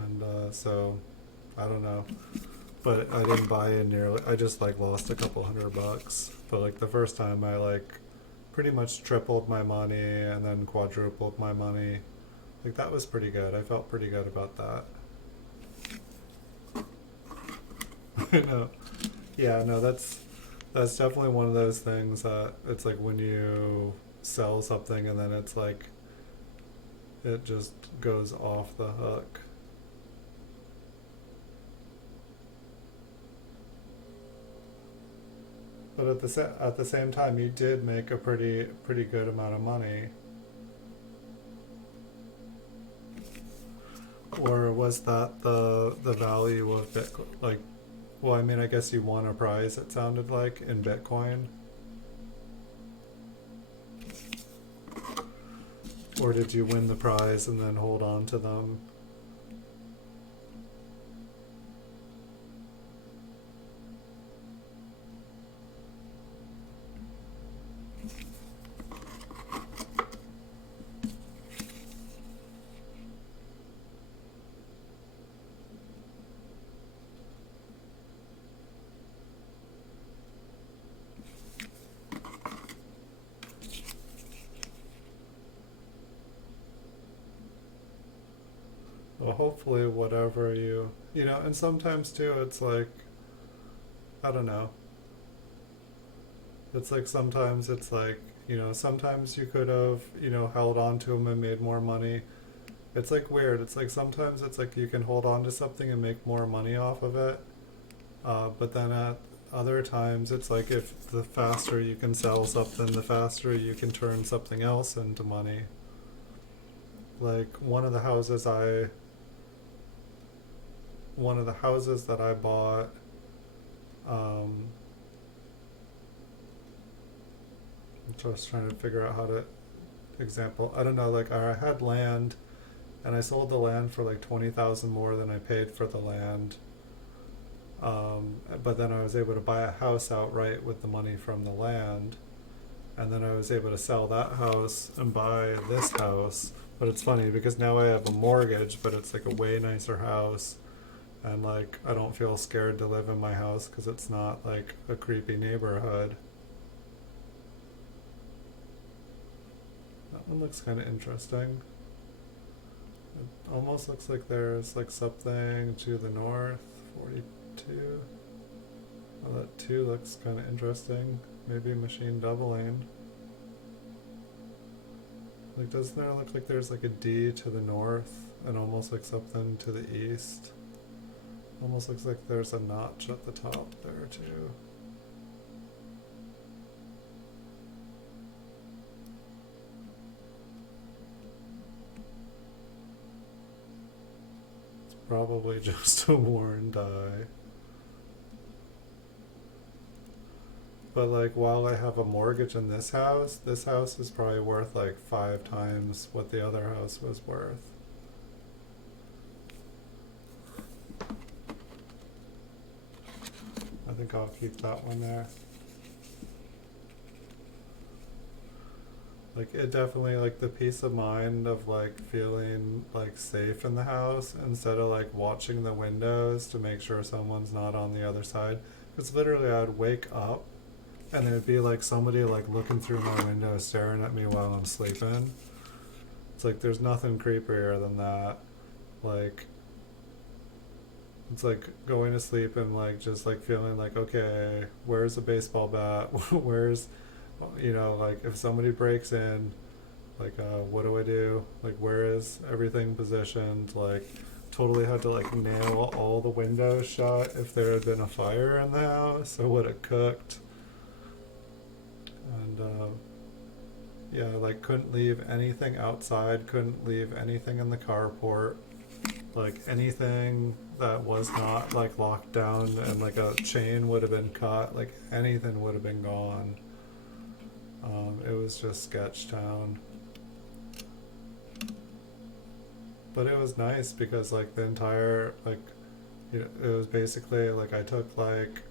And so I don't know, but I didn't buy in nearly. I just like lost a couple $100. But like the first time I like pretty much tripled my money and then quadrupled my money. Like that was pretty good. I felt pretty good about that. I know. Yeah, no, that's definitely one of those things that it's like when you sell something and then it's like it just goes off the hook. But at the same time, you did make a pretty good amount of money. Or was that the value of Bitcoin? Like, well, I mean, I guess you won a prize. It sounded like in Bitcoin. Or did you win the prize and then hold on to them? Well, hopefully, whatever and sometimes too, it's like, I don't know. It's like sometimes it's like, sometimes you could have, held on to them and made more money. It's like weird. It's like sometimes it's like you can hold on to something and make more money off of it. But then at other times, it's like if the faster you can sell something, the faster you can turn something else into money. Like one of the houses that I bought, I'm just trying to figure out how to example. I don't know, like I had land and I sold the land for like 20,000 more than I paid for the land. But then I was able to buy a house outright with the money from the land. And then I was able to sell that house and buy this house. But it's funny because now I have a mortgage, but it's like a way nicer house. And like, I don't feel scared to live in my house because it's not like a creepy neighborhood. That one looks kind of interesting. It almost looks like there's like something to the north. 42. Oh, that 2 looks kind of interesting. Maybe machine doubling. Like, doesn't there look like there's like a D to the north and almost like something to the east? Almost looks like there's a notch at the top there too. It's probably just a worn die. But like, while I have a mortgage in this house is probably worth like 5 times what the other house was worth. I think I'll keep that one there. Like, it definitely, like, the peace of mind of like feeling like safe in the house instead of like watching the windows to make sure someone's not on the other side. Because literally I'd wake up and there'd be like somebody like looking through my window staring at me while I'm sleeping. It's like there's nothing creepier than that. Like, it's like going to sleep and like just like feeling like, okay, where's a baseball bat? Where's, you know, like if somebody breaks in, like what do I do? Like, where is everything positioned? Like, totally had to like nail all the windows shut if there had been a fire in the house or would it cooked. And yeah, like couldn't leave anything outside, couldn't leave anything in the carport. Like anything that was not like locked down and like a chain would have been cut, like anything would have been gone. It was just sketch town. But it was nice because like the entire, like, you know, it was basically like I took like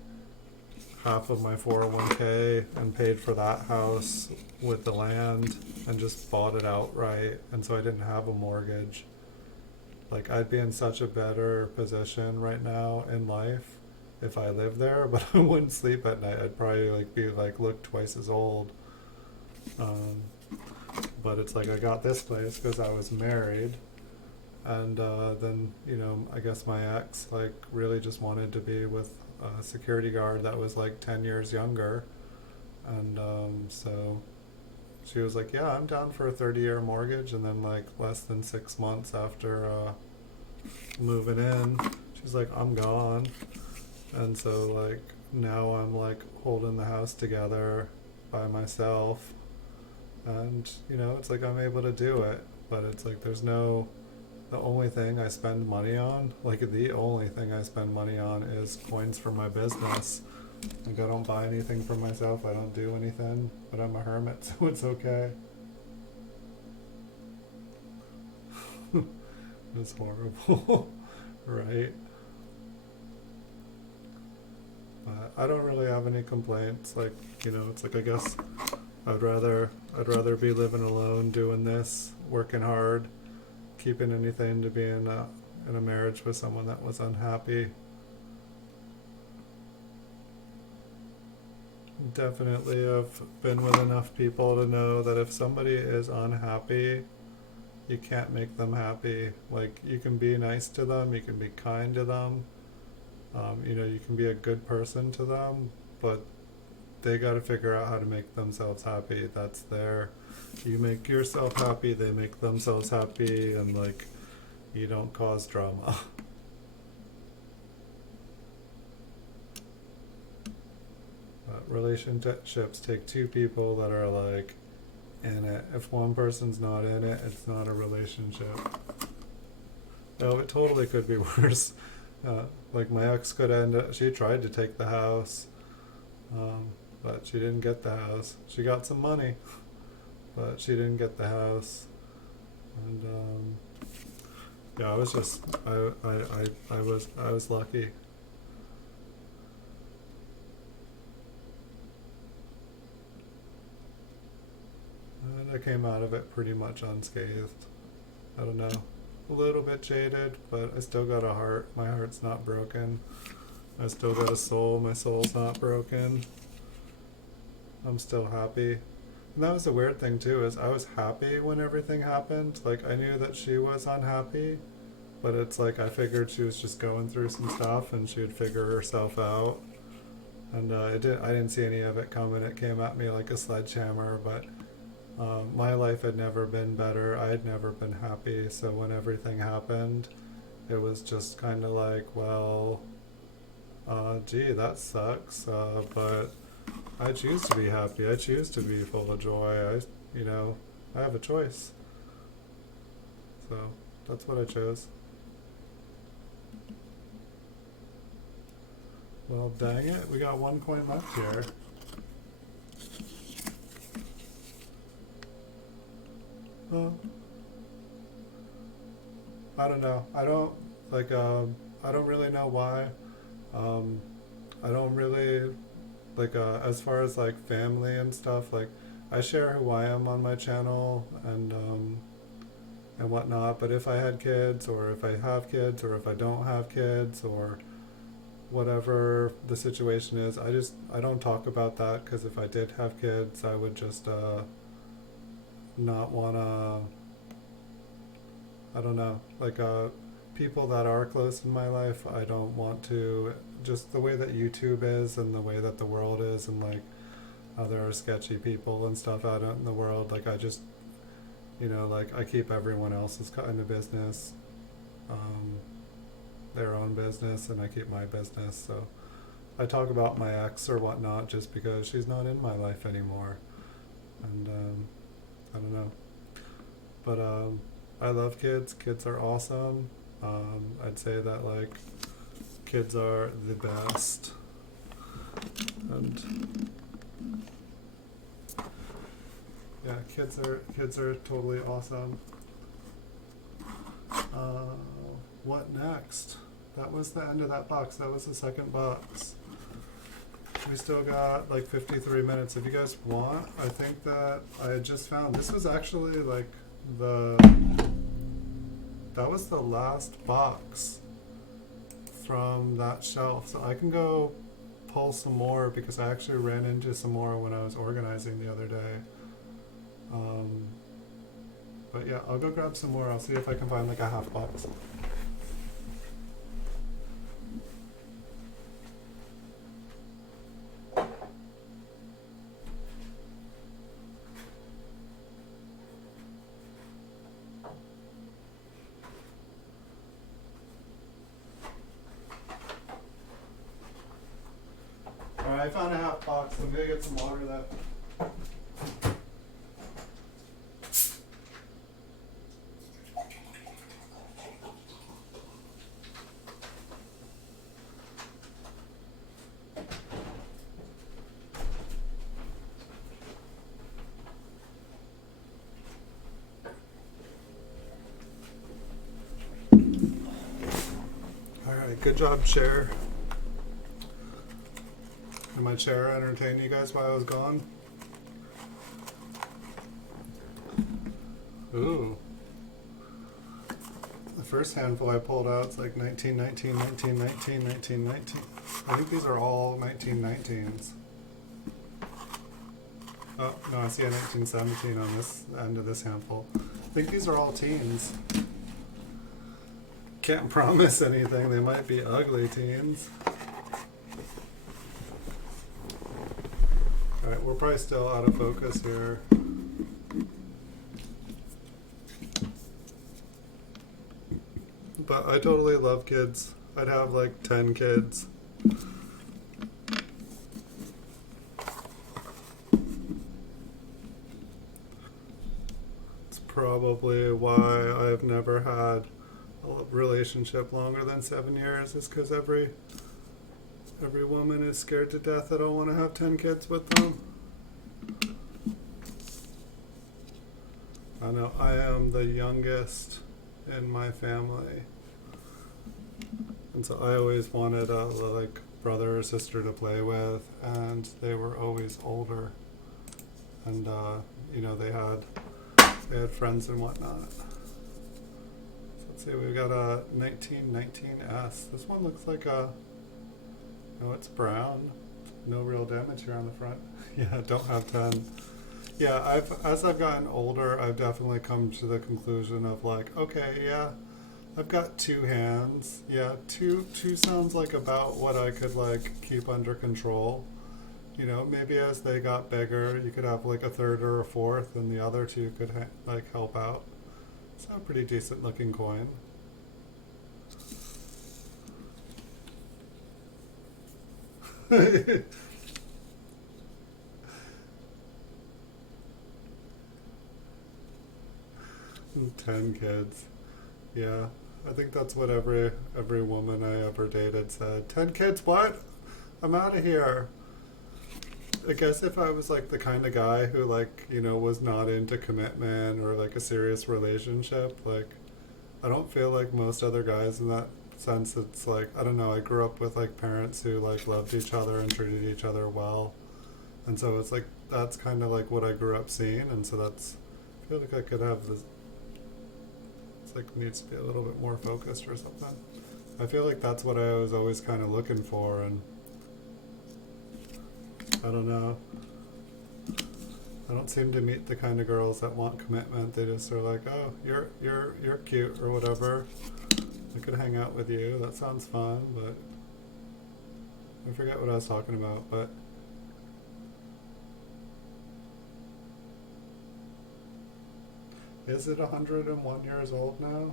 half of my 401k and paid for that house with the land and just bought it outright, and so I didn't have a mortgage. Like, I'd be in such a better position right now in life if I lived there, but I wouldn't sleep at night. I'd probably like be like look twice as old. But it's like I got this place because I was married, and then, you know, I guess my ex like really just wanted to be with a security guard that was like 10 years younger, and so she was like, yeah, I'm down for a 30-year mortgage. And then like less than 6 months after moving in, she's like, I'm gone. And so like now I'm like holding the house together by myself, and you know, it's like I'm able to do it. But it's like there's no, the only thing I spend money on, like the only thing I spend money on is coins for my business. Like, I don't buy anything for myself, I don't do anything, but I'm a hermit, so it's okay. It's horrible, right? But I don't really have any complaints. Like, you know, it's like I guess I'd rather be living alone doing this, working hard, keeping anything to be in a marriage with someone that was unhappy. Definitely I've been with enough people to know that if somebody is unhappy, you can't make them happy. Like, you can be nice to them, you can be kind to them, you know, you can be a good person to them, but they got to figure out how to make themselves happy. That's their, you make yourself happy, they make themselves happy, and like, you don't cause drama. Relationships take 2 people that are like in it. If one person's not in it, it's not a relationship. No, it totally could be worse. Like, my ex could end up, she tried to take the house, but she didn't get the house. She got some money, but she didn't get the house. And yeah, I was just, I was lucky. And I came out of it pretty much unscathed. I don't know. A little bit jaded, but I still got a heart. My heart's not broken. I still got a soul. My soul's not broken. I'm still happy. And that was the weird thing too, is I was happy when everything happened. Like, I knew that she was unhappy, but it's like I figured she was just going through some stuff and she would figure herself out. And I didn't see any of it coming. It came at me like a sledgehammer, but my life had never been better. I had never been happy. So when everything happened, it was just kind of like, well, gee, that sucks. But I choose to be happy. I choose to be full of joy. I have a choice. So that's what I chose. Well, dang it. We got one coin left here. Well, I don't know. I don't really know why. I don't really, as far as like family and stuff, like I share who I am on my channel and whatnot, but if I had kids, or if I have kids, or if I don't have kids, or whatever the situation is, I don't talk about that, because if I did have kids, I would just not wanna, I don't know, people that are close in my life, I don't want to, just the way that YouTube is and the way that the world is, and like how there are sketchy people and stuff out in the world, like I just, I keep everyone else's kind of business, their own business, and I keep my business. So I talk about my ex or whatnot just because she's not in my life anymore, and I don't know, but I love kids. Kids are awesome. I'd say that kids are the best, and yeah, kids are totally awesome. What next? That was the end of that box. That was the second box. We still got 53 minutes. If you guys want, I think that I had just found, this was actually that was the last box from that shelf. So I can go pull some more, because I actually ran into some more when I was organizing the other day. But yeah, I'll go grab some more. I'll see if I can find a half box. Alright, I found a half box. I'm gonna get some water though. Alright, good job, Cher. Did my chair entertain you guys while I was gone? Ooh. The first handful I pulled out is 1919, 1919, 1919. I think these are all 1919s. Oh, no, I see a 1917 on this end of this handful. I think these are all teens. Can't promise anything. They might be ugly teens. Alright, we're probably still out of focus here. But I totally love kids. I'd have 10 kids. It's probably why I've never had a relationship longer than 7 years, is because every woman is scared to death that I'll want to have 10 kids with them. I know I am the youngest in my family, and so I always wanted a brother or sister to play with, and they were always older, and you know, they had friends and whatnot. So let's see, we've got a 1919S. This one looks like a, no, it's brown. No real damage here on the front. Yeah, don't have 10. Yeah, as I've gotten older, I've definitely come to the conclusion of like, okay, yeah, I've got two hands. Yeah, two sounds like about what I could like keep under control. You know, maybe as they got bigger, you could have like a third or a fourth, and the other two could like help out. It's a pretty decent looking coin. Ten kids. Yeah, I think that's what every woman I ever dated said. 10 kids? What? I'm out of here. I guess if I was like the kind of guy who like, you know, was not into commitment or like a serious relationship, like I don't feel like most other guys in that sense. It's like, I don't know, I grew up with like parents who like loved each other and treated each other well. And so it's like that's kind of like what I grew up seeing, and so that's, I feel like I could have this, it's like needs to be a little bit more focused or something. I feel like that's what I was always kind of looking for, and I don't know. I don't seem to meet the kind of girls that want commitment. They just are like, oh, you're cute or whatever. I could hang out with you. That sounds fun, but I forget what I was talking about. But is it 101 years old now?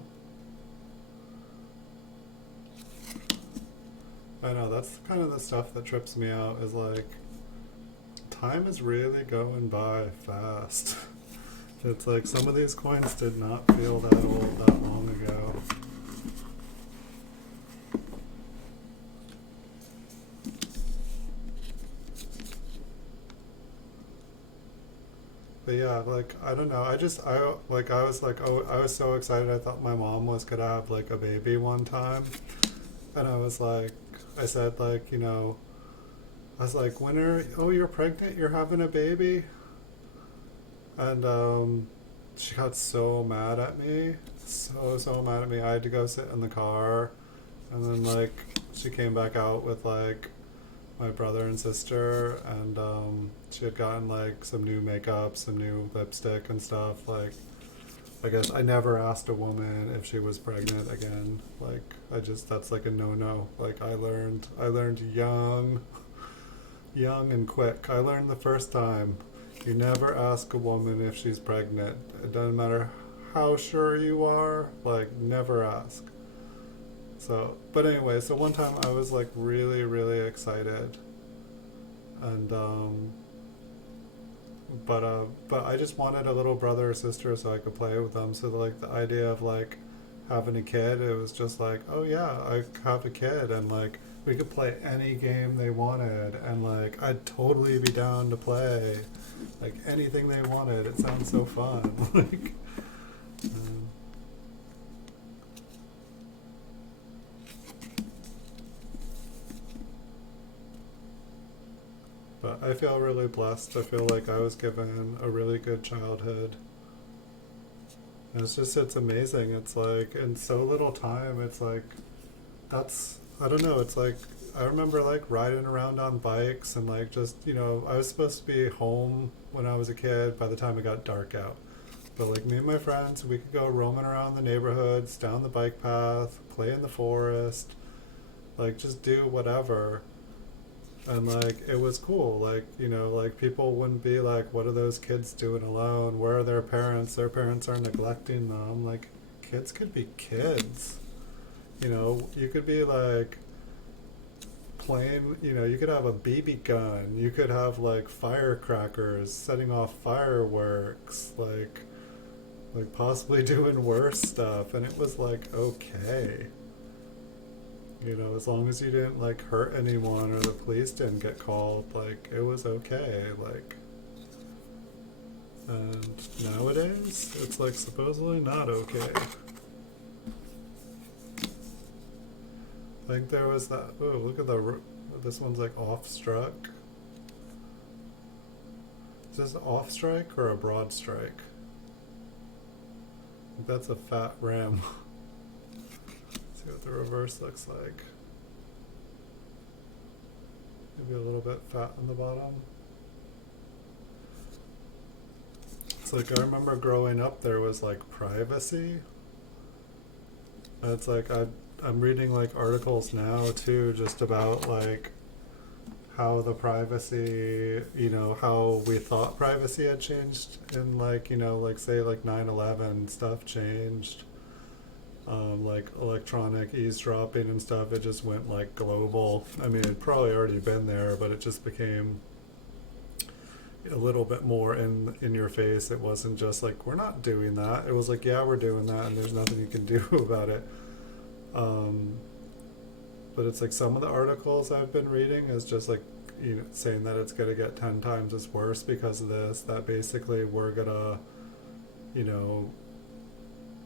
I know, that's kind of the stuff that trips me out, is like, time is really going by fast. It's like some of these coins did not feel that old that long ago. But yeah, like I don't know. I was like, oh, I was so excited. I thought my mom was gonna have like a baby one time, and I was like, I said like, you know, I was like, when are, oh, you're pregnant? You're having a baby? And she got so mad at me, so mad at me. I had to go sit in the car, and then like she came back out with like my brother and sister, and she had gotten like some new makeup, some new lipstick and stuff. Like, I guess I never asked a woman if she was pregnant again. Like, I just, that's like a no-no. Like, I learned young and quick. I learned the first time, you never ask a woman if she's pregnant. It doesn't matter how sure you are, like, never ask. So, but anyway, so one time I was like really excited, and but I just wanted a little brother or sister so I could play with them. So like the idea of like having a kid, it was just like, oh yeah, I have a kid, and like we could play any game they wanted, and like I'd totally be down to play like anything they wanted. It sounds so fun. Like, um, but I feel really blessed. I feel like I was given a really good childhood. And it's amazing. It's like in so little time, it's like, that's, I don't know, it's like, I remember like riding around on bikes and like just, you know, I was supposed to be home when I was a kid by the time it got dark out. But like me and my friends, we could go roaming around the neighborhoods, down the bike path, play in the forest, like just do whatever. And like it was cool, like, you know, like people wouldn't be like, what are those kids doing alone, where are their parents, their parents are neglecting them. Like, kids could be kids, you know, you could be like playing, you know, you could have a BB gun, you could have like firecrackers, setting off fireworks, like possibly doing worse stuff, and it was like okay. You know, as long as you didn't like hurt anyone or the police didn't get called, like it was okay. Like, and nowadays it's like supposedly not okay. I think there was that. Oh, look at this one's like off struck. Is this an off strike or a broad strike? That's a fat rim. See what the reverse looks like. Maybe a little bit fat on the bottom. It's like I remember growing up there was like privacy. And it's like I'm reading like articles now too just about like how the privacy, how we thought privacy had changed in like, like say like 9/11 stuff changed. Like electronic eavesdropping and stuff, it just went like global. I mean, it'd probably already been there, but it just became a little bit more in your face. It wasn't just like, we're not doing that. It was like, yeah, we're doing that and there's nothing you can do about it. But it's like some of the articles I've been reading is just like, saying that it's going to get 10 times as worse because of this, that basically we're going to,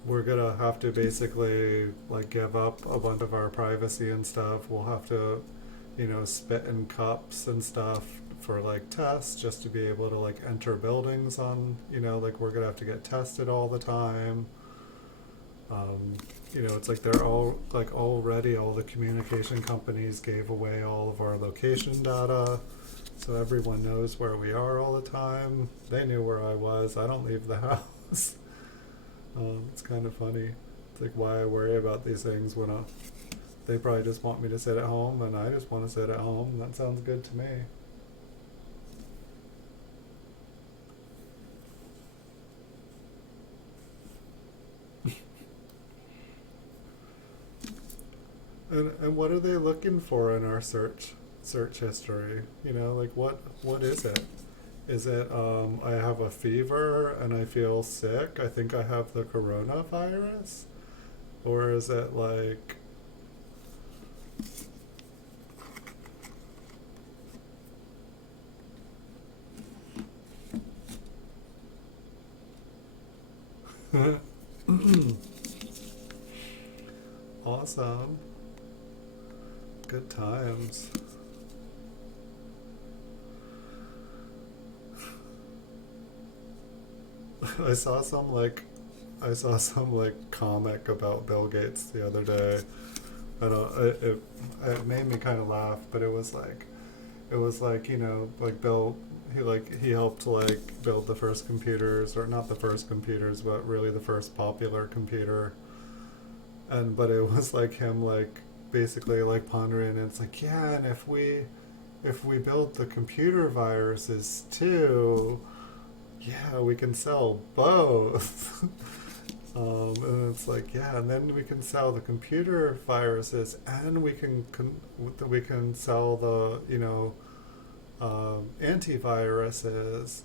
we're going to have to basically like give up a bunch of our privacy and stuff. We'll have to, spit in cups and stuff for like tests just to be able to like enter buildings on, like we're going to have to get tested all the time. It's like they're all like already all the communication companies gave away all of our location data, so everyone knows where we are all the time. They knew where I was. I don't leave the house. It's kind of funny. It's like why I worry about these things when they probably just want me to sit at home, and I just want to sit at home. That sounds good to me. And what are they looking for in our search history? Like what is it? Is it I have a fever and I feel sick? I think I have the coronavirus? Or is it like awesome. Good times. I saw some comic about Bill Gates the other day. I don't it made me kind of laugh, but it was like like Bill, he helped like build the first computers, or not the first computers, but really the first popular computer. But it was like him like basically like pondering, and it's like, yeah, and if we build the computer viruses too, yeah, we can sell both. And it's like, yeah, and then we can sell the computer viruses, and we can sell the antiviruses.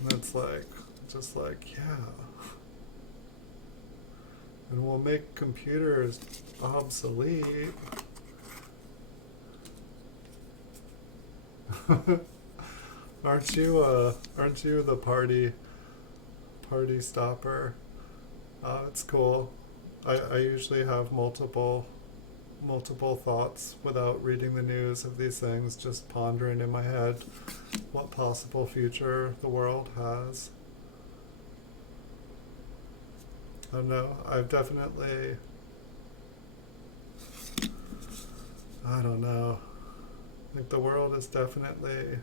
And it's like, just like, yeah, and we'll make computers obsolete. Aren't you the party stopper? It's cool. I usually have multiple thoughts without reading the news of these things, just pondering in my head what possible future the world has. I don't know. I don't know. Like the world is definitely,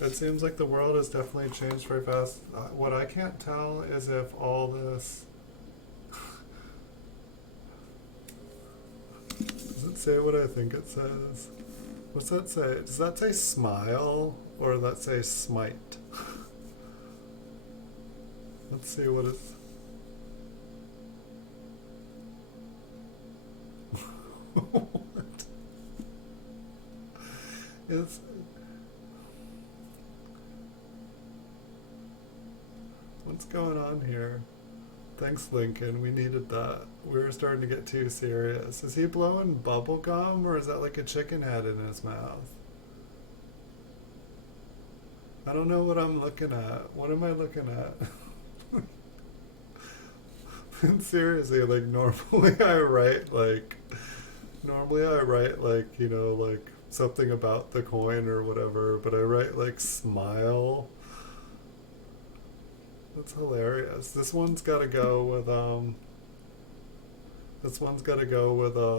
it seems like the world has definitely changed very fast. What I can't tell is if all this, does it say what I think it says? What's that say? Does that say smile, or does that say smite? Let's see what it's. What? It's. What's going on here? Thanks, Lincoln. We needed that. We were starting to get too serious. Is he blowing bubble gum, or is that like a chicken head in his mouth? I don't know what I'm looking at. What am I looking at? Seriously, like normally I write like something about the coin or whatever, but I write like smile. That's hilarious. This one's got to go with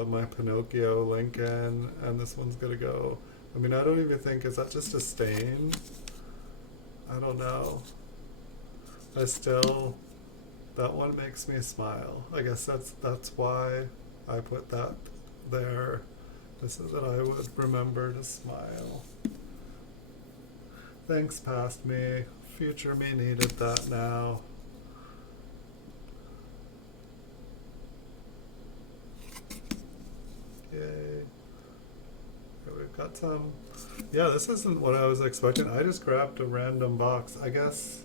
my Pinocchio Lincoln, and this one's got to go. I mean, I don't even think, is that just a stain? I don't know. That one makes me smile. I guess that's why I put that there, just so that I would remember to smile. Thanks, past me. Future me needed that now. Yay. Okay, we've got some. Yeah, this isn't what I was expecting. I just grabbed a random box. I guess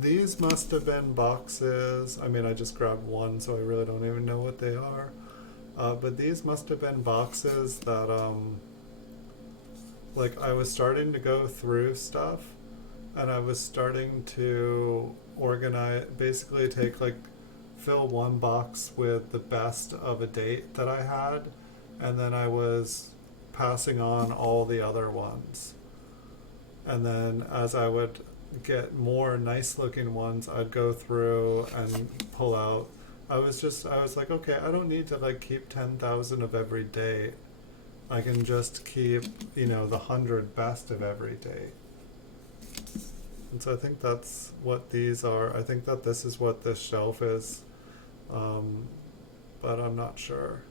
these must have been boxes. I mean, I just grabbed one, so I really don't even know what they are. But these must have been boxes that, like, I was starting to go through stuff, and I was starting to organize, basically fill one box with the best of a date that I had, and then I was passing on all the other ones. And then as I would get more nice looking ones, I'd go through and pull out. I was like, okay, I don't need to like keep 10,000 of every date. I can just keep, the 100 best of every date. And so I think that's what these are. I think that this is what this shelf is, but I'm not sure.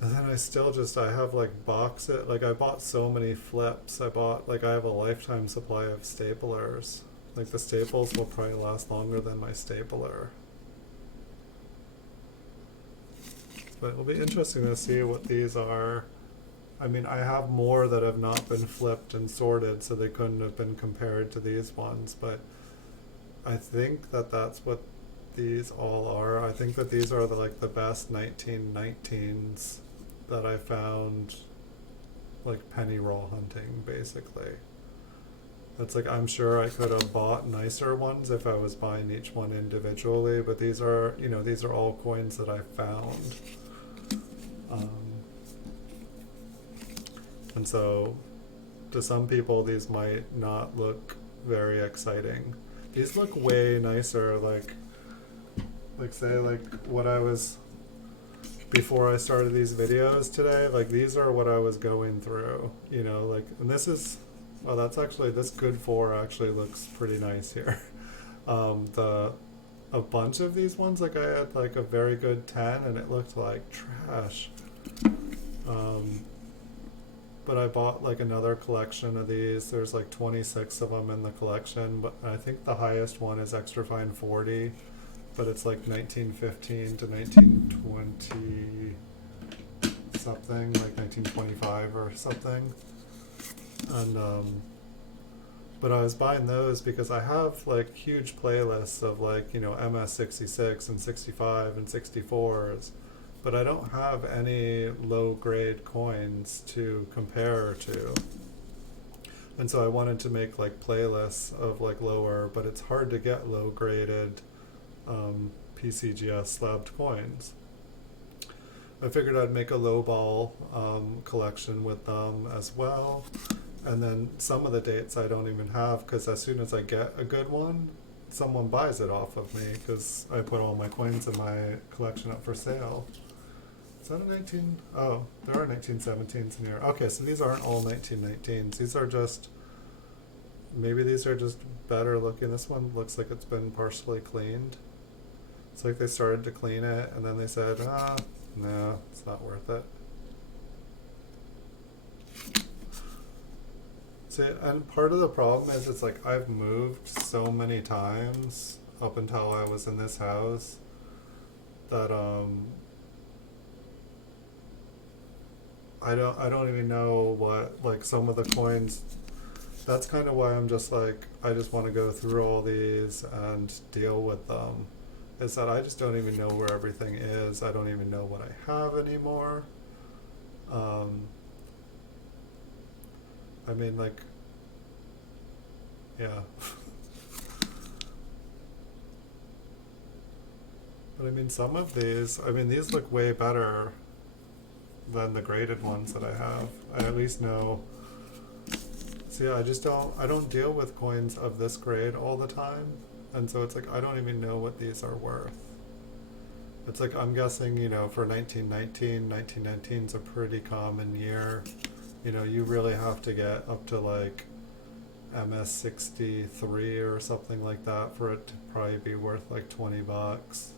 And then I have like boxes, like I bought so many flips. I have a lifetime supply of staplers. Like the staples will probably last longer than my stapler. But it'll be interesting to see what these are. I mean, I have more that have not been flipped and sorted, so they couldn't have been compared to these ones, but I think that that's what these all are. I think that these are the best 1919s that I found, like penny roll hunting, basically. It's like, I'm sure I could have bought nicer ones if I was buying each one individually, but these are all coins that I found. And so, to some people, these might not look very exciting. These look way nicer, like say, what I was, before I started these videos today, like these are what I was going through, and this is, well, that's actually, this good 4 actually looks pretty nice here. A bunch of these ones, like I had like a very good 10 and it looked like trash. But I bought like another collection of these. There's like 26 of them in the collection, but I think the highest one is extra fine 40, but it's like 1915 to 1920 something, like 1925 or something. And but I was buying those because I have like huge playlists of like, MS66 and 65 and 64s, but I don't have any low grade coins to compare to. And so I wanted to make like playlists of like lower, but it's hard to get low graded PCGS slabbed coins. I figured I'd make a lowball collection with them as well. And then some of the dates I don't even have, because as soon as I get a good one, someone buys it off of me, because I put all my coins in my collection up for sale. Is that a 19? Oh, there are 1917s in here. Okay, so these aren't all 1919s. These are just, maybe these are just better looking. This one looks like it's been partially cleaned. It's like they started to clean it, and then they said, no, it's not worth it. See, and part of the problem is it's like I've moved so many times up until I was in this house that I don't even know what, like, some of the coins. That's kind of why I'm just like, I just want to go through all these and deal with them, is that I just don't even know where everything is. I don't even know what I have anymore. I mean, like, yeah. But I mean, some of these, I mean, these look way better. than the graded ones that I have. I at least know. So yeah, I don't deal with coins of this grade all the time, and so it's like I don't even know what these are worth. It's like I'm guessing, for 1919 is a pretty common year. You really have to get up to like MS63 or something like that for it to probably be worth like $20.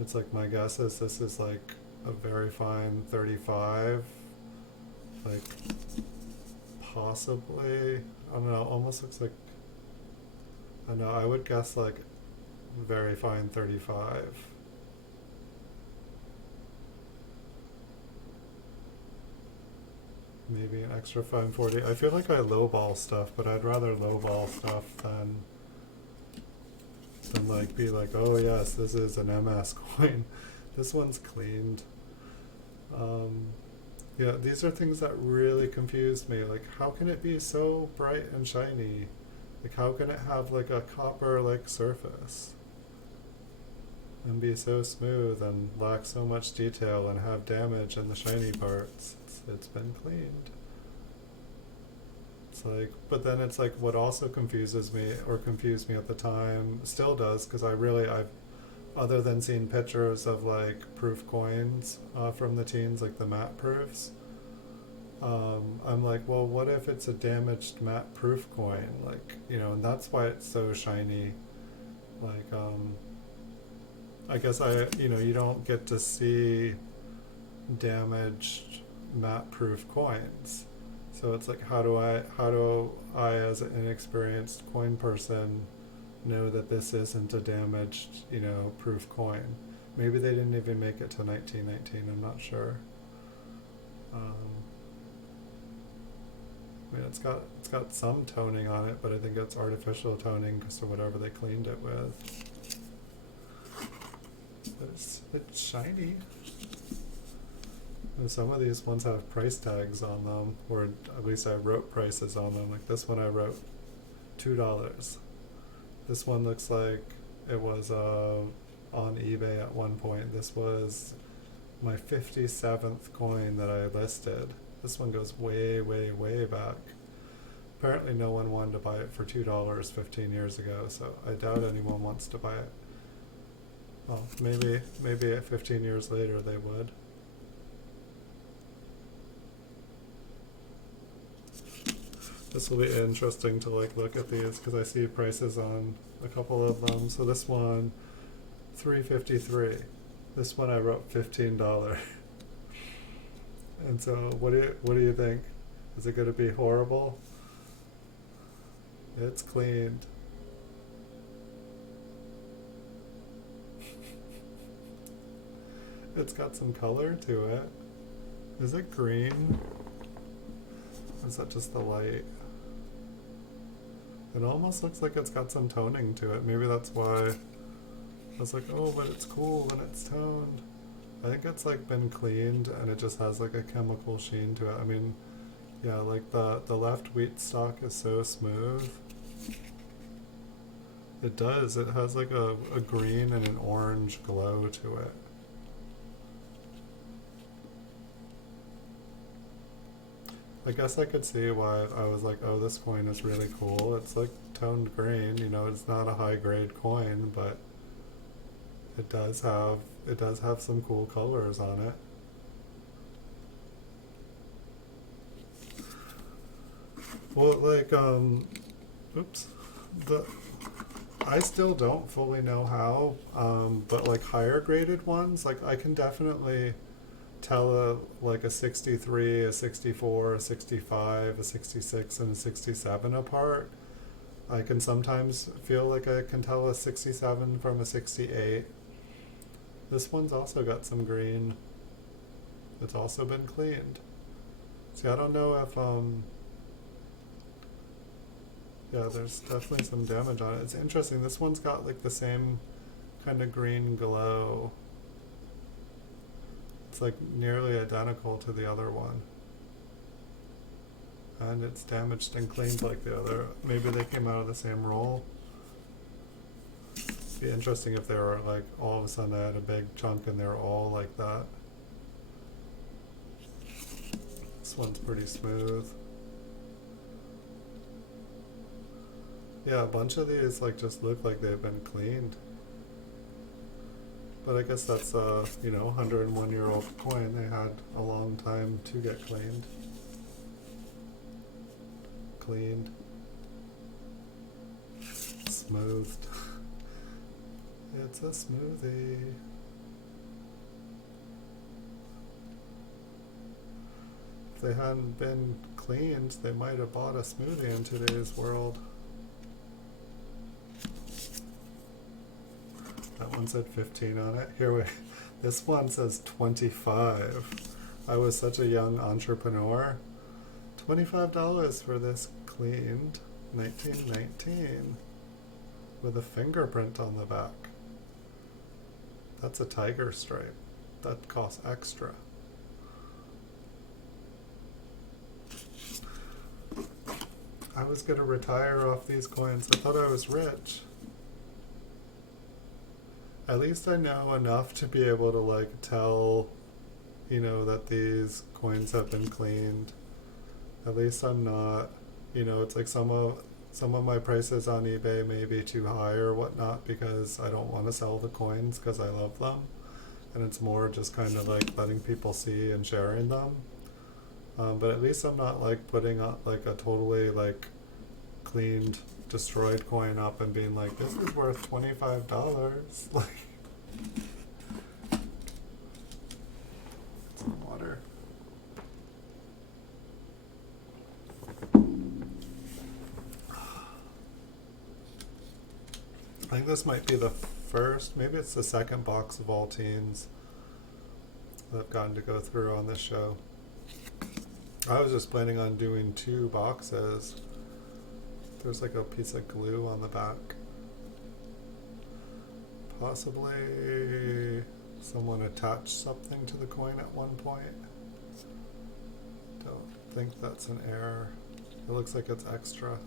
It's like my guess is this is like a very fine 35, like possibly, I don't know, almost looks like, I know, I would guess like very fine 35. Maybe an extra fine 40. I feel like I lowball stuff, but I'd rather lowball stuff than like be like, oh yes, this is an MS coin. This one's cleaned. Yeah, these are things that really confused me. Like, how can it be so bright and shiny? Like, how can it have like a copper like surface and be so smooth and lack so much detail and have damage in the shiny parts? It's been cleaned. It's like, but then it's like what also confuses me, or confused me at the time, still does, because I've other than seeing pictures of like proof coins from the teens, like the matte proofs, I'm like, well, what if it's a damaged matte proof coin? Like, and that's why it's so shiny. Like, I guess you don't get to see damaged matte proof coins. So it's like, how do I as an inexperienced coin person know that this isn't a damaged, proof coin? Maybe they didn't even make it to 1919, I'm not sure. I mean, it's got some toning on it, but I think it's artificial toning because of whatever they cleaned it with. But it's shiny. And some of these ones have price tags on them, or at least I wrote prices on them. Like this one I wrote $2. This one looks like it was on eBay at one point. This was my 57th coin that I listed. This one goes way, way, way back. Apparently no one wanted to buy it for $2 15 years ago, so I doubt anyone wants to buy it. Well, maybe 15 years later they would. This will be interesting to look at these because I see prices on a couple of them. So this one, $3.53. This one I wrote $15. And so what do you think? Is it going to be horrible? It's cleaned. It's got some color to it. Is it green? Or is that just the light? It almost looks like it's got some toning to it. Maybe that's why I was like, oh, but it's cool when it's toned. I think it's been cleaned and it just has a chemical sheen to it. I mean, yeah, the left wheat stalk is so smooth. It does. It has a green and an orange glow to it. I guess I could see why I was like, oh, this coin is really cool. It's toned green, it's not a high grade coin, but it does have some cool colors on it. Well, oops. I still don't fully know how, but higher graded ones, I can definitely tell a 63, a 64, a 65, a 66, and a 67 apart. I can sometimes feel like I can tell a 67 from a 68. This one's also got some green. It's also been cleaned. See, I don't know if, yeah, there's definitely some damage on it. It's interesting, this one's got the same kind of green glow. It's nearly identical to the other one. And it's damaged and cleaned like the other. Maybe they came out of the same roll. Be interesting if they were like all of a sudden I had a big chunk and they're all like that. This one's pretty smooth. Yeah, a bunch of these like just look like they've been cleaned. But I guess that's 101-year-old coin. They had a long time to get cleaned. Smoothed. It's a smoothie. If they hadn't been cleaned, they might have bought a smoothie in today's world. That one said 15 on it. This one says 25. I was such a young entrepreneur. $25 for this cleaned 1919 with a fingerprint on the back. That's a tiger stripe. That costs extra. I was gonna retire off these coins. I thought I was rich. At least I know enough to be able to like tell, that these coins have been cleaned. At least I'm not, it's like some of my prices on eBay may be too high or whatnot because I don't want to sell the coins because I love them. And it's more just kind of like letting people see and sharing them. But at least I'm not like putting up like a totally like cleaned, destroyed coin up and being like, this is worth $25. Like, some water. I think this might be the first, maybe it's the second box of all teens that I've gotten to go through on this show. I was just planning on doing 2 boxes. There's like a piece of glue on the back. Possibly someone attached something to the coin at one point. Don't think that's an error. It looks like it's extra.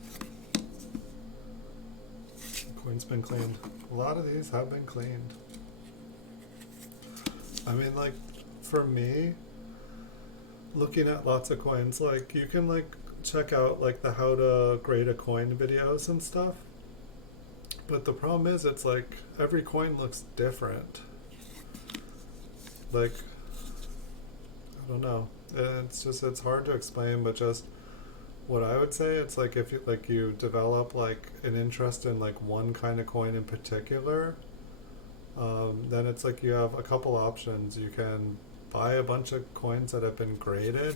The coin's been cleaned. A lot of these have been cleaned. I mean, like, for me, looking at lots of coins, like, you can, like, check out, like, the how to grade a coin videos and stuff. But the problem is, it's like, every coin looks different. Like, I don't know. It's hard to explain, but just what I would say, it's like if you develop like an interest in like one kind of coin in particular, then it's like you have a couple options. You can buy a bunch of coins that have been graded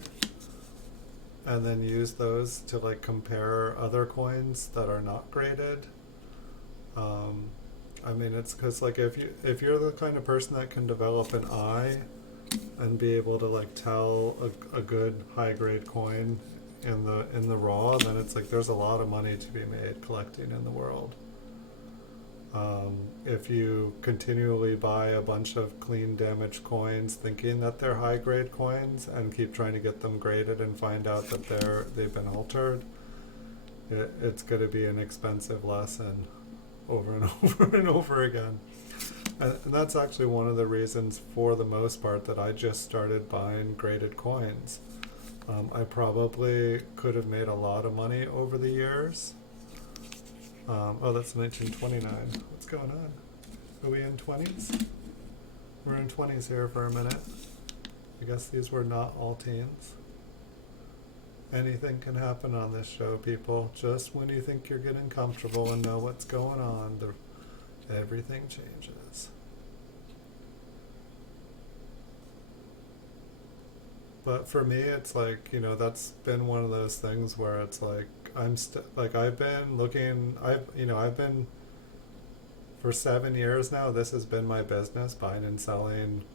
and then use those to like compare other coins that are not graded. I mean, it's because like if you're the kind of person that can develop an eye and be able to like tell a good high grade coin in the raw, then it's like there's a lot of money to be made collecting in the world. If you continually buy a bunch of clean damaged coins thinking that they're high grade coins and keep trying to get them graded and find out that they've been altered, it's going to be an expensive lesson over and over and over again. And that's actually one of the reasons, for the most part, that I just started buying graded coins. I probably could have made a lot of money over the years. Oh, that's 1929. What's going on? Are we in 20s? We're in 20s here for a minute. I guess these were not all teens. Anything can happen on this show, people. Just when you think you're getting comfortable and know what's going on, everything changes. But for me, it's like, that's been one of those things where it's like, I've been for 7 years now, this has been my business, buying and selling,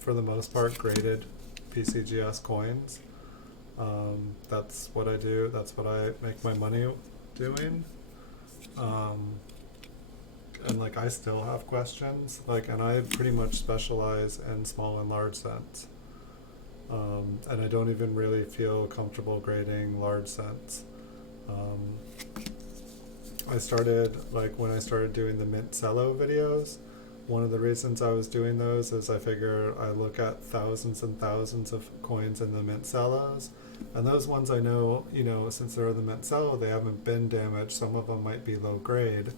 for the most part, graded PCGS coins. That's what I do. That's what I make my money doing. And like, I still have questions, like, and I pretty much specialize in small and large cents. And I don't even really feel comfortable grading large cents. I started, like, when I started doing the mint cello videos, one of the reasons I was doing those is I figure I look at thousands and thousands of coins in the mint cellos, and those ones I know, since they're the mint cello, they haven't been damaged. Some of them might be low grade,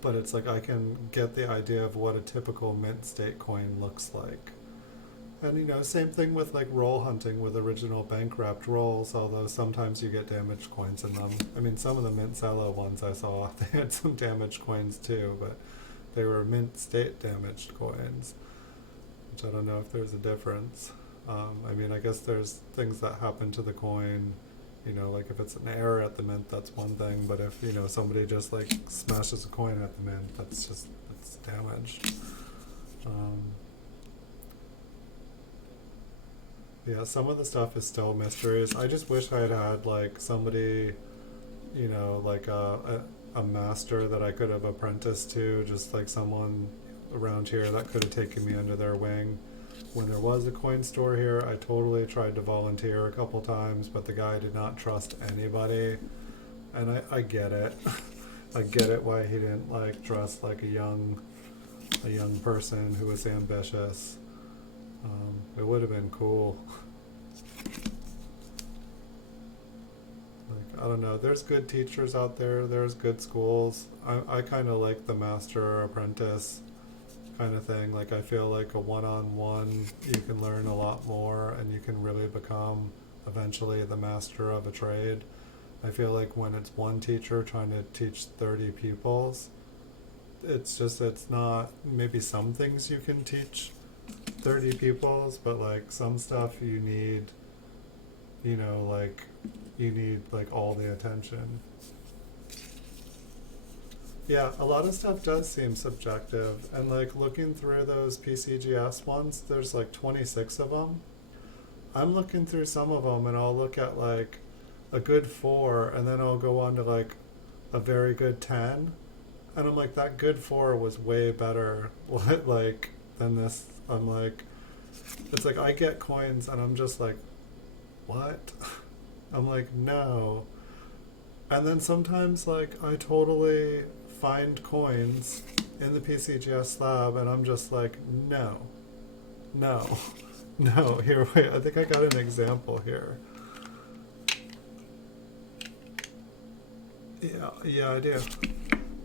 but it's like I can get the idea of what a typical mint state coin looks like. And same thing with like roll hunting with original bank wrapped rolls, although sometimes you get damaged coins in them. I mean, some of the mint cello ones I saw, they had some damaged coins too, but they were mint state damaged coins, which I don't know if there's a difference. I mean, I guess there's things that happen to the coin, like if it's an error at the mint, that's one thing, but if, somebody just like smashes a coin at the mint, it's damaged. Yeah, some of the stuff is still mysteries. I just wish I had like somebody, like a master that I could have apprenticed to, just like someone around here that could have taken me under their wing. When there was a coin store here, I totally tried to volunteer a couple times, but the guy did not trust anybody. And I get it. I get it why he didn't like trust like a young person who was ambitious. It would have been cool. Like, I don't know, there's good teachers out there, there's good schools. I kind of like the master or apprentice kind of thing. Like, I feel like a one-on-one, you can learn a lot more and you can really become eventually the master of a trade. I feel like when it's one teacher trying to teach 30 pupils, it's not, maybe some things you can teach 30 pupils, but like some stuff you need, like all the attention. Yeah, a lot of stuff does seem subjective, and like looking through those PCGS ones, there's like 26 of them. I'm looking through some of them and I'll look at like a good 4 and then I'll go on to like a very good 10, and I'm like, that good 4 was way better like than this. I'm like, it's like I get coins and I'm just like, what? I'm like, no. And then sometimes like I totally find coins in the PCGS slab and I'm just like, no. Here, wait, I think I got an example here. Yeah, I do.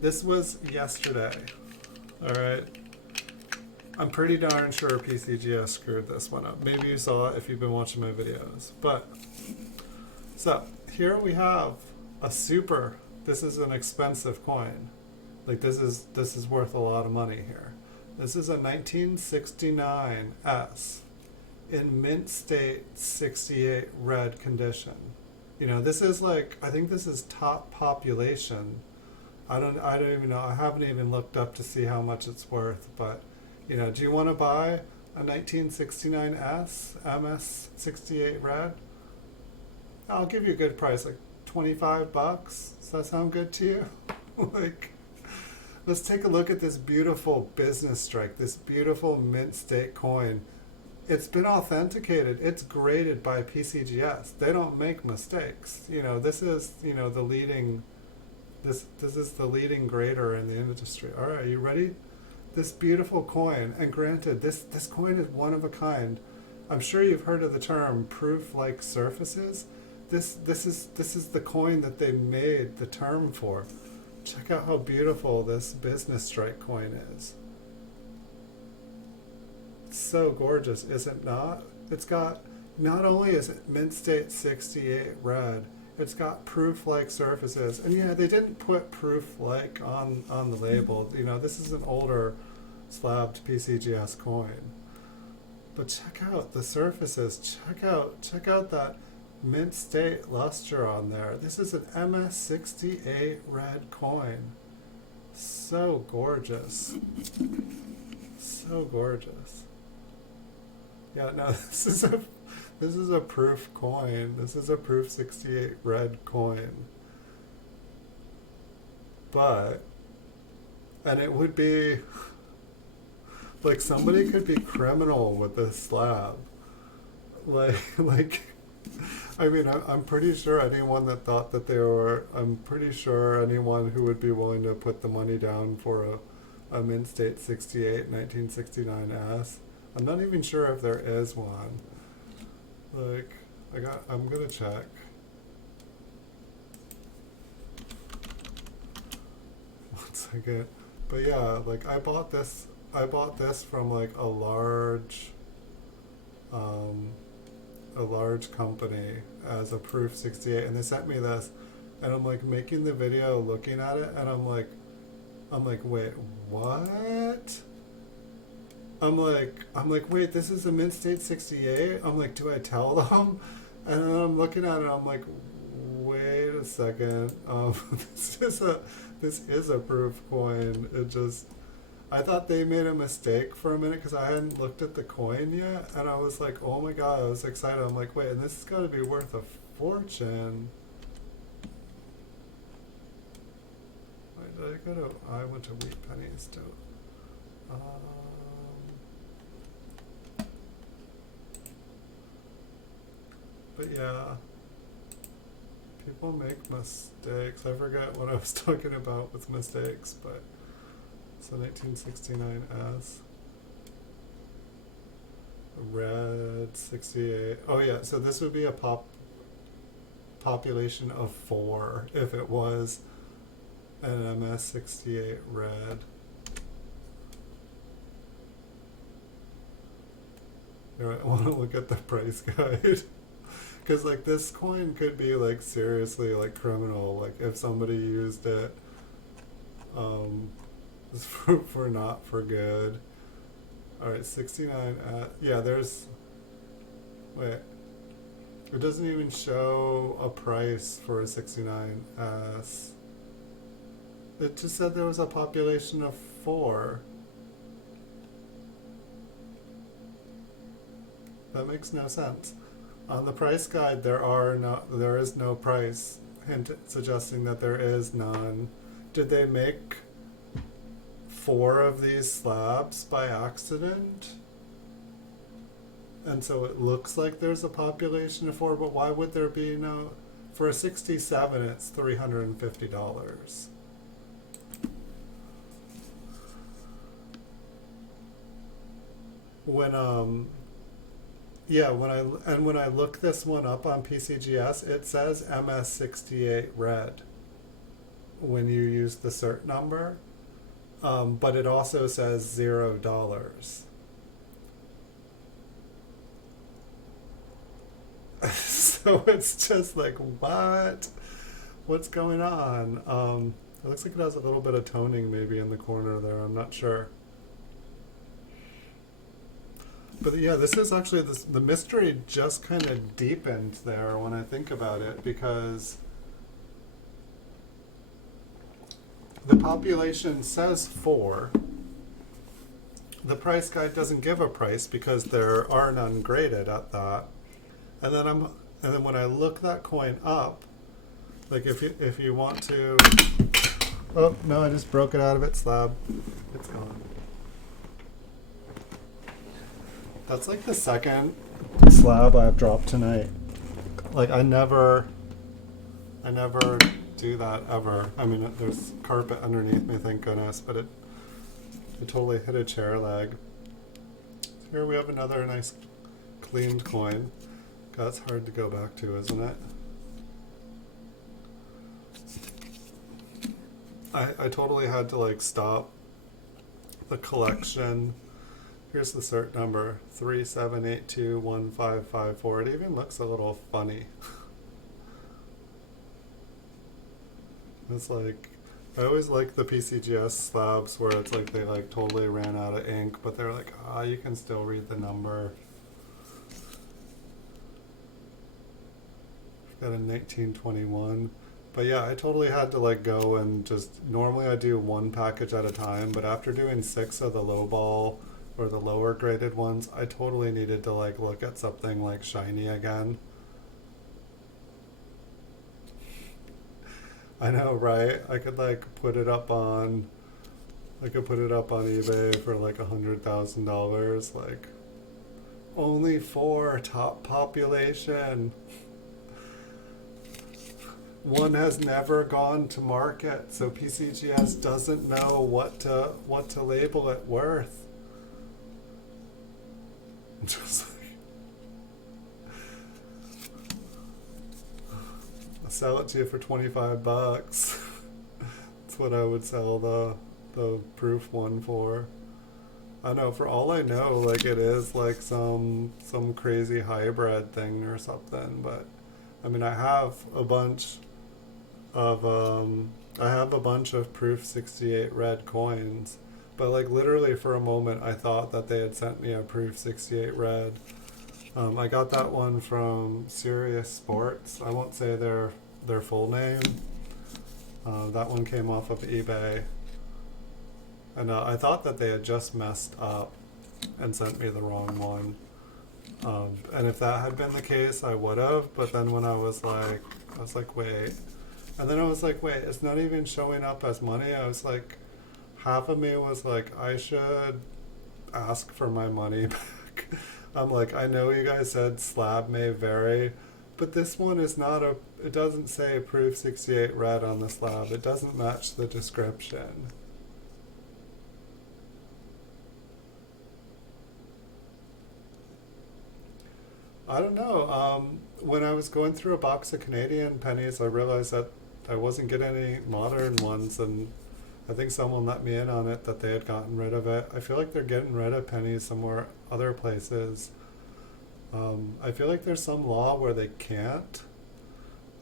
This was yesterday. Alright. I'm pretty darn sure PCGS screwed this one up. Maybe you saw it if you've been watching my videos. But, so, here we have a super, this is an expensive coin. Like, this is worth a lot of money here. This is a 1969 S in mint state 68 red condition. This is like, I think this is top population. I don't even know. I haven't even looked up to see how much it's worth, but do you want to buy a 1969 S MS 68 red? I'll give you a good price, like $25. Does that sound good to you? Like, let's take a look at this beautiful business strike, this beautiful mint state coin. It's been authenticated. It's graded by PCGS. They don't make mistakes. This is, the leading, this is the leading grader in the industry. All right, you ready? This beautiful coin, and granted, this coin is one of a kind. I'm sure you've heard of the term proof-like surfaces. This is the coin that they made the term for. Check out how beautiful this business strike coin is. It's so gorgeous, is it not? It's got, not only is it mint state 68 red, it's got proof-like surfaces. And yeah, they didn't put proof-like on the label. This is an older slabbed PCGS coin. But check out the surfaces. Check out that mint state luster on there. This is an MS68 red coin. So gorgeous. So gorgeous. Yeah, no, this is a proof coin. This is a proof 68 red coin. And it would be, like, somebody could be criminal with this slab. Like, I mean, I'm pretty sure anyone that thought that they were, I'm pretty sure anyone who would be willing to put the money down for a Mint State 68 1969S. I'm not even sure if there is one. Like, I'm gonna check. One second. But yeah, like I bought this from like a large company as a proof 68, and they sent me this, and I'm like making the video looking at it, and I'm like wait, what? I'm like wait, this is a Mint State 68. I'm like, do I tell them? And then I'm looking at it, I'm like, wait a second, this is a proof coin. It just, I thought they made a mistake for a minute because I hadn't looked at the coin yet, and I was like, oh my god, I was excited. I'm like, wait, and this has got to be worth a fortune. Wait, did I go to, I went to Wheat Pennies too. But yeah, people make mistakes. I forget what I was talking about with mistakes, but so 1969S. Red 68. Oh yeah, so this would be a population of 4 if it was an MS 68 red. Anyway, I want to look at the price guide. Because like this coin could be like seriously like criminal, like if somebody used it for not for good. Alright, 69 yeah, there's, wait, it doesn't even show a price for a 69S. It just said there was a population of 4. That makes no sense. On the price guide, there is no price, hint suggesting that there is none. Did they make 4 of these slabs by accident? And so it looks like there's a population of 4, but why would there be no? For a 67, it's $350. When yeah, when I look this one up on PCGS, it says MS68 red when you use the cert number, but it also says $0. So it's just like, what? What's going on? It looks like it has a little bit of toning maybe in the corner there. I'm not sure. But yeah, this is actually, the mystery just kind of deepened there when I think about it, because the population says 4. The price guide doesn't give a price because there are none graded at that. And then when I look that coin up, like if you want to, oh no, I just broke it out of its slab. It's gone. That's like the second slab I've dropped tonight. Like I never do that ever. I mean, there's carpet underneath me, thank goodness, but it totally hit a chair leg. Here we have another nice cleaned coin. God, it's hard to go back to, isn't it? I totally had to like stop the collection. Here's the cert number, 37821554. It even looks a little funny. It's like, I always like the PCGS slabs where it's like they like totally ran out of ink, but they're like, you can still read the number. I've got a 1921. But yeah, I totally had to like go and just, normally I do 1 package at a time, but after doing 6 of the low ball or the lower graded ones, I totally needed to like look at something like shiny again. I know, right? I could put it up on eBay for like $100,000. Like, Only four, top population. One has never gone to market, so PCGS doesn't know what to label it worth. Just like, I'll sell it to you for $25. That's what I would sell the proof one for. I know, for all I know, like it is like some crazy hybrid thing or something, but I mean of I have a bunch of proof 68 red coins, but like literally for a moment I thought that they had sent me a proof 68 red. I got that one from Serious Sports. I won't say their full name. That one came off of eBay, and I thought that they had just messed up and sent me the wrong one. And if that had been the case, I would have. But then when I was like, wait, and then I was like, wait, it's not even showing up as money. I was like, half of me was like, I should ask for my money back. I'm like, I know you guys said slab may vary, but this one is not a. It doesn't say proof 68 red on the slab. It doesn't match the description. I don't know. When I was going through a box of Canadian pennies, I realized that I wasn't getting any modern ones, and I think someone let me in on it that they had gotten rid of it. I feel like they're getting rid of pennies somewhere other places. I feel like there's some law where they can't.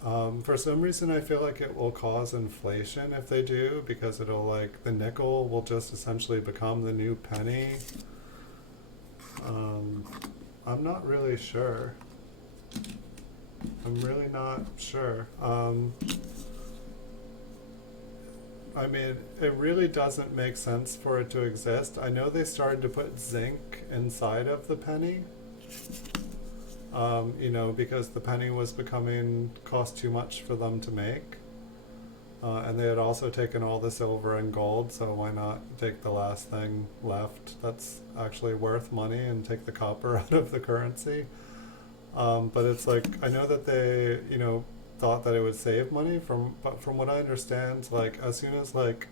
For some reason, I feel like it will cause inflation if they do, because it'll like the nickel will just essentially become the new penny. Um, I'm not really sure. I'm really not sure. I mean, it really doesn't make sense for it to exist. I know they started to put zinc inside of the penny, because the penny was becoming cost too much for them to make. And they had also taken all the silver and gold, so why not take the last thing left that's actually worth money and take the copper out of the currency? But it's like, I know that they, thought that it would save money but from what I understand, like as soon as like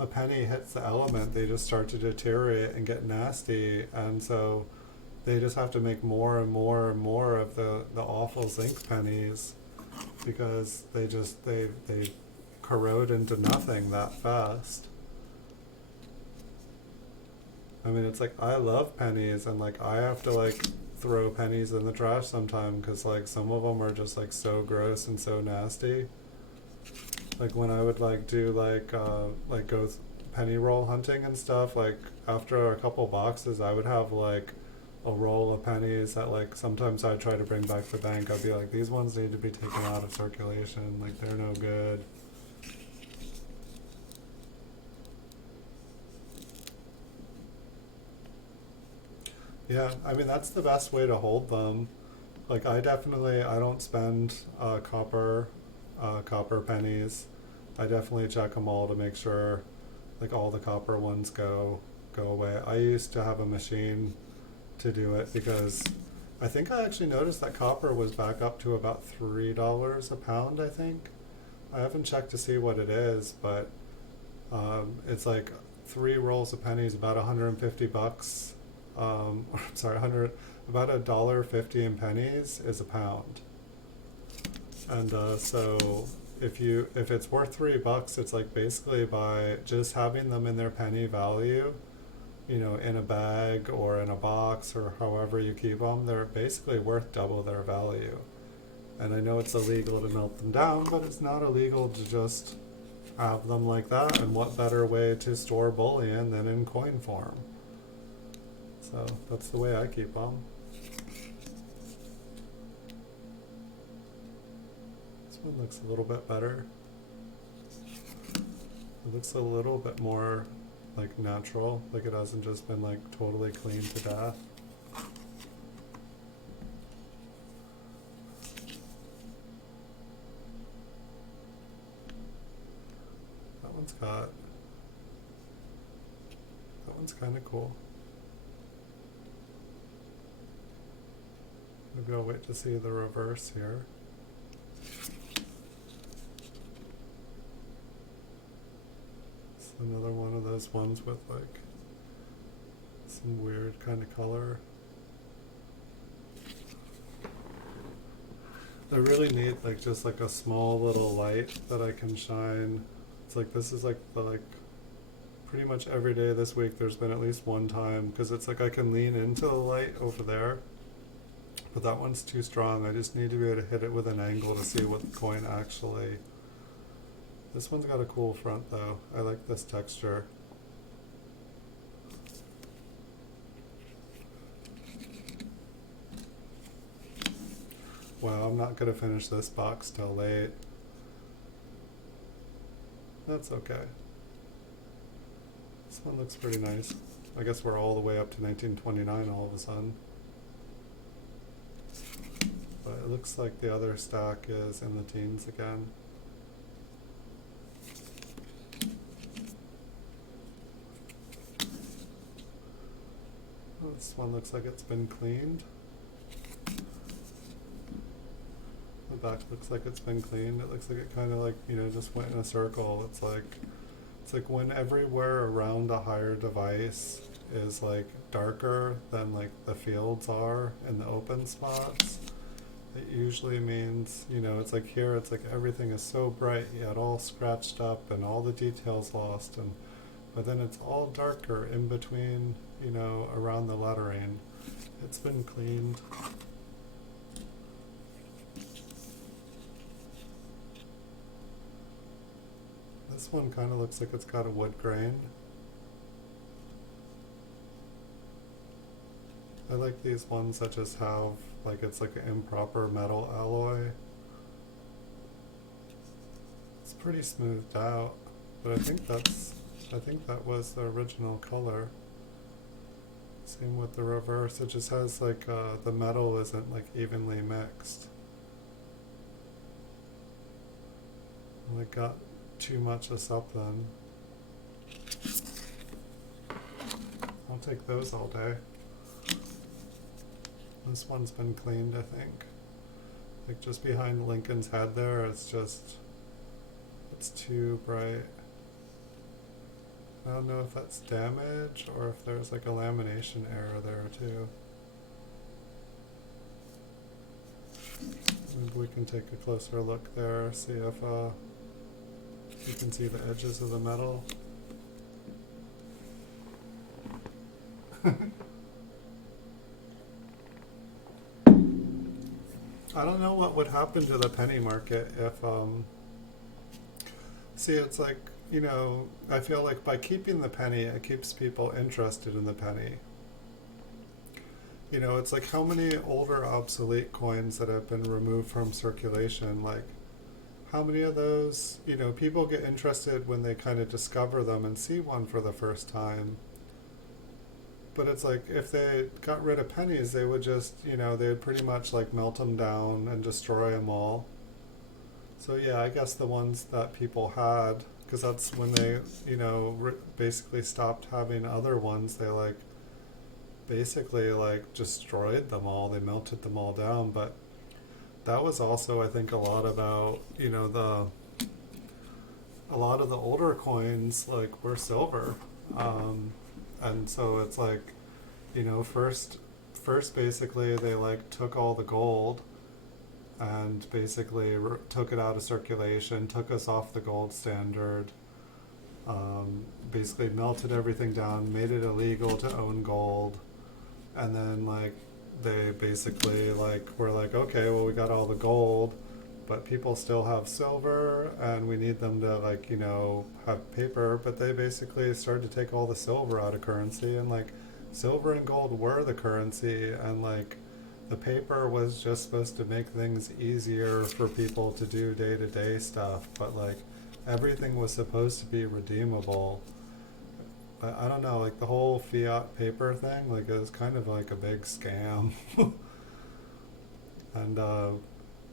a penny hits the element, they just start to deteriorate and get nasty, and so they just have to make more and more and more of the awful zinc pennies, because they corrode into nothing that fast. I mean, it's like I love pennies, and like I have to like throw pennies in the trash sometime because like some of them are just like so gross and so nasty. Like when I would like do like go penny roll hunting and stuff, like after a couple boxes I would have like a roll of pennies that like sometimes I'd try to bring back to the bank. I'd be like, these ones need to be taken out of circulation, like they're no good. Yeah, I mean that's the best way to hold them. Like I don't spend copper pennies. I definitely check them all to make sure like all the copper ones go away. I used to have a machine to do it because I think I actually noticed that copper was back up to about $3 a pound, I think. I haven't checked to see what it is, but it's like three rolls of pennies, about 150 bucks. I'm sorry, 100, about $1.50 in pennies is a pound. And so if it's worth $3, it's like basically by just having them in their penny value, in a bag or in a box or however you keep them, they're basically worth double their value. And I know it's illegal to melt them down, but it's not illegal to just have them like that. And what better way to store bullion than in coin form? So that's the way I keep them. This one looks a little bit better. It looks a little bit more like natural, like it hasn't just been like totally cleaned to death. That one's got, that one's kind of cool. Maybe I'll wait to see the reverse here. It's another one of those ones with like some weird kind of color. I really need like just like a small little light that I can shine. It's like this is like the pretty much every day this week there's been at least one time, because it's like I can lean into the light over there, but that one's too strong. I just need to be able to hit it with an angle to see what the coin actually. This one's got a cool front though. I like this texture. Wow, I'm not going to finish this box till late. That's okay. This one looks pretty nice. I guess we're all the way up to 1929 all of a sudden. But it looks like the other stack is in the teens again. This one looks like it's been cleaned. The back looks like it's been cleaned. It looks like it kind of like, you know, just went in a circle. It's like when everywhere around a higher device is like darker than like the fields are in the open spots, it usually means, you know, it's like here, it's like everything is so bright yet all scratched up and all the details lost, and but then it's all darker in between, you know, around the lettering. It's been cleaned. This one kind of looks like it's got a wood grain. I like these ones that just have, like, it's like an improper metal alloy. It's pretty smoothed out, but I think that was the original color. Same with the reverse, it just has like, the metal isn't like evenly mixed. I got too much of something. I'll take those all day. This one's been cleaned, I think. Like just behind Lincoln's head there, it's too bright. I don't know if that's damage or if there's like a lamination error there too. Maybe we can take a closer look there, see if you can see the edges of the metal. I don't know what would happen to the penny market if, see, it's like, you know, I feel like by keeping the penny, it keeps people interested in the penny. You know, it's like how many older obsolete coins that have been removed from circulation, like how many of those, you know, people get interested when they kind of discover them and see one for the first time. But it's like if they got rid of pennies, they would just, you know, they would pretty much like melt them down and destroy them all. So yeah, I guess the ones that people had, because that's when they, you know, basically stopped having other ones, they like basically like destroyed them all, they melted them all down. But that was also, I think, a lot about, you know, a lot of the older coins like were silver. And so it's like, you know, first basically they like took all the gold and basically took it out of circulation, took us off the gold standard, basically melted everything down, made it illegal to own gold, and then like they basically like were like, okay, well, we got all the gold, but people still have silver and we need them to like, you know, have paper. But they basically started to take all the silver out of currency, and like silver and gold were the currency, and like the paper was just supposed to make things easier for people to do day-to-day stuff, but like everything was supposed to be redeemable. But I don't know, like the whole fiat paper thing, like it was kind of like a big scam. And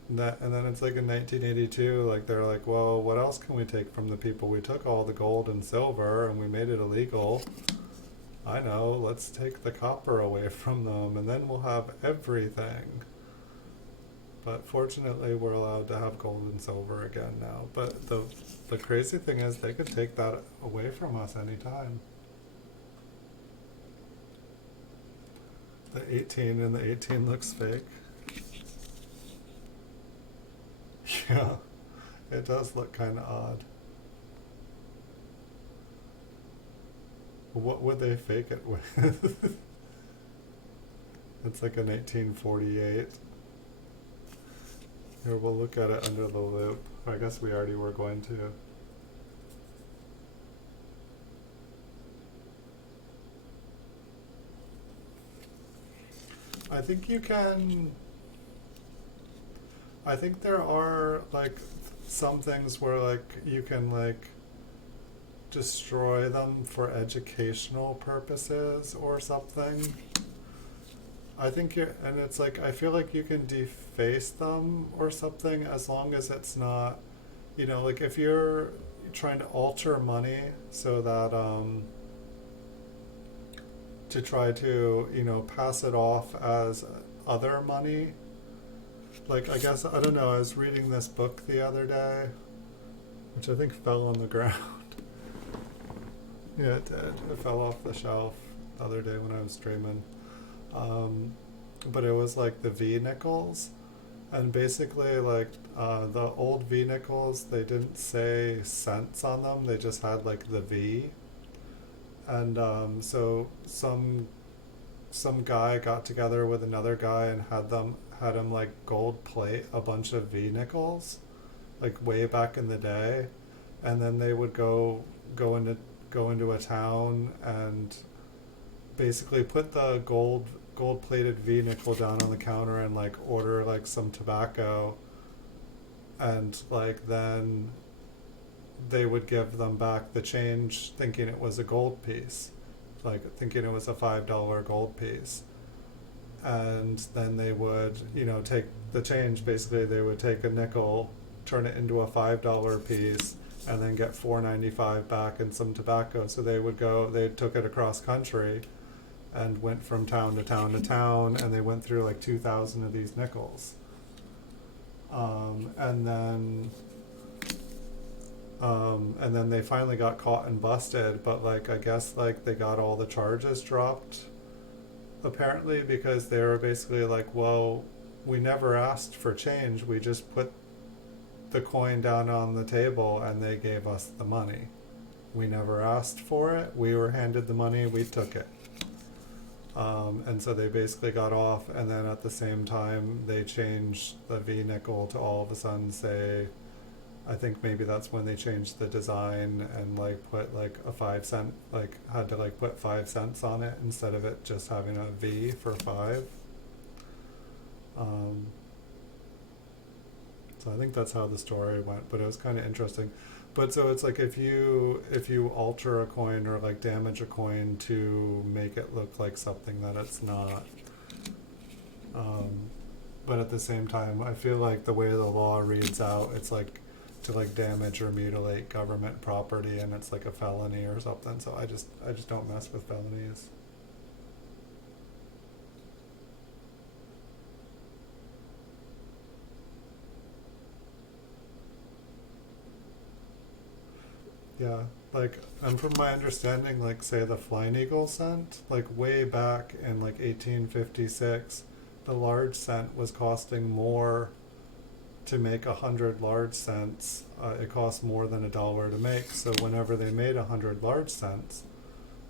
and then it's like in 1982, like they're like, well, what else can we take from the people? We took all the gold and silver and we made it illegal. I know, let's take the copper away from them and then we'll have everything. But fortunately, we're allowed to have gold and silver again now. But the crazy thing is, they could take that away from us anytime. The 18 and the 18 looks fake. Yeah, it does look kind of odd. What would they fake it with? It's like an 1848. Here, we'll look at it under the loop. I guess we already were going to. I think you can. I think there are like some things where like you can like destroy them for educational purposes or something. I think and it's like, I feel like you can deface them or something as long as it's not, like if you're trying to alter money so that, to try to, pass it off as other money. Like, I guess, I don't know, I was reading this book the other day, which I think fell on the ground. Yeah, it did. It fell off the shelf the other day when I was streaming. But it was like the V nickels, and basically like the old V nickels, they didn't say cents on them, they just had like the V. And so some guy got together with another guy and had him like gold plate a bunch of V nickels, like way back in the day, and then they would go into a town and basically put the gold plated V nickel down on the counter and like order like some tobacco, and like then they would give them back the change thinking it was a gold piece, like thinking it was a $5 gold piece. And then they would, take the change. Basically, they would take a nickel, turn it into a $5 piece, and then get $4.95 back and some tobacco. So they took it across country and went from town to town to town, and they went through like 2,000 of these nickels. And then they finally got caught and busted, but like I guess like they got all the charges dropped apparently, because they were basically like, well, we never asked for change, we just put the coin down on the table and they gave us the money. We never asked for it, we were handed the money, we took it. And so they basically got off, and then at the same time they changed the V nickel to all of a sudden say, I think maybe that's when they changed the design and like put like a 5 cent, like had to like put 5 cents on it instead of it just having a V for 5. So I think that's how the story went, but it was kind of interesting. But so it's like if you alter a coin or like damage a coin to make it look like something that it's not. But at the same time, I feel like the way the law reads out, it's like to like damage or mutilate government property, and it's like a felony or something. So I just don't mess with felonies. Yeah, like, and from my understanding, like, say the Flying Eagle cent, like, way back in, like, 1856, the large cent was costing more to make 100 large cents. It cost more than $1 to make, so whenever they made 100 large cents,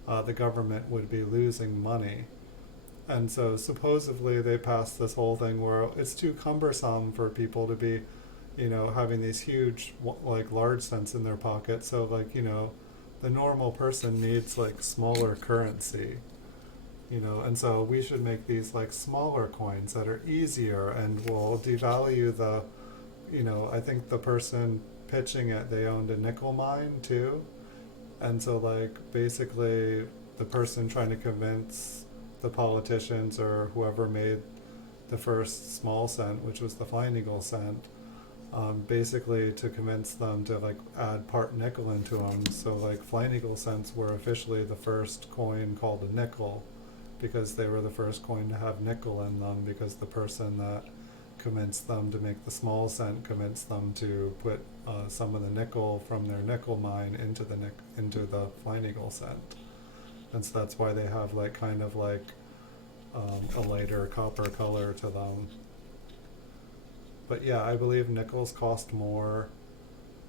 the government would be losing money. And so supposedly they passed this whole thing where it's too cumbersome for people to be having these huge, like, large cents in their pocket. So, like, the normal person needs, like, smaller currency, and so we should make these, like, smaller coins that are easier and will devalue the, I think the person pitching it, they owned a nickel mine too. And so, like, basically the person trying to convince the politicians or whoever made the first small cent, which was the Flying Eagle cent, basically to convince them to like add part nickel into them. So like Flying Eagle cents were officially the first coin called a nickel, because they were the first coin to have nickel in them, because the person that convinced them to make the small cent, convinced them to put some of the nickel from their nickel mine into the Flying Eagle cent. And so that's why they have like kind of like a lighter copper color to them. But yeah, I believe nickels cost more.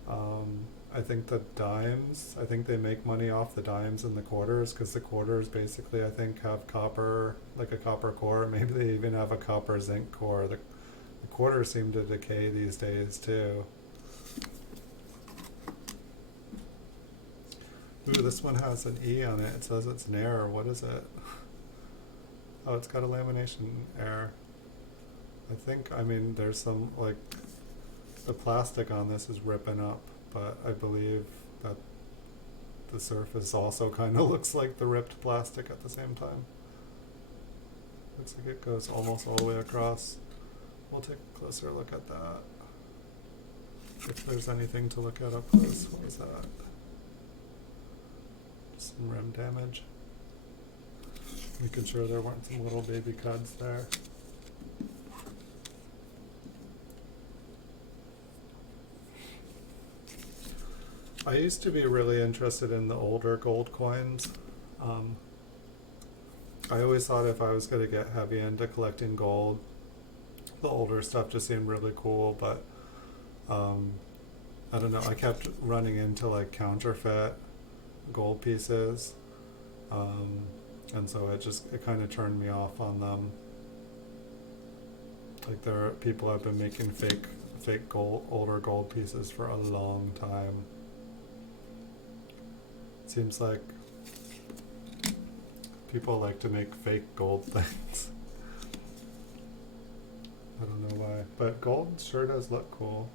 I think the dimes, I think they make money off the dimes and the quarters, because the quarters basically I think have copper, like a copper core. Maybe they even have a copper zinc core. The quarters seem to decay these days too. Ooh, this one has an E on it. It says it's an error. What is it? Oh, it's got a lamination error. I think, I mean, there's some, like, the plastic on this is ripping up, but I believe that the surface also kind of looks like the ripped plastic at the same time. Looks like it goes almost all the way across. We'll take a closer look at that. If there's anything to look at up close. What was that? Just some rim damage. Making sure there weren't some little baby cuds there. I used to be really interested in the older gold coins. I always thought if I was going to get heavy into collecting gold, the older stuff just seemed really cool, but I don't know, I kept running into like counterfeit gold pieces, and so it kind of turned me off on them. Like there are people have been making fake gold, older gold pieces for a long time. Seems like people like to make fake gold things. I don't know why, but gold sure does look cool.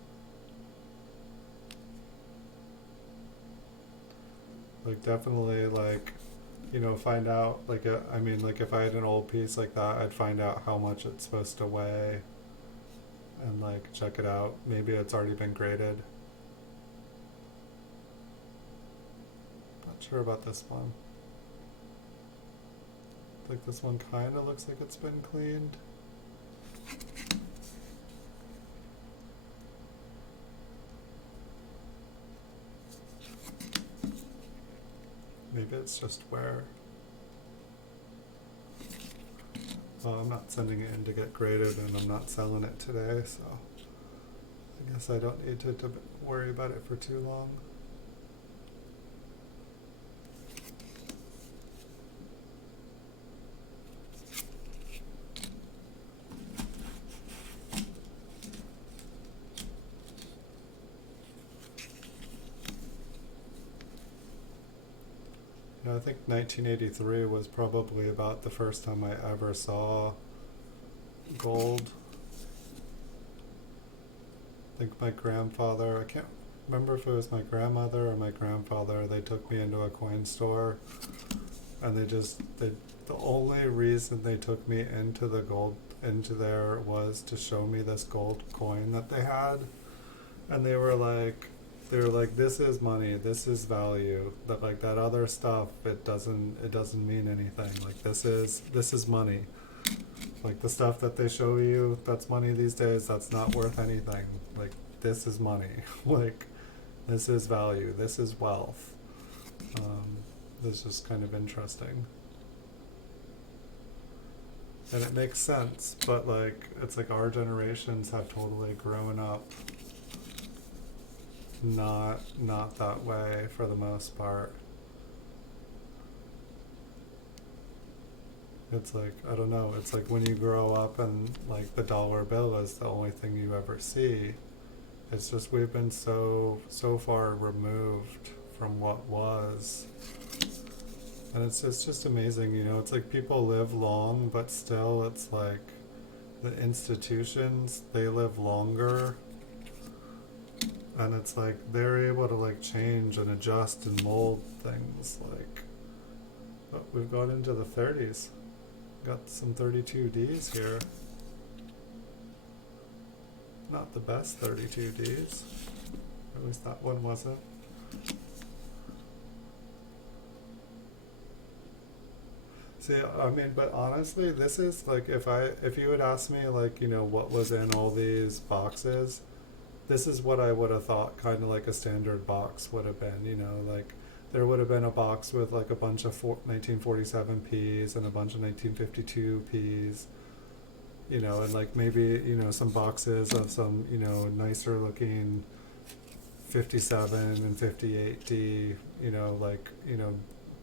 Like definitely, like, you know, find out, like, I mean, like if I had an old piece like that, I'd find out how much it's supposed to weigh and like check it out. Maybe it's already been graded. Not sure about this one. Like this one kind of looks like it's been cleaned. Maybe it's just wear. Well, I'm not sending it in to get graded, and I'm not selling it today, so I guess I don't need to worry about it for too long. I think 1983 was probably about the first time I ever saw gold. I think my grandfather, I can't remember if it was my grandmother or my grandfather, they took me into a coin store, and the only reason they took me into there was to show me this gold coin that they had, and they were like, this is money, this is value, that like that other stuff, it doesn't mean anything. Like this is money. Like the stuff that they show you that's money these days, that's not worth anything. Like this is money. Like this is value, this is wealth. This is kind of interesting. And it makes sense, but like it's like our generations have totally grown up not that way for the most part. It's like, I don't know, it's like when you grow up and like the dollar bill is the only thing you ever see. It's just we've been so far removed from what was. And it's just amazing, you know, it's like people live long, but still it's like the institutions, they live longer. And it's like they're able to like change and adjust and mold things, like, but we've got into the 30s. Got some 32Ds here. Not the best 32Ds. At least that one wasn't. See, I mean, but honestly, this is like if you had asked me like, what was in all these boxes, this is what I would have thought kind of like a standard box would have been, like there would have been a box with like a bunch of 1947 Ps and a bunch of 1952 Ps, and like maybe, some boxes of some, nicer looking 57 and 58D, like,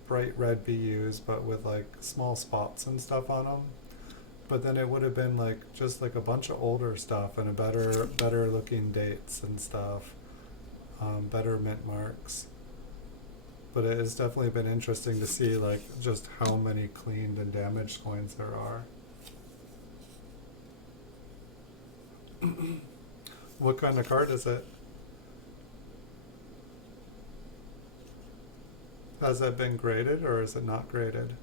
bright red BUs, but with like small spots and stuff on them. But then it would have been like just like a bunch of older stuff and a better looking dates and stuff, better mint marks. But it has definitely been interesting to see like just how many cleaned and damaged coins there are. What kind of card is it? Has it been graded or is it not graded?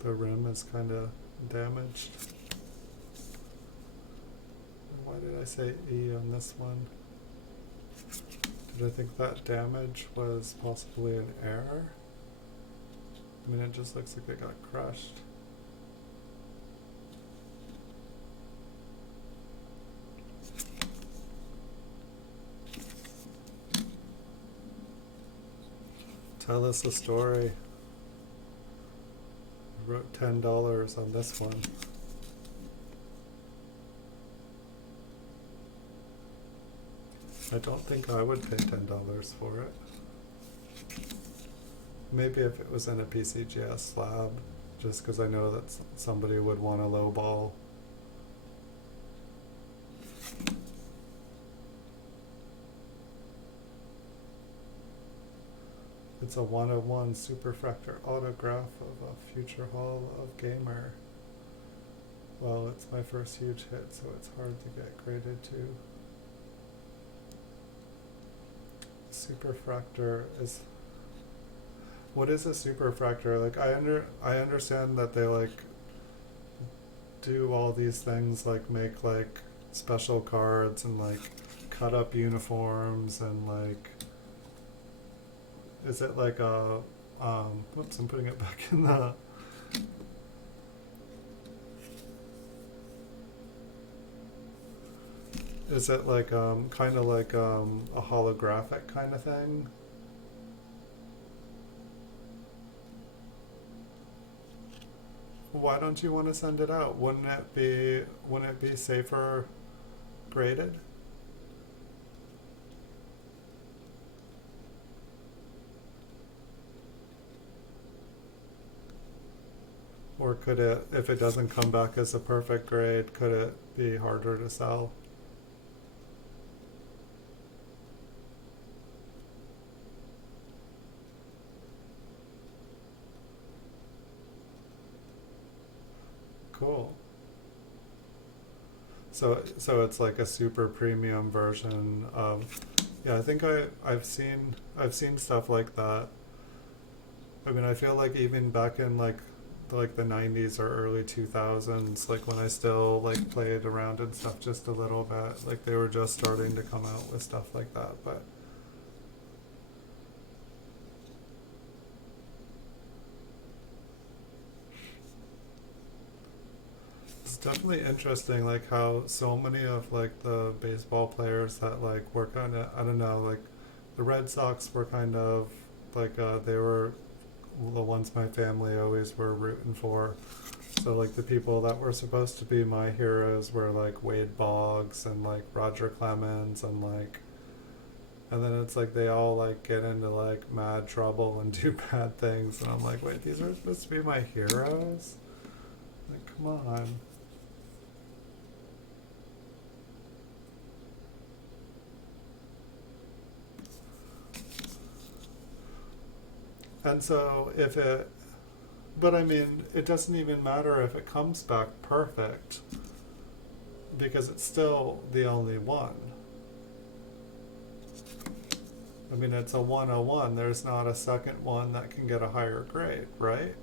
The rim is kind of damaged. Why did I say E on this one? Did I think that damage was possibly an error? I mean, it just looks like it got crushed. Tell us a story. I wrote $10 on this one. I don't think I would pay $10 for it. Maybe if it was in a PCGS slab, just because I know that somebody would want a low ball. It's a 101 superfractor autograph of a future Hall of Gamer. Well, it's my first huge hit, so it's hard to get graded to. Superfractor is... What is a superfractor? Like, I understand that they like do all these things, like make like special cards and like cut up uniforms and like, is it like a whoops, I'm putting it back in the is it like kind of like a holographic kind of thing? Why don't you want to send it out? Wouldn't it be safer graded? Or could it, if it doesn't come back as a perfect grade, could it be harder to sell? Cool. So it's like a super premium version of, yeah, I think I've seen stuff like that. I mean, I feel like even back in like the 90s or early 2000s, like when I still like played around and stuff just a little bit, like they were just starting to come out with stuff like that, but it's definitely interesting, like how so many of like the baseball players that like were kind of, I don't know, like the Red Sox were kind of like they were the ones my family always were rooting for. So like the people that were supposed to be my heroes were like Wade Boggs and like Roger Clemens and like, and then it's like they all like get into like mad trouble and do bad things, and I'm like, wait, these are supposed to be my heroes? Like, come on. And so if it, but I mean, it doesn't even matter if it comes back perfect, because it's still the only one. I mean, it's a 101. There's not a second one that can get a higher grade, right?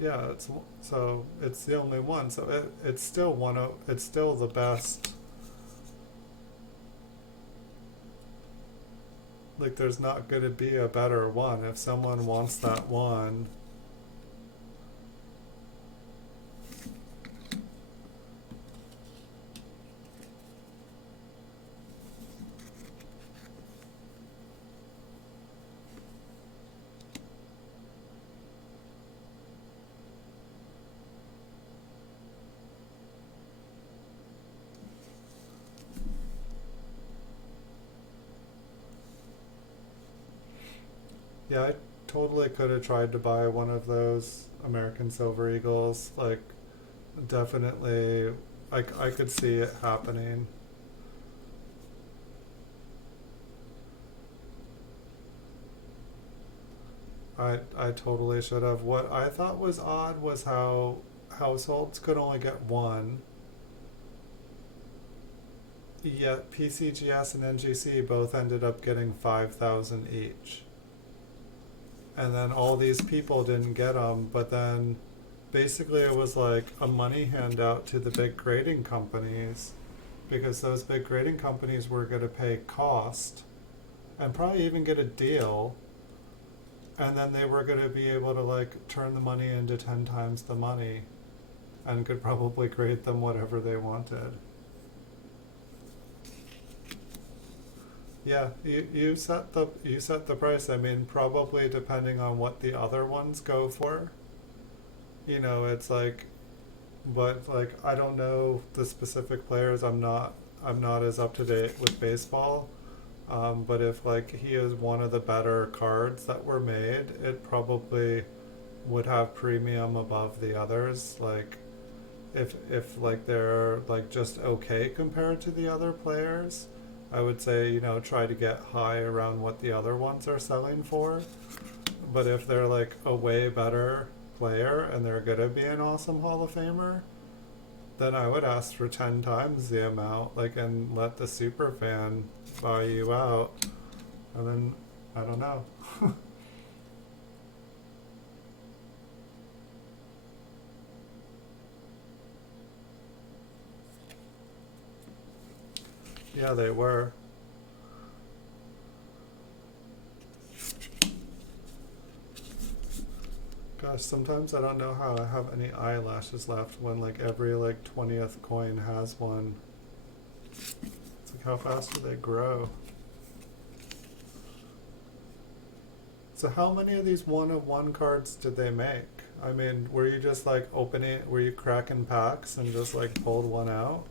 yeah, so it's the only one. So it's still it's still the best. Like there's not going to be a better one. If someone wants that one, yeah, I totally could have tried to buy one of those American Silver Eagles. Like, definitely, I could see it happening. I totally should have. What I thought was odd was how households could only get one, yet PCGS and NGC both ended up getting 5,000 each. And then all these people didn't get them, but then basically it was like a money handout to the big grading companies, because those big grading companies were going to pay cost and probably even get a deal, and then they were going to be able to like turn the money into 10 times the money and could probably grade them whatever they wanted. Yeah, you set the price. I mean, probably depending on what the other ones go for. You know, it's like, but like I don't know the specific players. I'm not as up to date with baseball. But if like he is one of the better cards that were made, it probably would have premium above the others. Like if like they're like just okay compared to the other players, I would say, you know, try to get high around what the other ones are selling for. But if they're like a way better player and they're gonna be an awesome Hall of Famer, then I would ask for 10 times the amount, like, and let the super fan buy you out. And then, I don't know. Yeah, they were. Gosh, sometimes I don't know how I have any eyelashes left when like every like 20th coin has one. It's like how fast do they grow? So how many of these one of one cards did they make? I mean, were you just like were you cracking packs and just like pulled one out?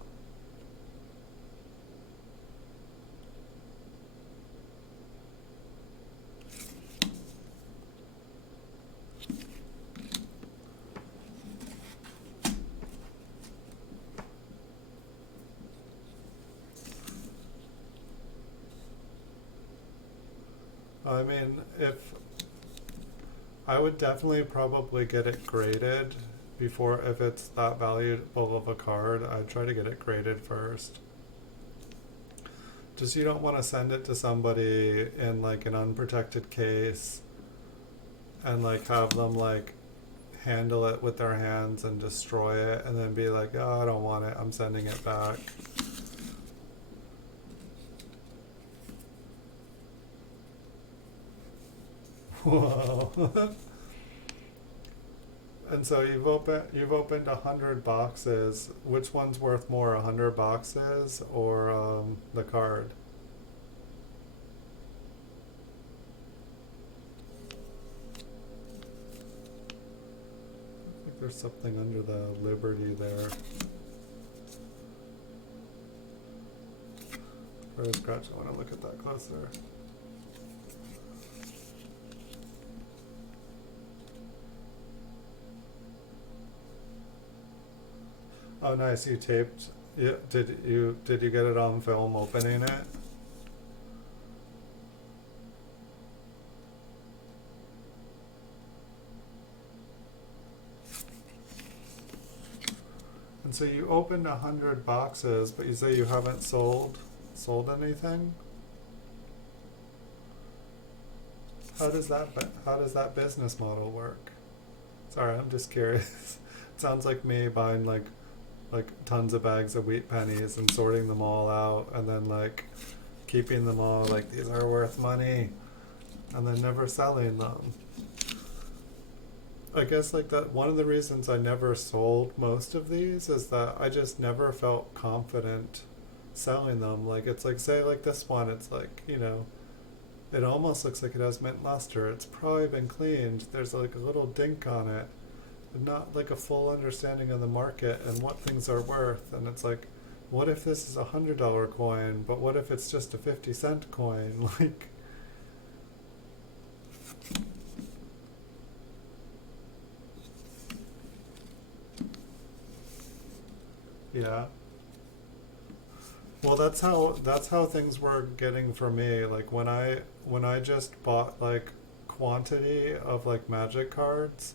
I mean, if I would definitely probably get it graded before, if it's that valuable of a card, I'd try to get it graded first. Just you don't want to send it to somebody in like an unprotected case and like have them like handle it with their hands and destroy it and then be like, oh, I don't want it, I'm sending it back. Whoa. And so you've opened 100 boxes. Which one's worth more, 100 boxes or the card? I think there's something under the Liberty there. Or scratch. I want to look at that closer. Oh, nice. You taped. Yeah. Did you get it on film opening it? And so you opened 100 boxes, but you say you haven't sold anything. How does that business model work? Sorry, I'm just curious. It sounds like me buying like tons of bags of wheat pennies and sorting them all out and then like keeping them all like these are worth money and then never selling them. I guess like that one of the reasons I never sold most of these is that I just never felt confident selling them. Like it's like say like this one, it's like, you know, it almost looks like it has mint luster. It's probably been cleaned. There's like a little dink on it, but not like a full understanding of the market and what things are worth. And it's like, what if this is $100 coin, but what if it's just a 50-cent coin? Like, yeah. Well, that's how things were getting for me. Like when I just bought like quantity of like magic cards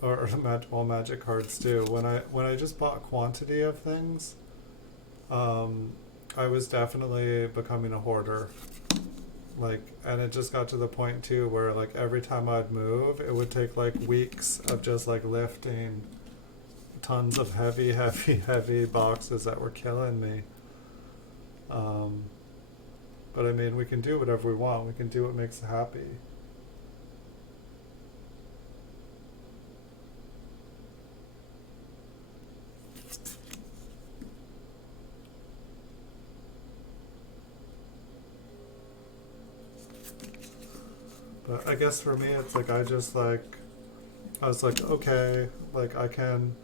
or well magic cards too. When I just bought quantity of things, um, I was definitely becoming a hoarder. Like, and it just got to the point too where like every time I'd move, it would take like weeks of just like lifting tons of heavy, heavy, heavy boxes that were killing me. Um, but I mean, we can do whatever we want. We can do what makes us happy. But I guess for me, it's like I was like, okay, like I can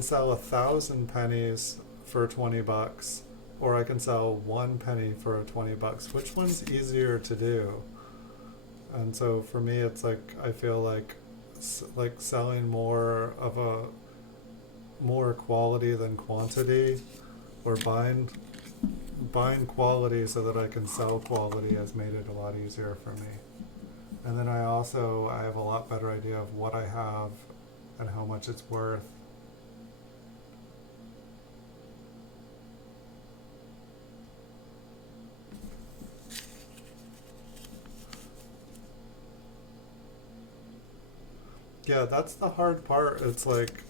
sell 1,000 pennies for $20, or I can sell 1 penny for $20. Which one's easier to do? And so for me, it's like I feel like selling more of a more quality than quantity, or buying quality so that I can sell quality has made it a lot easier for me. And then I have a lot better idea of what I have and how much it's worth. Yeah, that's the hard part. It's like,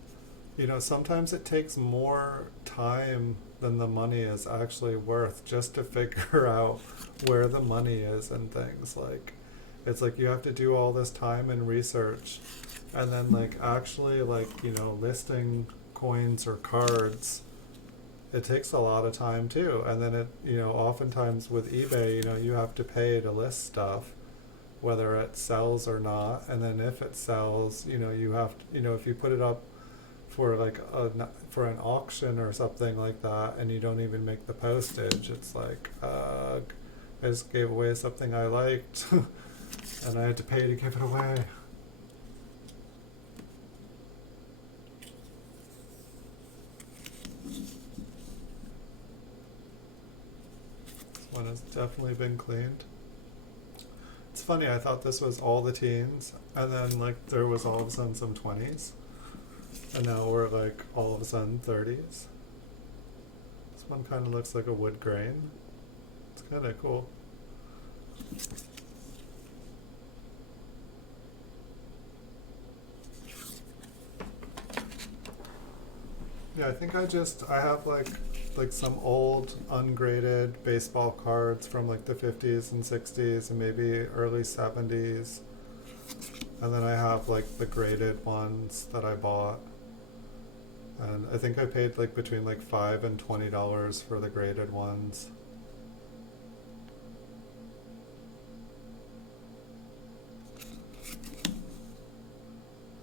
you know, sometimes it takes more time than the money is actually worth just to figure out where the money is and things. Like, it's like you have to do all this time and research, and then like actually like, you know, listing coins or cards, it takes a lot of time too. And then it, you know, oftentimes with eBay, you know, you have to pay to list stuff, whether it sells or not. And then if it sells, you know, you have to, you know, if you put it up for like for an auction or something like that, and you don't even make the postage, it's like, I just gave away something I liked, and I had to pay to give it away. This one has definitely been cleaned. It's funny, I thought this was all the teens, and then like there was all of a sudden some 20s, and now we're like all of a sudden 30s. This one kind of looks like a wood grain. It's kind of cool. Yeah, I think I have like some old ungraded baseball cards from like the 50s and 60s and maybe early 70s. And then I have like the graded ones that I bought. And I think I paid like between like $5 and $20 for the graded ones.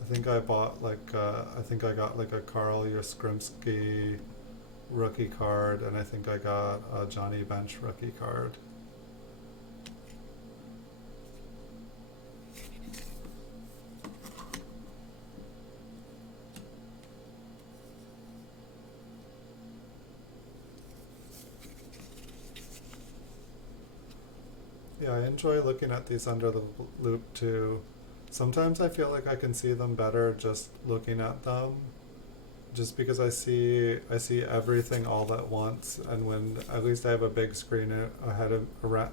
I think I got like a Carl Yastrzemski rookie card, and I think I got a Johnny Bench rookie card. Yeah, I enjoy looking at these under the loop too. Sometimes I feel like I can see them better just looking at them, just because I see everything all at once, and when at least I have a big screen ahead of around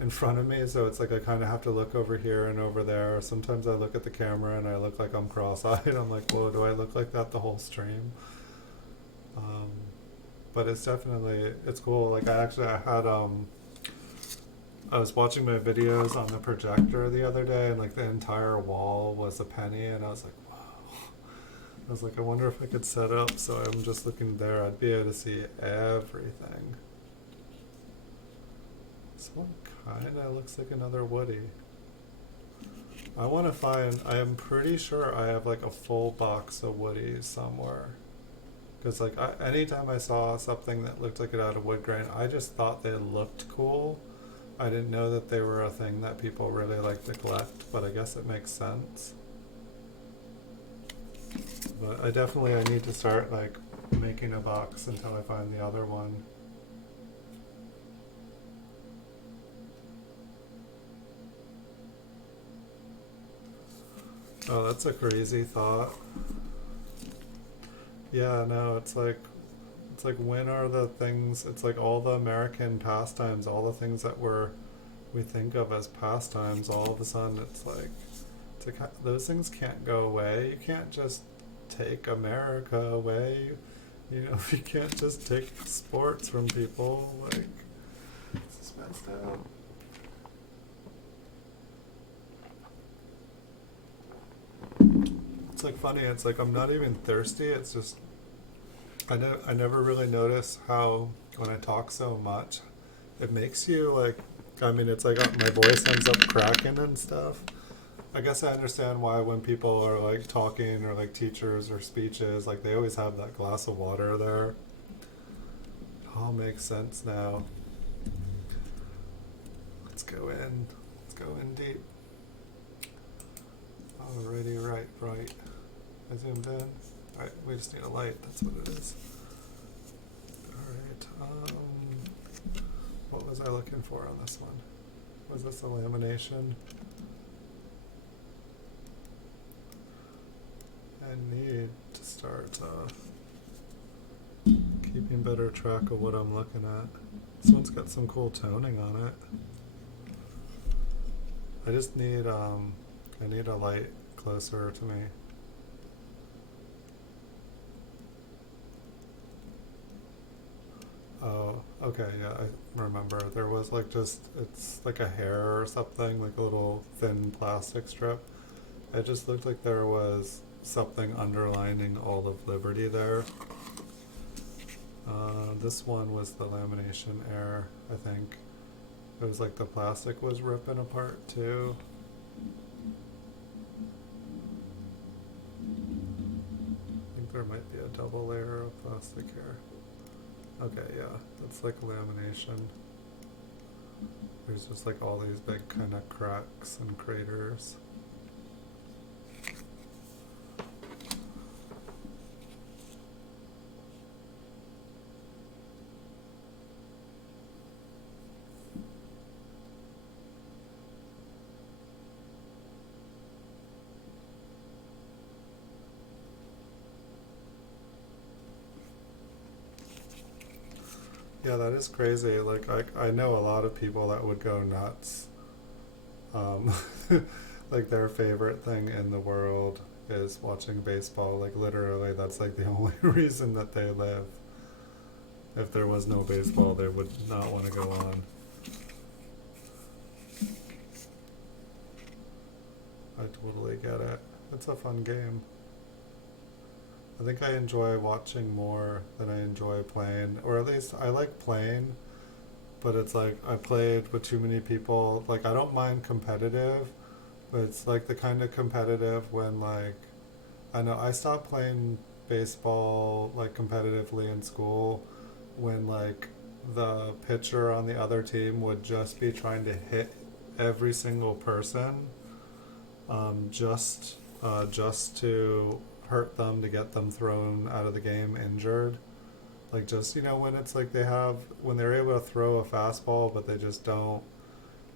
in front of me, so it's like I kind of have to look over here and over there. Sometimes I look at the camera and I look like I'm cross-eyed. I'm like, whoa, do I look like that the whole stream? Um, but it's definitely, it's cool. Like I was watching my videos on the projector the other day, and like the entire wall was a penny, and I was like, wow. I was like, I wonder if I could set up so I'm just looking there, I'd be able to see everything. This one kinda looks like another Woody. I want to find, I am pretty sure I have like a full box of Woodies somewhere. Because like anytime I saw something that looked like it had a wood grain, I just thought they looked cool. I didn't know that they were a thing that people really like to collect, but I guess it makes sense. But I need to start like making a box until I find the other one. Oh, that's a crazy thought. Yeah, no, it's like when are the things, it's like all the American pastimes, all the things that we think of as pastimes, all of a sudden it's like those things can't go away. You can't just take America away. You know, you can't just take sports from people. Like, it's messed up. It's like funny, it's like I'm not even thirsty, it's just I never really notice how when I talk so much it makes you like, I mean, it's like my voice ends up cracking and stuff. I guess I understand why when people are like talking or like teachers or speeches, like they always have that glass of water there. It all makes sense now. Let's go in deep. Alrighty, right. I zoomed in. Alright, we just need a light, that's what it is. Alright, what was I looking for on this one? Was this a lamination? I need to start keeping better track of what I'm looking at. This one's got some cool toning on it. I just need I need a light closer to me. Oh, okay, yeah, I remember. There was like it's like a hair or something, like a little thin plastic strip. It just looked like there was something underlining all of Liberty there. This one was the lamination error, I think. It was like the plastic was ripping apart too. I think there might be a double layer of plastic here. Okay, yeah, that's like lamination. There's just like all these big kind of cracks and craters. Yeah, that is crazy. Like, I know a lot of people that would go nuts. Um, like, their favorite thing in the world is watching baseball. Like, literally, that's like the only reason that they live. If there was no baseball, they would not want to go on. I totally get it. It's a fun game. I think I enjoy watching more than I enjoy playing, or at least I like playing, but it's like I played with too many people. Like, I don't mind competitive, but it's like the kind of competitive when, like, I know I stopped playing baseball like competitively in school when like the pitcher on the other team would just be trying to hit every single person, just to hurt them, to get them thrown out of the game injured. Like, just, you know, when it's like when they're able to throw a fastball, but they just don't,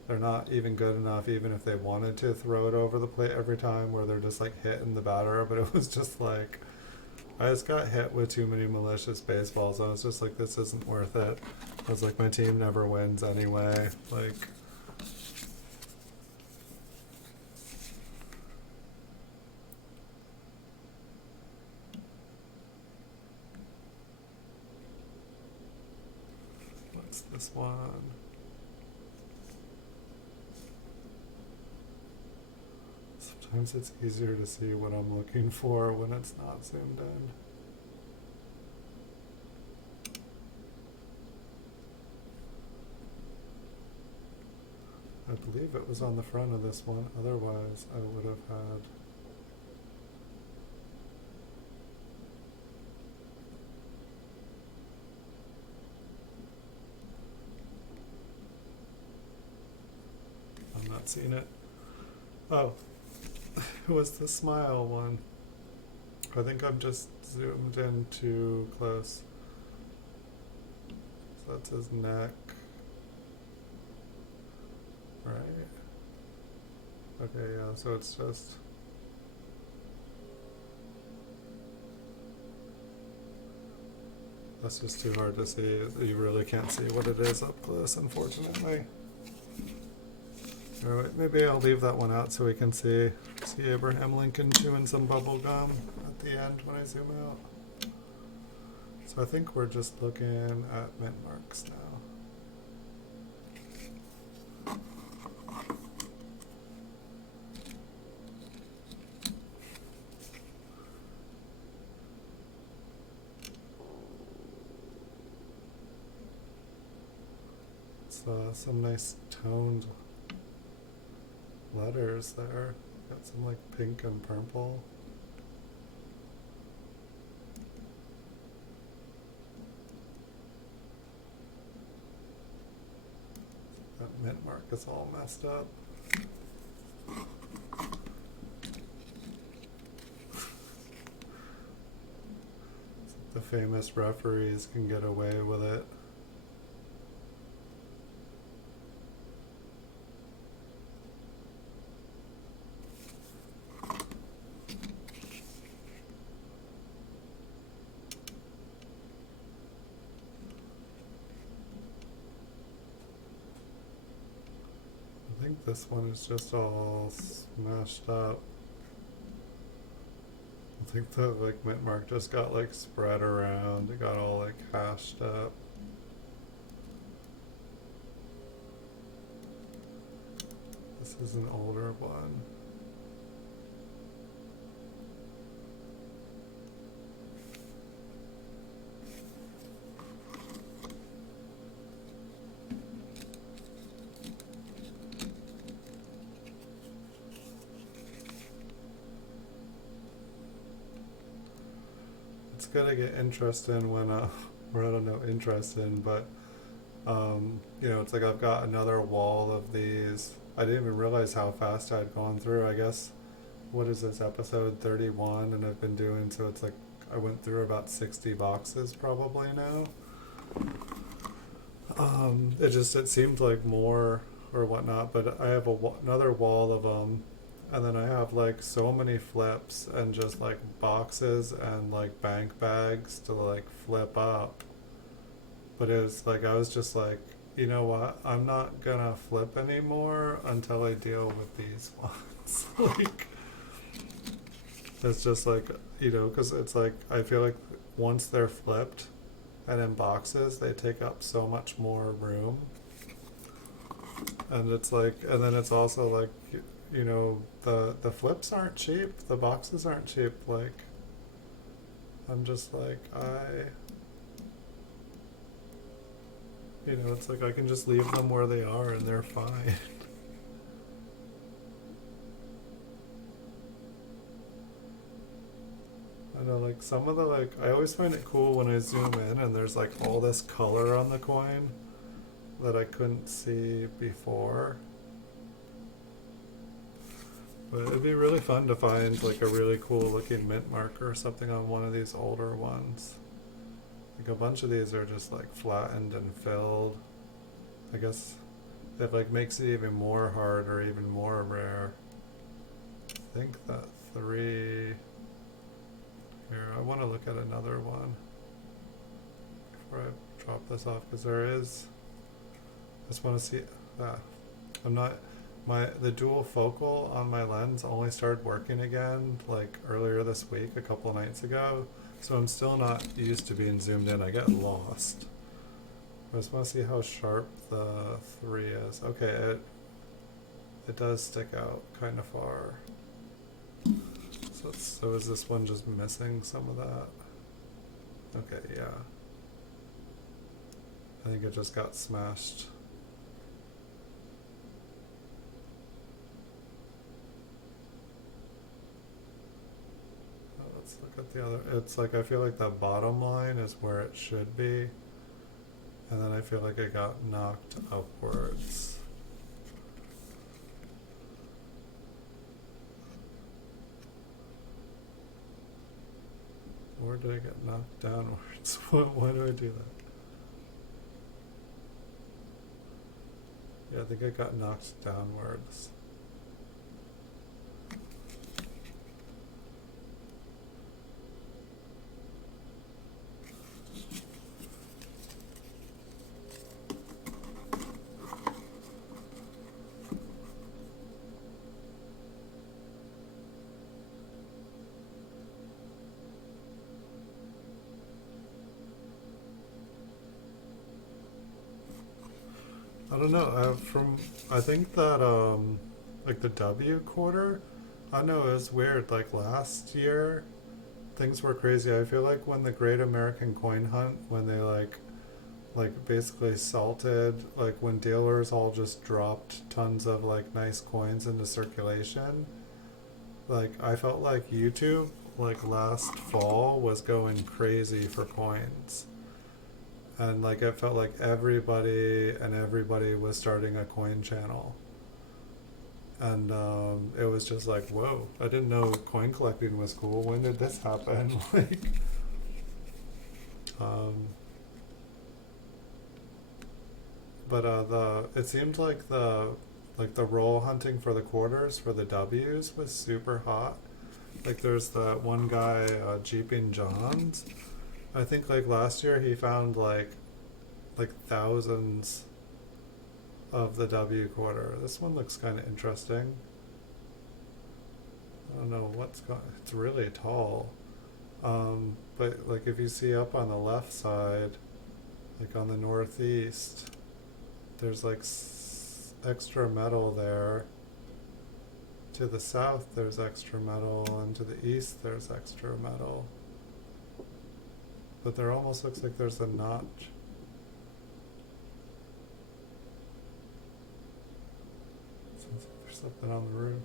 they're not even good enough, even if they wanted to throw it over the plate every time, where they're just like hitting the batter. But it was just like, I just got hit with too many malicious baseballs. I was just like, this isn't worth it. I was like, my team never wins anyway. Like, this one. Sometimes it's easier to see what I'm looking for when it's not zoomed in. I believe it was on the front of this one, otherwise I would have had I'm not seeing it. Oh, it was the smile one. I think I'm just zoomed in too close. So that's his neck. Right? Okay, yeah, so it's just that's just too hard to see. You really can't see what it is up close, unfortunately. Alright, maybe I'll leave that one out so we can see Abraham Lincoln chewing some bubble gum at the end when I zoom out. So I think we're just looking at mint marks now. Some nice toned letters there. Got some like pink and purple. That mint mark is all messed up. The famous referees can get away with it. I think this one is just all smashed up. I think the like mint mark just got like spread around. It got all like hashed up. This is an older one. It's gonna get interesting when, or I don't know, interesting, but you know, it's like I've got another wall of these. I didn't even realize how fast I'd gone through. I guess, what is this, episode 31, and I've been doing, so it's like I went through about 60 boxes probably now. It seemed like more or whatnot, but I have another wall of them, and then I have like so many flips and just like boxes and like bank bags to like flip up. But it was like, I was just like, you know what, I'm not gonna flip anymore until I deal with these ones. Like, it's just like, you know, because it's like, I feel like once they're flipped and in boxes, they take up so much more room. And it's like, and then it's also like, you know, the flips aren't cheap, the boxes aren't cheap. Like, I'm just like, you know, it's like I can just leave them where they are and they're fine. I know, like some of the, like, I always find it cool when I zoom in and there's like all this color on the coin that I couldn't see before. But it'd be really fun to find like a really cool looking mint marker or something on one of these older ones. Like a bunch of these are just like flattened and filled. I guess that like makes it even more hard or even more rare. I think that 3 here, I want to look at another one before I drop this off, because there is, I just want to see that I'm not, the dual focal on my lens only started working again like earlier this week, a couple of nights ago. So I'm still not used to being zoomed in. I get lost. I just want to see how sharp the 3 is. Okay, it does stick out kind of far. So is this one just missing some of that? Okay, yeah. I think it just got smashed. Let's look at the other. It's like I feel like the bottom line is where it should be. And then I feel like it got knocked upwards. Or did I get knocked downwards? Why do I do that? Yeah, I think I got knocked downwards. I don't know. I think that like the W quarter, I don't know, it was weird. Like last year, things were crazy. I feel like when the Great American Coin Hunt, when they like basically salted, like when dealers all just dropped tons of like nice coins into circulation, like I felt like YouTube like last fall was going crazy for coins. And like it felt like everybody was starting a coin channel. And it was just like, whoa, I didn't know coin collecting was cool. When did this happen? Like but it seemed like the roll hunting for the quarters for the W's was super hot. Like there's that one guy, Jeeping Johns. I think like last year he found like thousands of the W quarter. This one looks kind of interesting. I don't know what's going. It's really tall, but like if you see up on the left side, like on the northeast, there's like extra metal there. To the south there's extra metal, and to the east there's extra metal. But there almost looks like there's a notch. Sounds like there's something on the roof.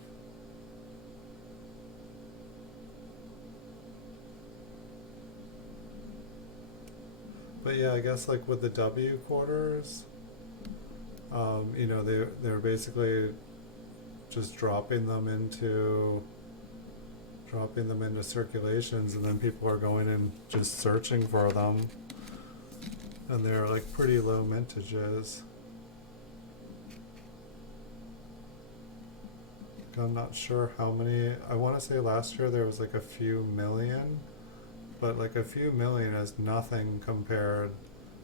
But yeah, I guess like with the W quarters, you know, they're basically just dropping them into circulations, and then people are going and just searching for them, and they're like pretty low mintages. I'm not sure how many. I want to say last year there was like a few million, but like a few million is nothing compared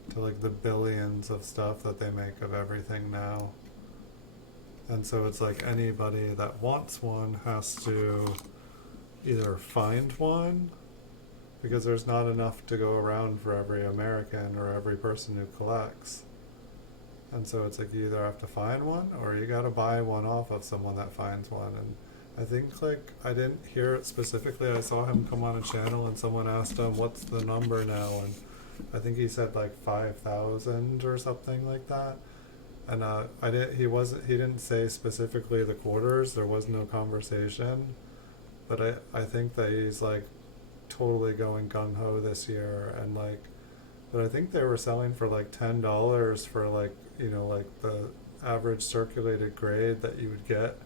to like the billions of stuff that they make of everything now. And so it's like anybody that wants one has to either find one, because there's not enough to go around for every American or every person who collects. And so it's like you either have to find one or you gotta buy one off of someone that finds one. And I think like, I didn't hear it specifically, I saw him come on a channel and someone asked him what's the number now, and I think he said like 5,000 or something like that. And he didn't say specifically the quarters, there was no conversation. But I think that he's like totally going gung-ho this year, and like, but I think they were selling for like $10 for like, you know, like the average circulated grade that you would get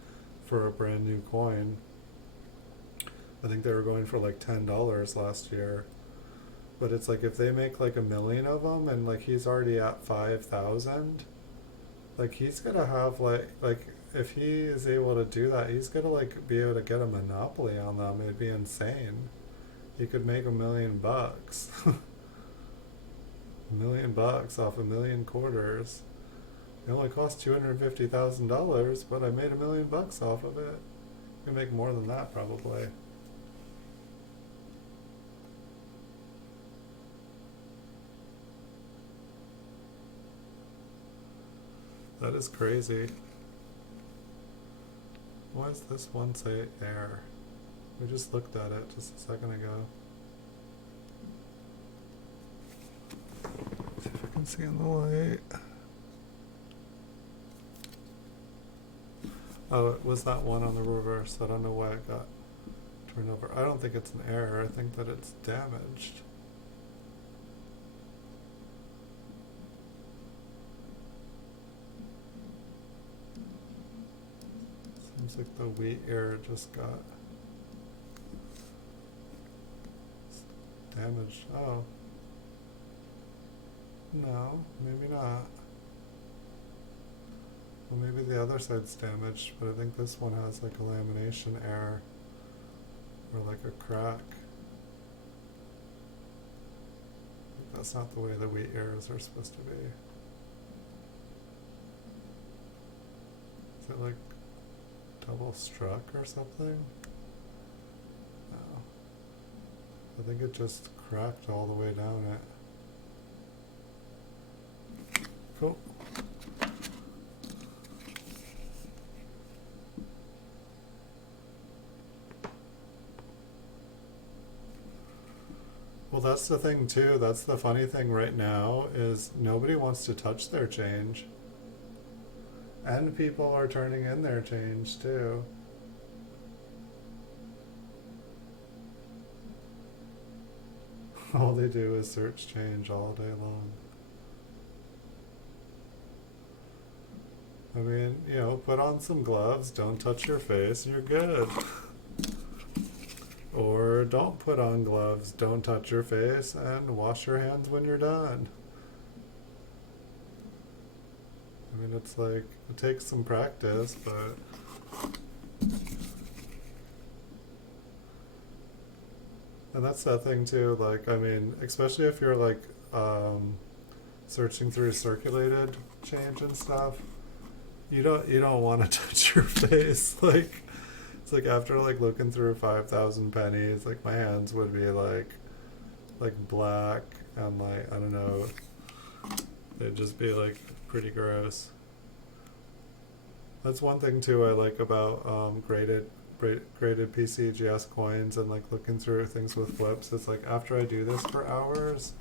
for a brand new coin. I think they were going for like $10 last year. But it's like if they make like 1 million of them, and like he's already at 5,000, like he's gonna have like if he is able to do that, he's gonna like be able to get a monopoly on them. It'd be insane. He could make $1 million. $1 million off 1 million quarters. It only cost $250,000, but I made $1 million off of it. You can make more than that probably. That is crazy. Why does this one say air? We just looked at it just a second ago. See if I can see in the light. Oh, it was that one on the reverse. I don't know why it got turned over. I don't think it's an error. I think that it's damaged. Seems like the wheat error just got damaged. Oh. No, maybe not. Well, maybe the other side's damaged, but I think this one has like a lamination error or like a crack. That's not the way the wheat errors are supposed to be. Is it like double struck or something? No. I think it just cracked all the way down it. Cool. Well, that's the thing too. That's the funny thing right now is nobody wants to touch their change. And people are turning in their change too. All they do is search change all day long. I mean, you know, put on some gloves, don't touch your face, you're good. Or don't put on gloves, don't touch your face, and wash your hands when you're done. I mean, it's like, it takes some practice, but... And that's that thing too, like, I mean, especially if you're like, searching through circulated change and stuff, you don't want to touch your face, like... It's like after like looking through 5,000 pennies, like my hands would be like black and like, I don't know, they'd just be like pretty gross. That's one thing too I like about graded PCGS coins and like looking through things with flips. It's like after I do this for hours,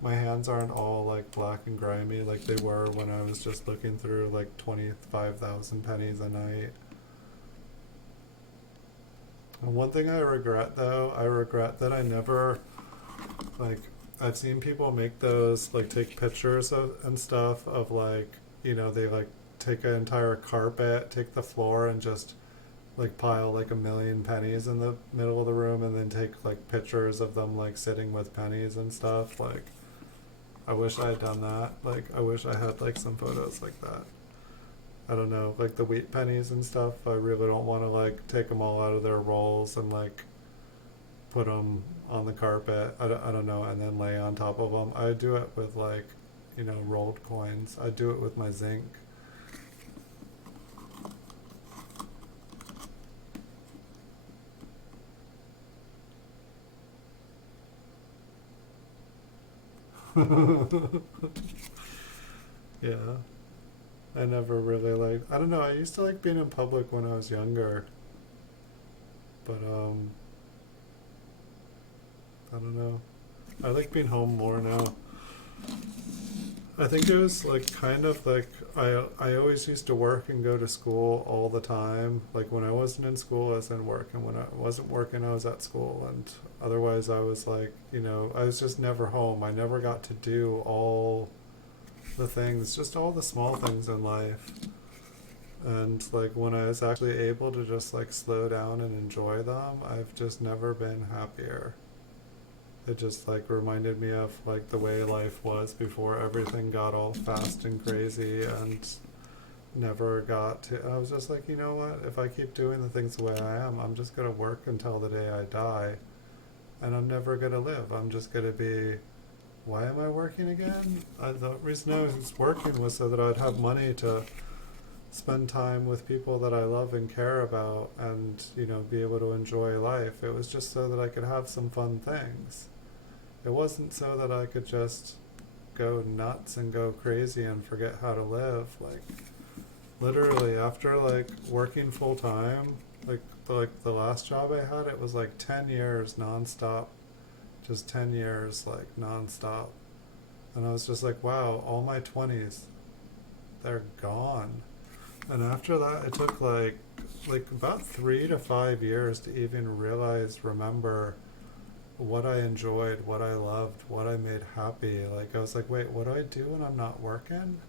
my hands aren't all like black and grimy like they were when I was just looking through like 25,000 pennies a night. And one thing I regret though, I regret that I never, like, I've seen people make those, like, take pictures of and stuff of like, you know, they like take an entire carpet, take the floor and just like pile like 1,000,000 pennies in the middle of the room and then take like pictures of them like sitting with pennies and stuff. Like, I wish I had done that. Like, I wish I had like some photos like that. I don't know, like the wheat pennies and stuff, I really don't want to like take them all out of their rolls and like put them on the carpet, I don't know, and then lay on top of them. I do it with like, you know, rolled coins. I do it with my zinc. Yeah. I never really liked, I don't know, I used to like being in public when I was younger. But I don't know. I like being home more now. I think it was like kind of like I always used to work and go to school all the time. Like when I wasn't in school, I was in work, and when I wasn't working, I was at school. And otherwise, I was like, you know, I was just never home. I never got to do all the things, just all the small things in life. And like when I was actually able to just like slow down and enjoy them, I've just never been happier. It just like reminded me of like the way life was before everything got all fast and crazy and never got to, I was just like, you know what, if I keep doing the things the way I am, I'm just going to work until the day I die, and I'm never going to live. I'm just going to be, why am I working again? The reason I was working was so that I'd have money to spend time with people that I love and care about and, you know, be able to enjoy life. It was just so that I could have some fun things. It wasn't so that I could just go nuts and go crazy and forget how to live. Like, Literally, after like working full time, like the last job I had, it was like 10 years nonstop, just 10 years like nonstop. And I was just like, wow, all my 20s, they're gone. And after that, it took like about 3 to 5 years to even remember what I enjoyed, what I loved, what I made happy. Like I was like, wait, what do I do when I'm not working?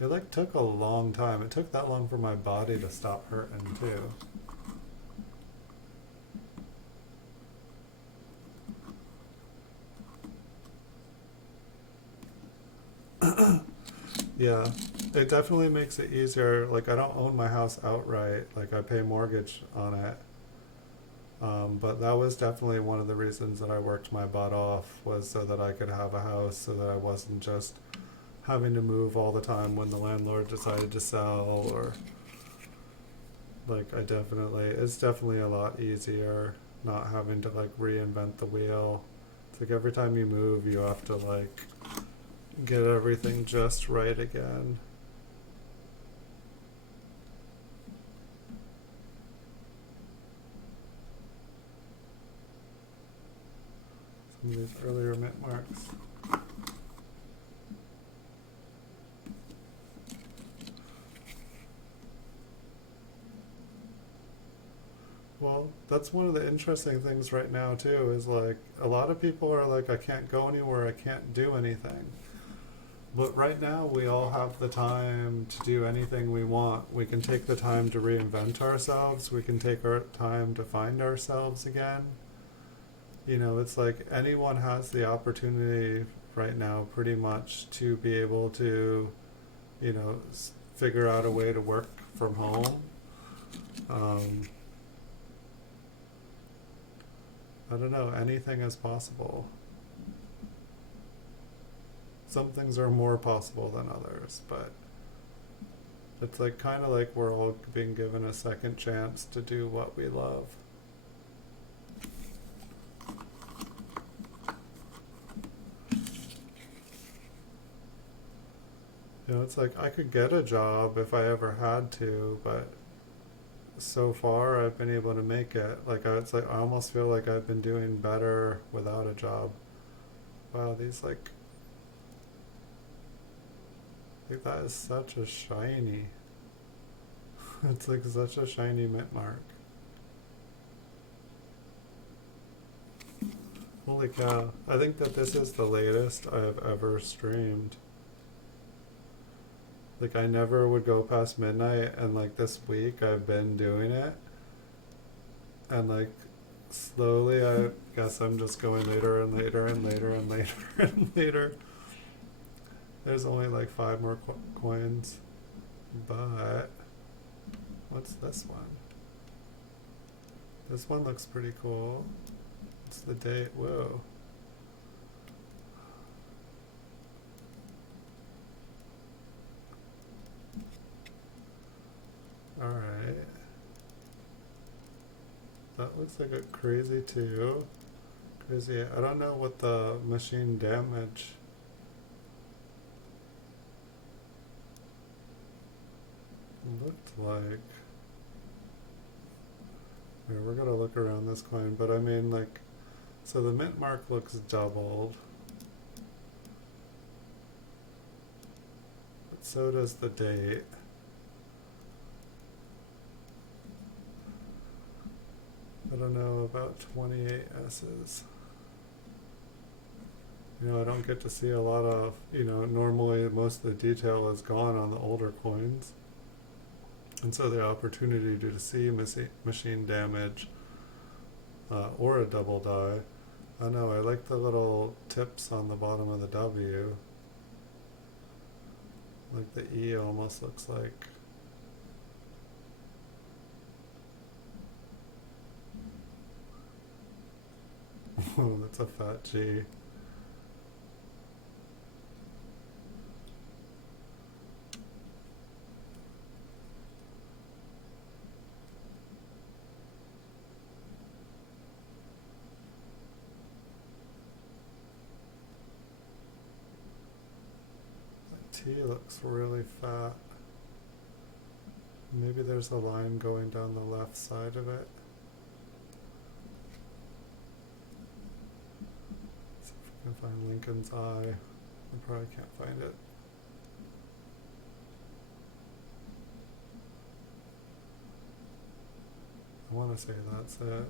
It like took a long time. It took that long for my body to stop hurting too. Yeah, it definitely makes it easier. Like I don't own my house outright. Like I pay mortgage on it. But that was definitely one of the reasons that I worked my butt off, was so that I could have a house, so that I wasn't just having to move all the time when the landlord decided to sell, or like it's definitely a lot easier not having to like reinvent the wheel. It's like every time you move, you have to like get everything just right again. Some of these earlier mint marks. Well, that's one of the interesting things right now too, is like a lot of people are like, I can't go anywhere, I can't do anything. But right now we all have the time to do anything we want. We can take the time to reinvent ourselves, we can take our time to find ourselves again. You know, it's like anyone has the opportunity right now pretty much to be able to, you know, figure out a way to work from home. Um, I don't know, anything is possible. Some things are more possible than others, but it's like kind of like we're all being given a second chance to do what we love. You know, it's like I could get a job if I ever had to, but so far I've been able to make it. It's like I almost feel like I've been doing better without a job. Wow, these like that is such a shiny. It's like such a shiny mint mark. Holy cow. I think that this is the latest I've ever streamed. Like I never would go past midnight, and like this week I've been doing it, and like slowly I guess I'm just going later and later and later and later and later. There's only like 5 more coins, but what's this one? This one looks pretty cool. It's the date. Whoa. Alright. That looks like a crazy too. Crazy. I don't know what the machine damage looked like. Here, we're gonna look around this coin, but I mean like, so the mint mark looks doubled. But so does the date. I don't know about 28 S's. You know, I don't get to see a lot of, you know, normally most of the detail is gone on the older coins. And so the opportunity to see machine damage or a double die. I know, I like the little tips on the bottom of the W. Like the E almost looks like. Oh, that's a fat G. That T looks really fat. Maybe there's a line going down the left side of it. See if we can find Lincoln's eye. I probably can't find it. I want to say that's it.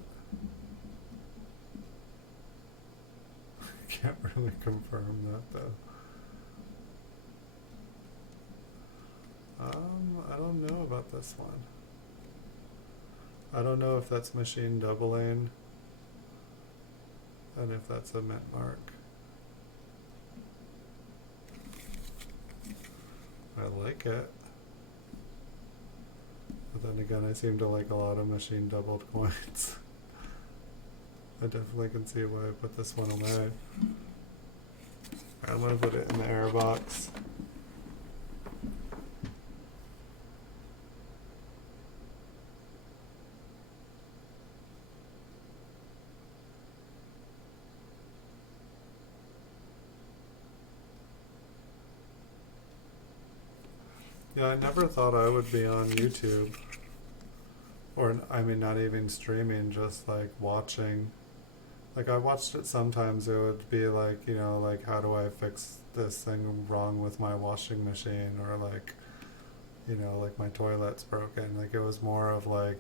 Can't really confirm that though. I don't know about this one. I don't know if that's machine doubling and if that's a mint mark. I like it. But then again, I seem to like a lot of machine doubled coins. I definitely can see why I put this one away. I'm going to put it in the air box. Yeah, I never thought I would be on YouTube. Or, I mean, not even streaming, just like watching. Like, I watched it sometimes, it would be like, you know, like, how do I fix this thing wrong with my washing machine? Or like, you know, like my toilet's broken. Like, it was more of like,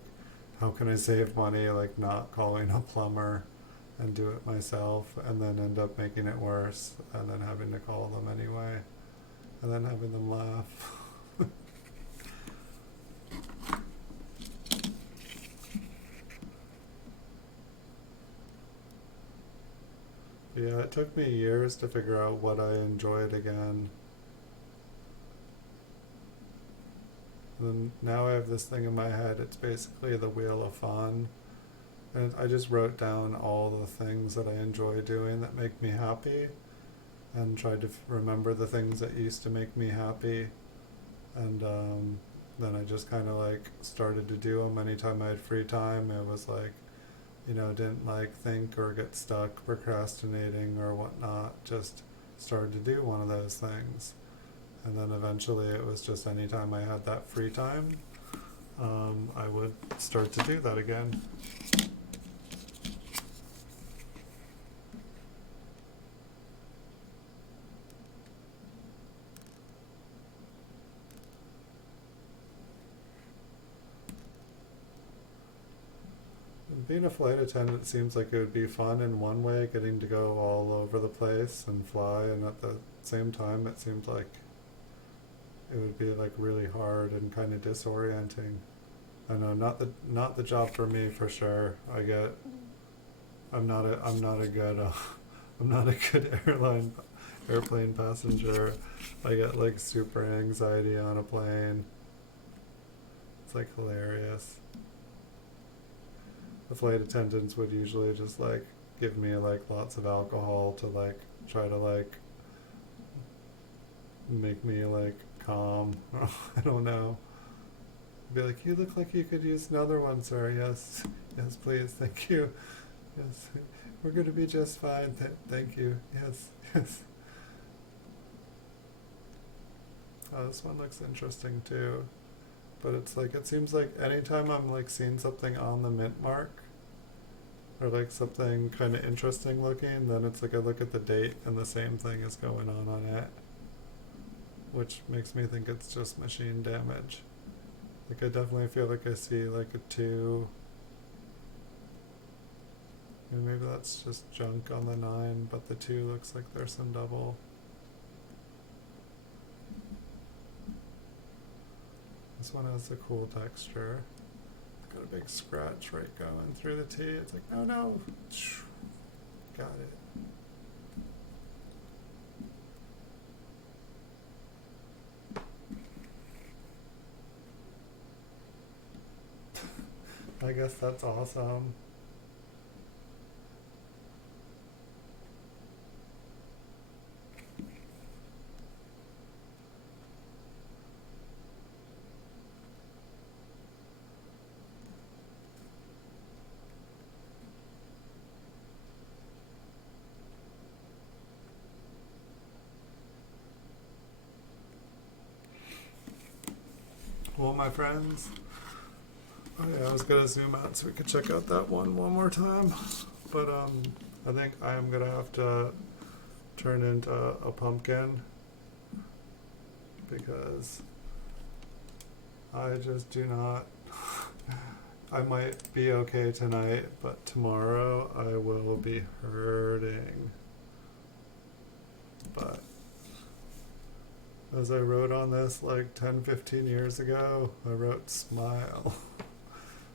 how can I save money, like not calling a plumber and do it myself and then end up making it worse and then having to call them anyway and then having them laugh. Yeah, it took me years to figure out what I enjoyed again. And now I have this thing in my head, it's basically the Wheel of Fun. And I just wrote down all the things that I enjoy doing that make me happy and tried to remember the things that used to make me happy. And then I just kind of like started to do them anytime I had free time. It was like, you know, didn't like think or get stuck procrastinating or whatnot, just started to do one of those things. And then eventually it was just anytime I had that free time, I would start to do that again. Being a flight attendant seems like it would be fun in one way, getting to go all over the place and fly, and at the same time it seems like it would be like really hard and kind of disorienting. I know, not the job for me for sure. I'm not a good I'm not a good airplane passenger. I get like super anxiety on a plane. It's like hilarious. The flight attendants would usually just like give me like lots of alcohol to like try to like make me like calm. I don't know. Be like, you look like you could use another one, sir. Yes, yes, please, thank you. Yes, we're gonna be just fine. Thank you. Yes, yes. Oh, this one looks interesting too. But it's like, it seems like anytime I'm like seeing something on the mint mark or like something kind of interesting looking, then it's like I look at the date and the same thing is going on it, which makes me think it's just machine damage. Like, I definitely feel like I see like a 2, and maybe that's just junk on the 9, but the 2 looks like there's some double. This one has a cool texture. It's got a big scratch right going through the T. It's like, no, no. Got it. I guess that's awesome. Well, my friends, oh yeah, I was gonna zoom out so we could check out that one more time, but I think I am gonna have to turn into a pumpkin because I just do not. I might be okay tonight, but tomorrow I will be hurting. But as I wrote on this like 10-15 years ago, I wrote smile.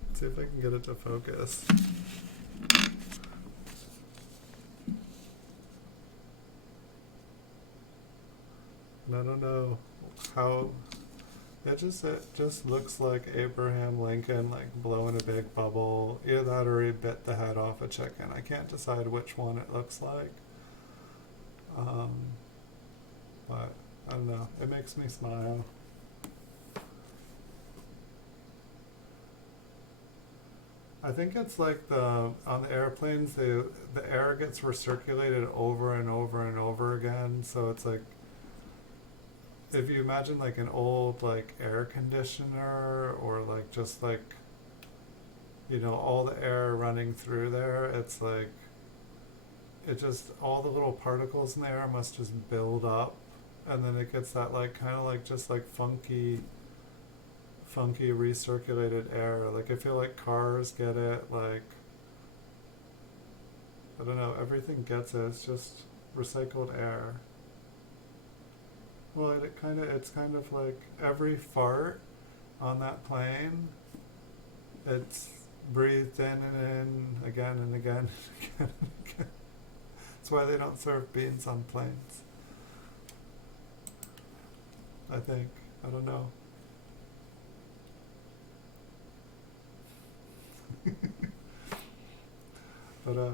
Let's see if I can get it to focus. And I don't know how it just looks like Abraham Lincoln like blowing a big bubble. Either that or he bit the head off a chicken. I can't decide which one it looks like. But I don't know. It makes me smile. I think it's like on the airplanes, the air gets recirculated over and over and over again. So it's like, if you imagine like an old like air conditioner or like just like, you know, all the air running through there, it's like, it just, all the little particles in the air must just build up, and then it gets that like kind of like just like funky recirculated air. Like I feel like cars get it, like I don't know, everything gets it. It's just recycled air. Well, it's kind of like every fart on that plane, it's breathed in and in again and again and again and again. That's why they don't serve beans on planes, I think. I don't know. But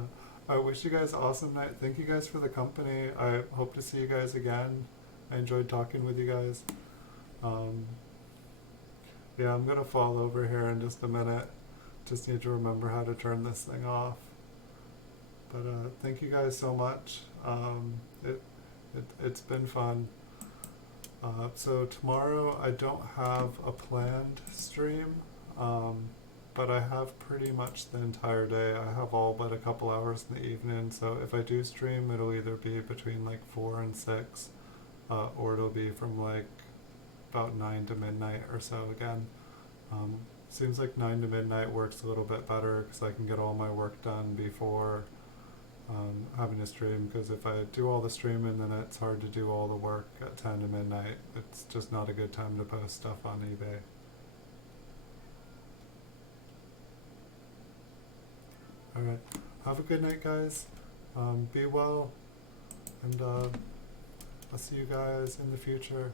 I wish you guys an awesome night. Thank you guys for the company. I hope to see you guys again. I enjoyed talking with you guys. Yeah, I'm gonna fall over here in just a minute. Just need to remember how to turn this thing off. But thank you guys so much. It's been fun. So tomorrow I don't have a planned stream, but I have pretty much the entire day. I have all but a couple hours in the evening, so if I do stream, it'll either be between like 4 and 6, or it'll be from like about 9 to midnight or so again. Seems like 9 to midnight works a little bit better because I can get all my work done before having a stream, because if I do all the streaming, then it's hard to do all the work at 10 to midnight. It's just not a good time to post stuff on eBay. Alright, have a good night, guys. Be well, and I'll see you guys in the future.